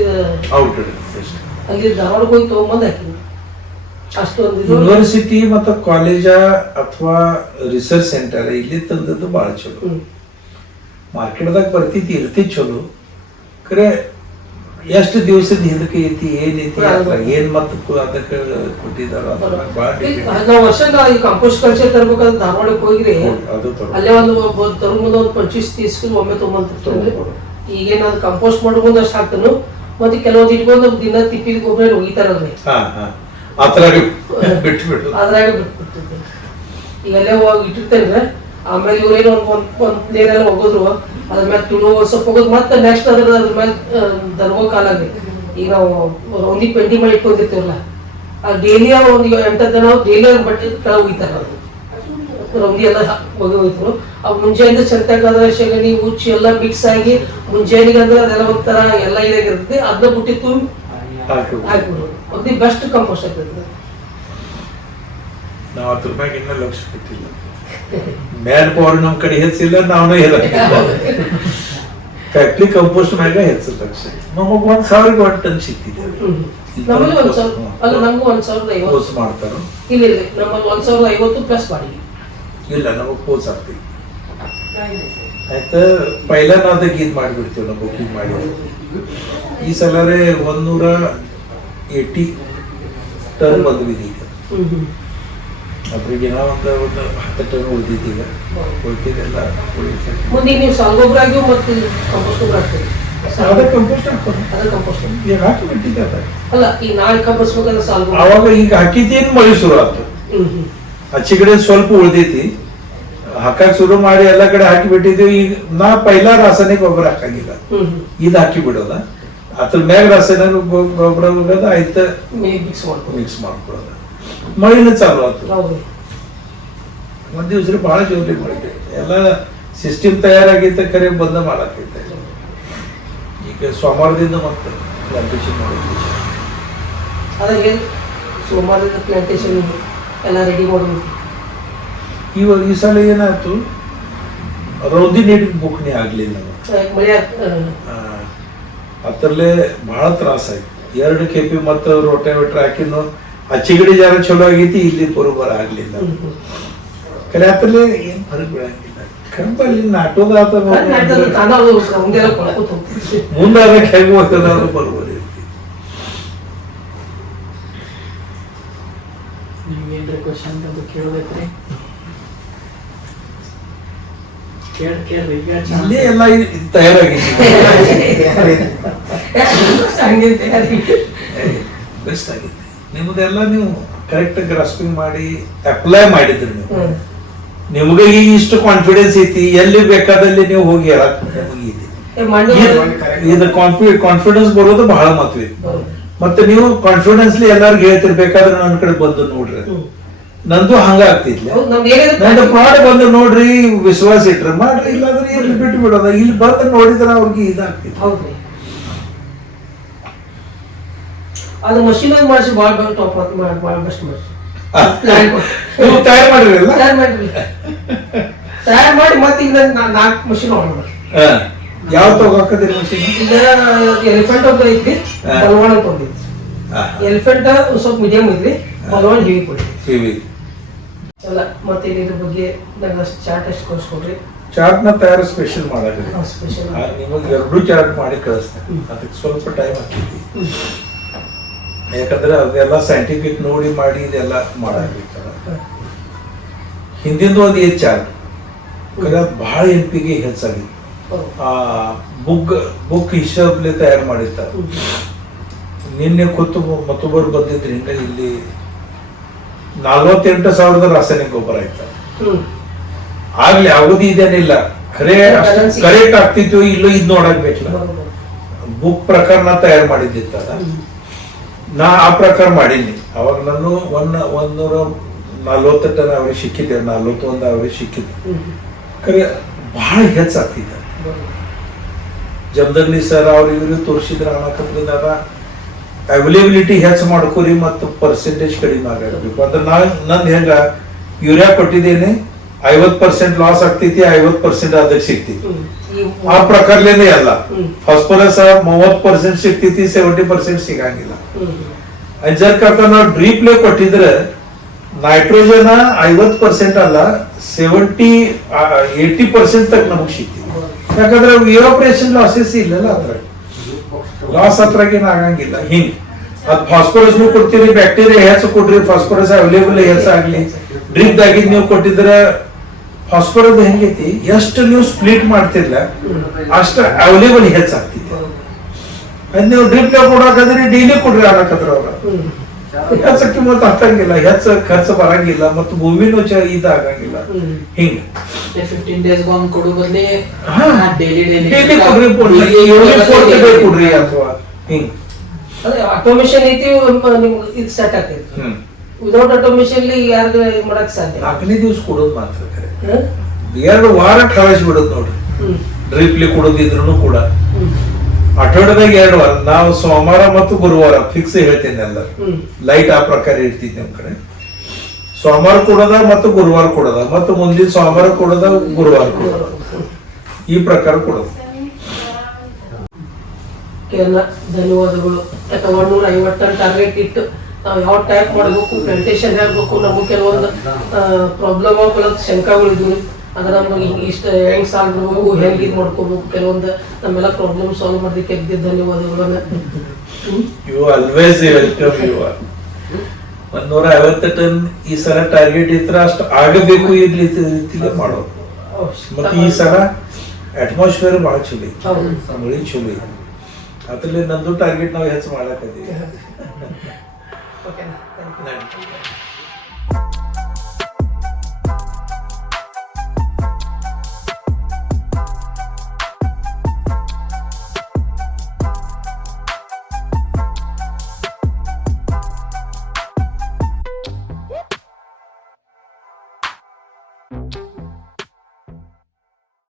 ಅಲ್ಲಿ ಧಾರವಾಡಕ್ಕೆ ಹೋಗಿ ತಗೊಂಬಂದು ಹಾಕಿದ್ವಿ ಅಷ್ಟೊಂದು ಯೂನಿವರ್ಸಿಟಿ ಮತ್ತು ಕಾಲೇಜ ಅಥವಾ ರಿಸರ್ಚ್ ಸೆಂಟರ್ ಇಲ್ಲಿ ತಂದದ್ದು ಭಾಳ ಚಲೋ ಮಾರ್ಕೆಟ್ದಾಗ ಬರ್ತಿತ್ತು ಇರ್ತಿತ್ತು ಚಲೋ ಖರೆ ಎಷ್ಟು ದಿವಸದ ಹಿಂದಕ್ಕೆ ಐತಿ ಏನೈತಿ ಏನ್ ಮತ್ತೆ ಅದಕ್ಕೆ ಕೊಟ್ಟಿದಾರ ನಾವು ವರ್ಷ ಈ ಕಂಪೋಸ್ಟ್ ಕಲ್ಚರ್ ತರ್ಬೇಕಾದ್ರೆ ಧಾರವಾಡಕ್ಕೆ ಹೋಗಿರಿ ಅಲ್ಲೇ ಒಂದು ತರುವ ಮುಂದೆ ಒಂದು 25-30 ಕಿಲೋ ಒಮ್ಮೆ ತೊಗೊಂಬಂತಿರ್ತಾರೆ ಈಗೇನು ಅದು ಕಂಪೋಸ್ಟ್ ಮಾಡೋ ಮುಂದೆ ಅಷ್ಟು ಹಾಕ್ತಾನು ಮತ್ತೆ ಕೆಲವೊಂದು ಇಟ್ಕೊಂಡು ದಿನ ತಿಪ್ಪಿದ ಗೊಬ್ಬರ ಒಗಿತಾರಲ್ರಿ ಅದ್ರಾಗ ಬಿಟ್ಬಿಡ್ತಿದ್ದೆ ಈಗ ಅಲ್ಲೇ ಹೋಗಿ ಇಟ್ಟಿರ್ತೇನೆ ಆಮೇಲೆ ಇವ್ರೇನು ಒಂದ್ ನೀರೆಲ್ಲ ಹೋಗೋದ್ರು ಅದ್ರ ಮೇಲೆ ತುಳು ಸ್ವಲ್ಪ ಹೋಗೋದು ಮತ್ತೆ ನೆಕ್ಸ್ಟ್ ಅದ್ರ ಮೇಲೆ ದರ್ಗೋ ಕಾಲಾಗ್ರಿ ಈಗ ನಾವು ರೌಂದಿ ಪೆಂಡಿ ಮಾಡಿ ಇಟ್ಕೊಂಡಿರ್ತೀವಲ್ಲ ಆ ಡೈಲಿ ಒಂದು 8 ದಿನ ಡೈಲಿ ಬಟ್ಟೆ ಕೆಳಗೆ ಹೋಗಿತಾರ ರೌಂದಿ ಎಲ್ಲ ಹೋಗಿದ್ರು ಆ ಮುಂಜಾನೆ ಚಂತಾಗಾದ್ರೆ ಶಗಣಿ ಉಚ್ಚಿ ಎಲ್ಲ ಮಿಕ್ಸ್ ಆಗಿ ಮುಂಜಾನೆಗೆ ಅಂದ್ರೆ ಅದೆಲ್ಲ ಒಂಥರ ಎಲ್ಲ ಇದಾಗಿರ್ತದೆ ಅದನ್ನ ಬಿಟ್ಟಿತ್ತು ಹಾಕ್ಬಿಡು ಅದು ಬೆಸ್ಟ್ ಕಂಪೋಸ್ಟ್ ಆಗ್ತದೆ ನಾವು ಅದ್ರ ಮ್ಯಾಗ ಇನ್ನೂ ಲಕ್ಷ ಕೊಟ್ಟಿಲ್ಲ ಮ್ಯಾನ್ ಪವರ್ ನಮ್ ಕಡೆ ಹೆಚ್ಚಿಲ್ಲ ನಾವೇ ಫ್ಯಾಕ್ಟ್ರಿ ಕಂಪೋಸ್ಟ್ ಮ್ಯಾಗ ಹೆಚ್ಚು ಲಕ್ಷ ನಮಗ್ 1,000 ಟನ್ ಸಿಕ್ತಿದೆ ನಮ್ಮಲ್ಲಿ 1,000 ಅಲ್ಲ ನಮಗೂ 1,050 ಮಾಡ್ತಾರ ಇಲ್ಲ ನಮ್ಮಲ್ಲಿ 1,050 ಪ್ಲಸ್ ಮಾಡಿ ಇಲ್ಲ ನಮಗ್ ಪೋಸ್ ಆಗ್ತೈತಿ ಆಯ್ತಾ ಪೈಲ ನಾವು ಅದಕ್ಕೆ ಇದು ಮಾಡಿಬಿಡ್ತೀವಿ ನಾವು ಬುಕಿಂಗ್ ಮಾಡಿ ಈ ಸಲರೇ 180 ಟನ್ ಬಂದ್ಬಿದ್ದು ಈಗ ಅದ್ರಿಗೆ ನಾವು ಒಂದು 10 ಟನ್ ಉಳಿದಿದ್ದೀಗ ಉಳಿಕೆಲ್ಲ ಮುಂದೆ ನೀವು ಸಾಲ್ಗೊಬ್ಬರಾಗಿ ಮತ್ತು ಕಂಪೋಸ್ಟ್ ಗೊಬ್ಬರ ಹಾಕ್ತೀವಿ ಅದ ಕಂಪೋಸ್ಟ್ ಹಾಕೋದು ಅದ ಕಂಪೋಸ್ಟ್ ಈಗ ಹಾಕಿ ಬಿಟ್ಟಿದ್ದೆ ಅದ ಅಲ್ಲ ಈಗ ನಾಳೆ ಕಂಪೋಸ್ಟ್ಬೇಕಾದ್ರೆ ಸಾಲ್ಗೊಬ್ಬರ ಅವಾಗ ಈಗ ಹಾಕಿದ್ದೇನು ಮಳೆ ಶುರು ಆಯ್ತು ಆಚೆ ಕಡೆ ಸ್ವಲ್ಪ ಉಳ್ದೈತಿ ಹಾಕಕ್ ಶುರು ಮಾಡಿ ಎಲ್ಲ ಕಡೆ ಹಾಕಿ ಬಿಟ್ಟಿದ್ದೀವಿ ಈಗ ನಾ ಪೈಲ ರಾಸಾಯನಿಕ ಗೊಬ್ಬರ ಹಾಕಂಗಿಲ್ಲ ಇದು ಹಾಕಿ ಬಿಡೋದ ಅದ್ರ ಮ್ಯಾಗ ರಾಸಾಯನಿಕ ಗೊಬ್ಬರ ಹೋಗೋದ ಆಯ್ತ ಮಿಕ್ಸ್ ಮಾಡ್ಕೊಳ್ಳೋದ ಮಳಿನ ಚಾಲು ಆಯ್ತು ಒಂದ್ ದಿವ್ಸ ಬಹಳ ಜೋರಿ ಮಾಡಿದ್ವಿ ಎಲ್ಲ ಸಿಸ್ಟಮ್ ತಯಾರಾಗಿತ್ತ ಕರೆ ಬಂದ ಮಾಡಾಕೈತೆ ಈಗ ಸೋಮವಾರದಿಂದ ಮತ್ತೆ ಪ್ಲಾಂಟೇಶನ್ ಮಾಡೋದು ಅದೇ ಸೋಮವಾರದಿಂದ ಪ್ಲಾಂಟೇಶನ್ ಎಲ್ಲ ರೆಡಿ ಮಾಡೋದು ಇವಾಗ ಈ ಸಲ ಏನಾಯ್ತು ರೌದಿ ನೀರಿನ ಬುಕ್ನಿ ಆಗ್ಲಿಲ್ಲ ಅದ್ರಲ್ಲೇ ಬಹಳ ತ್ರಾಸ ಆಯ್ತು 2 ಕೆಪಿ ಮತ್ತು ರೋಟೇವೇಟರ್ ಹಾಕಿನು ಅಚ್ಚಿಗಡಿ ಜಾರ ಚಲೋ ಆಗೈತಿ ಇಲ್ಲಿ ಬರೋಬರ ಆಗ್ಲಿಲ್ಲ ಕರೆ ಅದ್ರಲ್ಲೇ ಏನ್ ಫರಕ್ ಬೀಳಂಗಿಲ್ಲ ಕಂಪಲ್ಲಿ ನಾಟೋದ ಮುಂದೆ ಅದಕ್ಕೆ ಹೆಂಗ್ ಹೋಗ್ತದ ಬರೋಬರ ಇರ್ತಿ ನೀವೇನ್ರಿ ಕ್ವಶನ್ ಅಂತ ಕೇಳಬೇಕ್ರಿ ಕೇಳ್ರಿ ಈಗ ಇಲ್ಲೇ ಎಲ್ಲ ತಯಾರಾಗಿದೆ. ಹಂಗೆ ತಯಾರಿ. ಬೆಸ್ಟ್ ಆಗಿದೆ ನಿಮ್ಮದೆಲ್ಲ. ನೀವು ಕರೆಕ್ಟ್ ಗ್ರಾಸ್ಪಿಂಗ್ ಮಾಡಿ ಅಪ್ಲೈ ಮಾಡಿದ್ರಿ ನೀವು. ನಿಮ್ಗೆ ಈಗ ಇಷ್ಟು ಕಾನ್ಫಿಡೆನ್ಸ್ ಐತಿ, ಎಲ್ಲಿ ಬೇಕಾದಲ್ಲಿ ನೀವು ಹೋಗಿ ಹೇಳಕ್ ನಿಮಗೆ ಇದೆ. ಇದು ಕಾನ್ಫಿಡೆನ್ಸ್ ಬರೋದು ಬಹಳ ಮತ್ವಿ. ಮತ್ತೆ ನೀವು ಕಾನ್ಫಿಡೆನ್ಸ್ಲಿ ಎಲ್ಲಾರ್ಗು ಹೇಳ್ತಿರ್ಬೇಕಾದ್ರೆ ನನ್ನ ಕಡೆ ಬಂದು ನೋಡ್ರಿ. ನಂದು ಹಂಗ ಆಗ್ತಿದ್ಲ. ನಂದು ಪ್ರಾಡಕ್ಟ್ ಬಂದು ನೋಡ್ರಿ, ವಿಶ್ವಾಸ ಇಟ್ರಿ ಮಾಡ್ರಿ, ಇಲ್ಲಾಂದ್ರೆ ಇಲ್ಲಿ ಬಿಟ್ಟು ಬಿಡೋದ. ಇಲ್ಲಿ ಬಂದು ನೋಡಿದ್ರೆ ಅವ್ರಿಗೆ ಇದಾಗ್ತಿತ್ತು. ಹೌದ್ರಿ, ಅದು ಮಷೀನ್ ಮಾಡಿಸಿ ಭಾಳ ಟಾಪ್ ಭಾಳ ಬೆಸ್ಟ್ ಮಾಡಿಸಿ ನೀವು ತಯಾರು ಮಾಡಿರಲ್ಲ. ತಯಾರು ಮಾಡಿ ಮತ್ತೆ ಈಗ 4 ಮಷೀನ್ ಆರ್ಡರ್. ಯಾವ ತಗೋಕದ್ರಿ ಮಷೀನ್? ಎಲಿಫೆಂಟ್ ಅಂತ ಐತ್ರಿ, ಬಲವಾನ್ ಅಂತ ಒಂದೈತಿ. ಎಲಿಫೆಂಟ್ ಸ್ವಲ್ಪ ಮೀಡಿಯಂ ಐತ್ರಿ, ಬಲವಾನ್ ಹೆವಿ ಕೊಡಿ ಎಲ್ಲ. ಮತ್ತೆ ಇದ್ರ ಬಗ್ಗೆ ನಂಗೆ ಚಾರ್ಟ್ ಎಷ್ಟು ಕಳ್ಸ್ಕೊಡ್ರಿ. ಚಾರ್ಟ್ ನ ತಯಾರು ಸ್ಪೆಷಲ್ ಮಾಡಕ್ರಿ. ಸ್ಪೆಷಲ್ ನಿಮಗೆ 2 ಚಾರ್ಟ್ ಮಾಡಿ ಕಳಿಸ್ತೇನೆ. ಅದಕ್ಕೆ ಸ್ವಲ್ಪ ಟೈಮ್ ಆಗ್ತೈತಿ, ಯಾಕಂದ್ರೆ ಅದೆಲ್ಲ ಸೈಂಟಿಫಿಕ್ ನೋಡಿ ಮಾಡಿ ಇದೆಲ್ಲ ಮಾಡಬೇಕಲ್ಲ. ಹಿಂದಿಂದು ಒಂದು ಚಾರ್ಟ್ ಬಹಳ NPK ಹೆಚ್ಚಾಗಿ ಬುಕ್ ಹಿಸಾಬ್ಲೆ ತಯಾರು ಮಾಡಿರ್ತಾರೆ. ನಿನ್ನೆ ಮತ್ತೊಬ್ಬರು ಬಂದಿದ್ರು ಹಿಂಗ, ಇಲ್ಲಿ 48,000 ರಾಸಾಯನಿಕ ಗೊಬ್ಬರ ಆಯ್ತಾರೆ. ಆಗ್ಲಿ ಅವಧಿ ಇದೇನಿಲ್ಲ, ಕರೆಕ್ಟ್ ಆಗ್ತಿತ್ತು ಇಲ್ಲೋ ಇದ್ ನೋಡಕ್ ಬೇಕಲ್ಲ. ಬುಕ್ ಪ್ರಕಾರ ನಾ ತಯಾರು ಮಾಡಿದ್ದಿತ್ತ, ನಾ ಆ ಪ್ರಕಾರ ಮಾಡೀನಿ. ಅವಾಗ ನಾನು 140 ಟನ್ ಅವ್ರಿಗೆ ಸಿಕ್ಕಿದ್ದೆ, 41 ಅವ್ರಿಗೆ ಸಿಕ್ಕಿದ್ದೆ. ಕರೆ ಬಹಳ ಹೆಚ್ಚಾಗ್ತಿದ್ದ. ಜಮದಗ್ನಿ ಸರ್ ಅವ್ರ ಇವ್ರಿಗೆ ತೋರಿಸಿದ್ರ ಅನ್ನಕತ್ರಿದಾಗ ಅವೈಲೇಬಿಲಿಟಿ ಹೆಚ್ಚು ಮಾಡ್ಕೋರಿ ಮತ್ತು ಪರ್ಸೆಂಟೇಜ್ ಕಡಿಮೆ ಆಗಬೇಕು. ಅಂದ್ರೆ ನಂದು ಹೆಂಗ ಯೂರಿಯಾ ಕೊಟ್ಟಿದ್ದೇನೆ, 50% ಲಾಸ್ ಆಗ್ತೈತಿ, 50% ಅದಕ್ಕೆ ಸಿಗ್ತೈತಿ. ಆ ಪ್ರಕಾರಲೇನೆ ಎಲ್ಲ. ಫಾಸ್ಫರಸ್ 30% ಸಿಗ್ತೈತಿ, 70% ಸಿಗಂಗಿಲ್ಲ. ಜರ್ ಕರ್ತ ನಾವು ಡ್ರೀಪ್ಲೇ ಕೊಟ್ಟಿದ್ರೆ ನೈಟ್ರೋಜನ್ 50% ಅಲ್ಲ 70-80% ತಕ್ಕ ನಮಗ್ ಸಿಗ್ತೈತಿ. ಯಾಕಂದ್ರೆ ಇವಾಪರೇಷನ್ ಲಾಸಸ್ ಇಲ್ಲಲ್ಲ, ಅದ್ರಾಗ ಲಾಸ್ ಹತ್ರಾಗೇನು ಆಗಂಗಿಲ್ಲ. ಹಿಂಗ್ ಅದ್ ಫಾಸ್ಫರಸ್ ನೀವು ಕೊಡ್ತೀರಿ, ಬ್ಯಾಕ್ಟೀರಿಯಾ ಹೆಚ್ಚು ಕೊಡ್ರಿ, ಫಾಸ್ಫರಸ್ ಅವೈಲೇಬಲ್ ಹೆಚ್ಚಾಗ್ಲಿ. ಡ್ರಿಪ್ ದಾಗಿದ್ ನೀವು ಕೊಟ್ಟಿದ್ರೆ ಫಾಸ್ಫರಸ್ ಹೆಂಗೈತಿ, ಎಷ್ಟು ನೀವು ಸ್ಪ್ಲಿಟ್ ಮಾಡ್ತಿರ್ಲ ಅಷ್ಟ ಅವೈಲೇಬಲ್ ಹೆಚ್ಚಾಗ್ತೈತಿ. ಅದ್ ನೀವು ಡ್ರಿಪ್ ಕೊಡಾಕಂದ್ರೆ ಡೈಲಿ ಕೊಡ್ರಿ ಅನ್ನಕತ್ರ ಅವ್ರ ಹೆಚ್ಚಕ್ಕೆ ಮತ್ತೆ ಹತ್ತಂಗಿಲ್ಲ, ಹೆಚ್ಚ ಖರ್ಚು ಬರಂಗಿಲ್ಲ, ಮತ್ತು ಭೂಮಿನೂ ಇದಾಗಂಗಿಲ್ಲ. ಹಿಂಗ 15 days ಗೊಂದು ಕೊಡು ಬದಲಿ ಡೈಲಿ ಕೊಡ್ರಿ, ಕೊಡ್ರಿ ಅಥವಾ ಹಿಂಗ. ಅದೇ ಆಟೋಮೇಶನ್ ಐತಿ, ನಿಮ್ಗೆ ಇದು ಸೆಟ್ ಆಗ್ತೈತಿ. ವಿದೌಟ್ ಆಟೋಮೇಶನ್ ಯಾರಿಗ ಮಾಡಕ್ ಸಾಧ್ಯ. 4ನೇ ದಿವಸ ಕೊಡೋದು ಮಾತ್ರ ಕರೆ, 2 ವಾರ ಕಳಿಸಿ ಬಿಡೋದು ನೋಡ್ರಿ. ಡ್ರಿಪ್ಲಿ ಕೊಡೋದಿದ್ರು ಕೂಡ ಅಠವಾಡ್ಯದಾಗ 2 ವಾರ. ನಾವು ಸೋಮವಾರ ಮತ್ತು ಗುರುವಾರ ಫಿಕ್ಸ್ ಹೇಳ್ತೇನೆ ಎಲ್ಲ. ಲೈಟ್ ಆ ಪ್ರಕಾರ ಇರ್ತಿದ್ ನಮ್ ಕಡೆ. ಸೋಮವಾರ ಕೊಡೋದ ಮತ್ತು ಗುರುವಾರ ಕೊಡೋದ, ಮತ್ತು ಮುಂದಿನ ಸೋಮವಾರ ಕೊಡೋದ, ಗುರುವಾರ ಕೊಡೋದ, ಈ ಪ್ರಕಾರ ಕೊಡೋದು. ಧನ್ಯವಾದಗಳು. ಯಾಕಂದ್ರೆ 150 ಟನ್ ಟಾರ್ಗೆಟ್ ಇಟ್ಟು ನಾವು ಯಾವ ಟೈಪ್ ಮಾಡಬೇಕು, ಪ್ಲಾಂಟೇಶನ್ ಹೇಳ್ಬೇಕು, ನಮಗೆ ಕೆಲವೊಂದು ಪ್ರಾಬ್ಲಮ್ ಆಗಲತ್ತ ಶಂಕಾಗಳಿದ್ವು. ಅದ್ರ ನಮಗೆ ಇಷ್ಟ ಹೆಂಗ್ ಸಾಲ್ವ್ ಮಾಡ್ಬೇಕು, ಹೆಂಗ್ ಇದು ಮಾಡ್ಕೋಬೇಕು, ಕೆಲವೊಂದು ನಮ್ಮೆಲ್ಲ ಪ್ರಾಬ್ಲಮ್ ಸಾಲ್ವ್ ಮಾಡೋದಕ್ಕೆ ಧನ್ಯವಾದಗಳನ್ನ. You always welcome. You are 150 ton ಈ ಸಲ ಟಾರ್ಗೆಟ್ ಇತ್ರ ಅಷ್ಟು ಆಗಬೇಕು ಇರ್ಲಿ ಮಾಡೋದು. ಮತ್ತೆ ಈ ಸಲ ಅಟ್ಮಾಸ್ಫಿಯರ್ ಬಹಳ ಚಲೋ ಐತಿ, ಮಳಿ ಚಲೋ ಐತಿ. ಅದ್ರಲ್ಲಿ ನಂದು ಟಾರ್ಗೆಟ್ ನಾವು ಹೆಚ್ಚು ಮಾಡಕತ್ತೀವಿ. you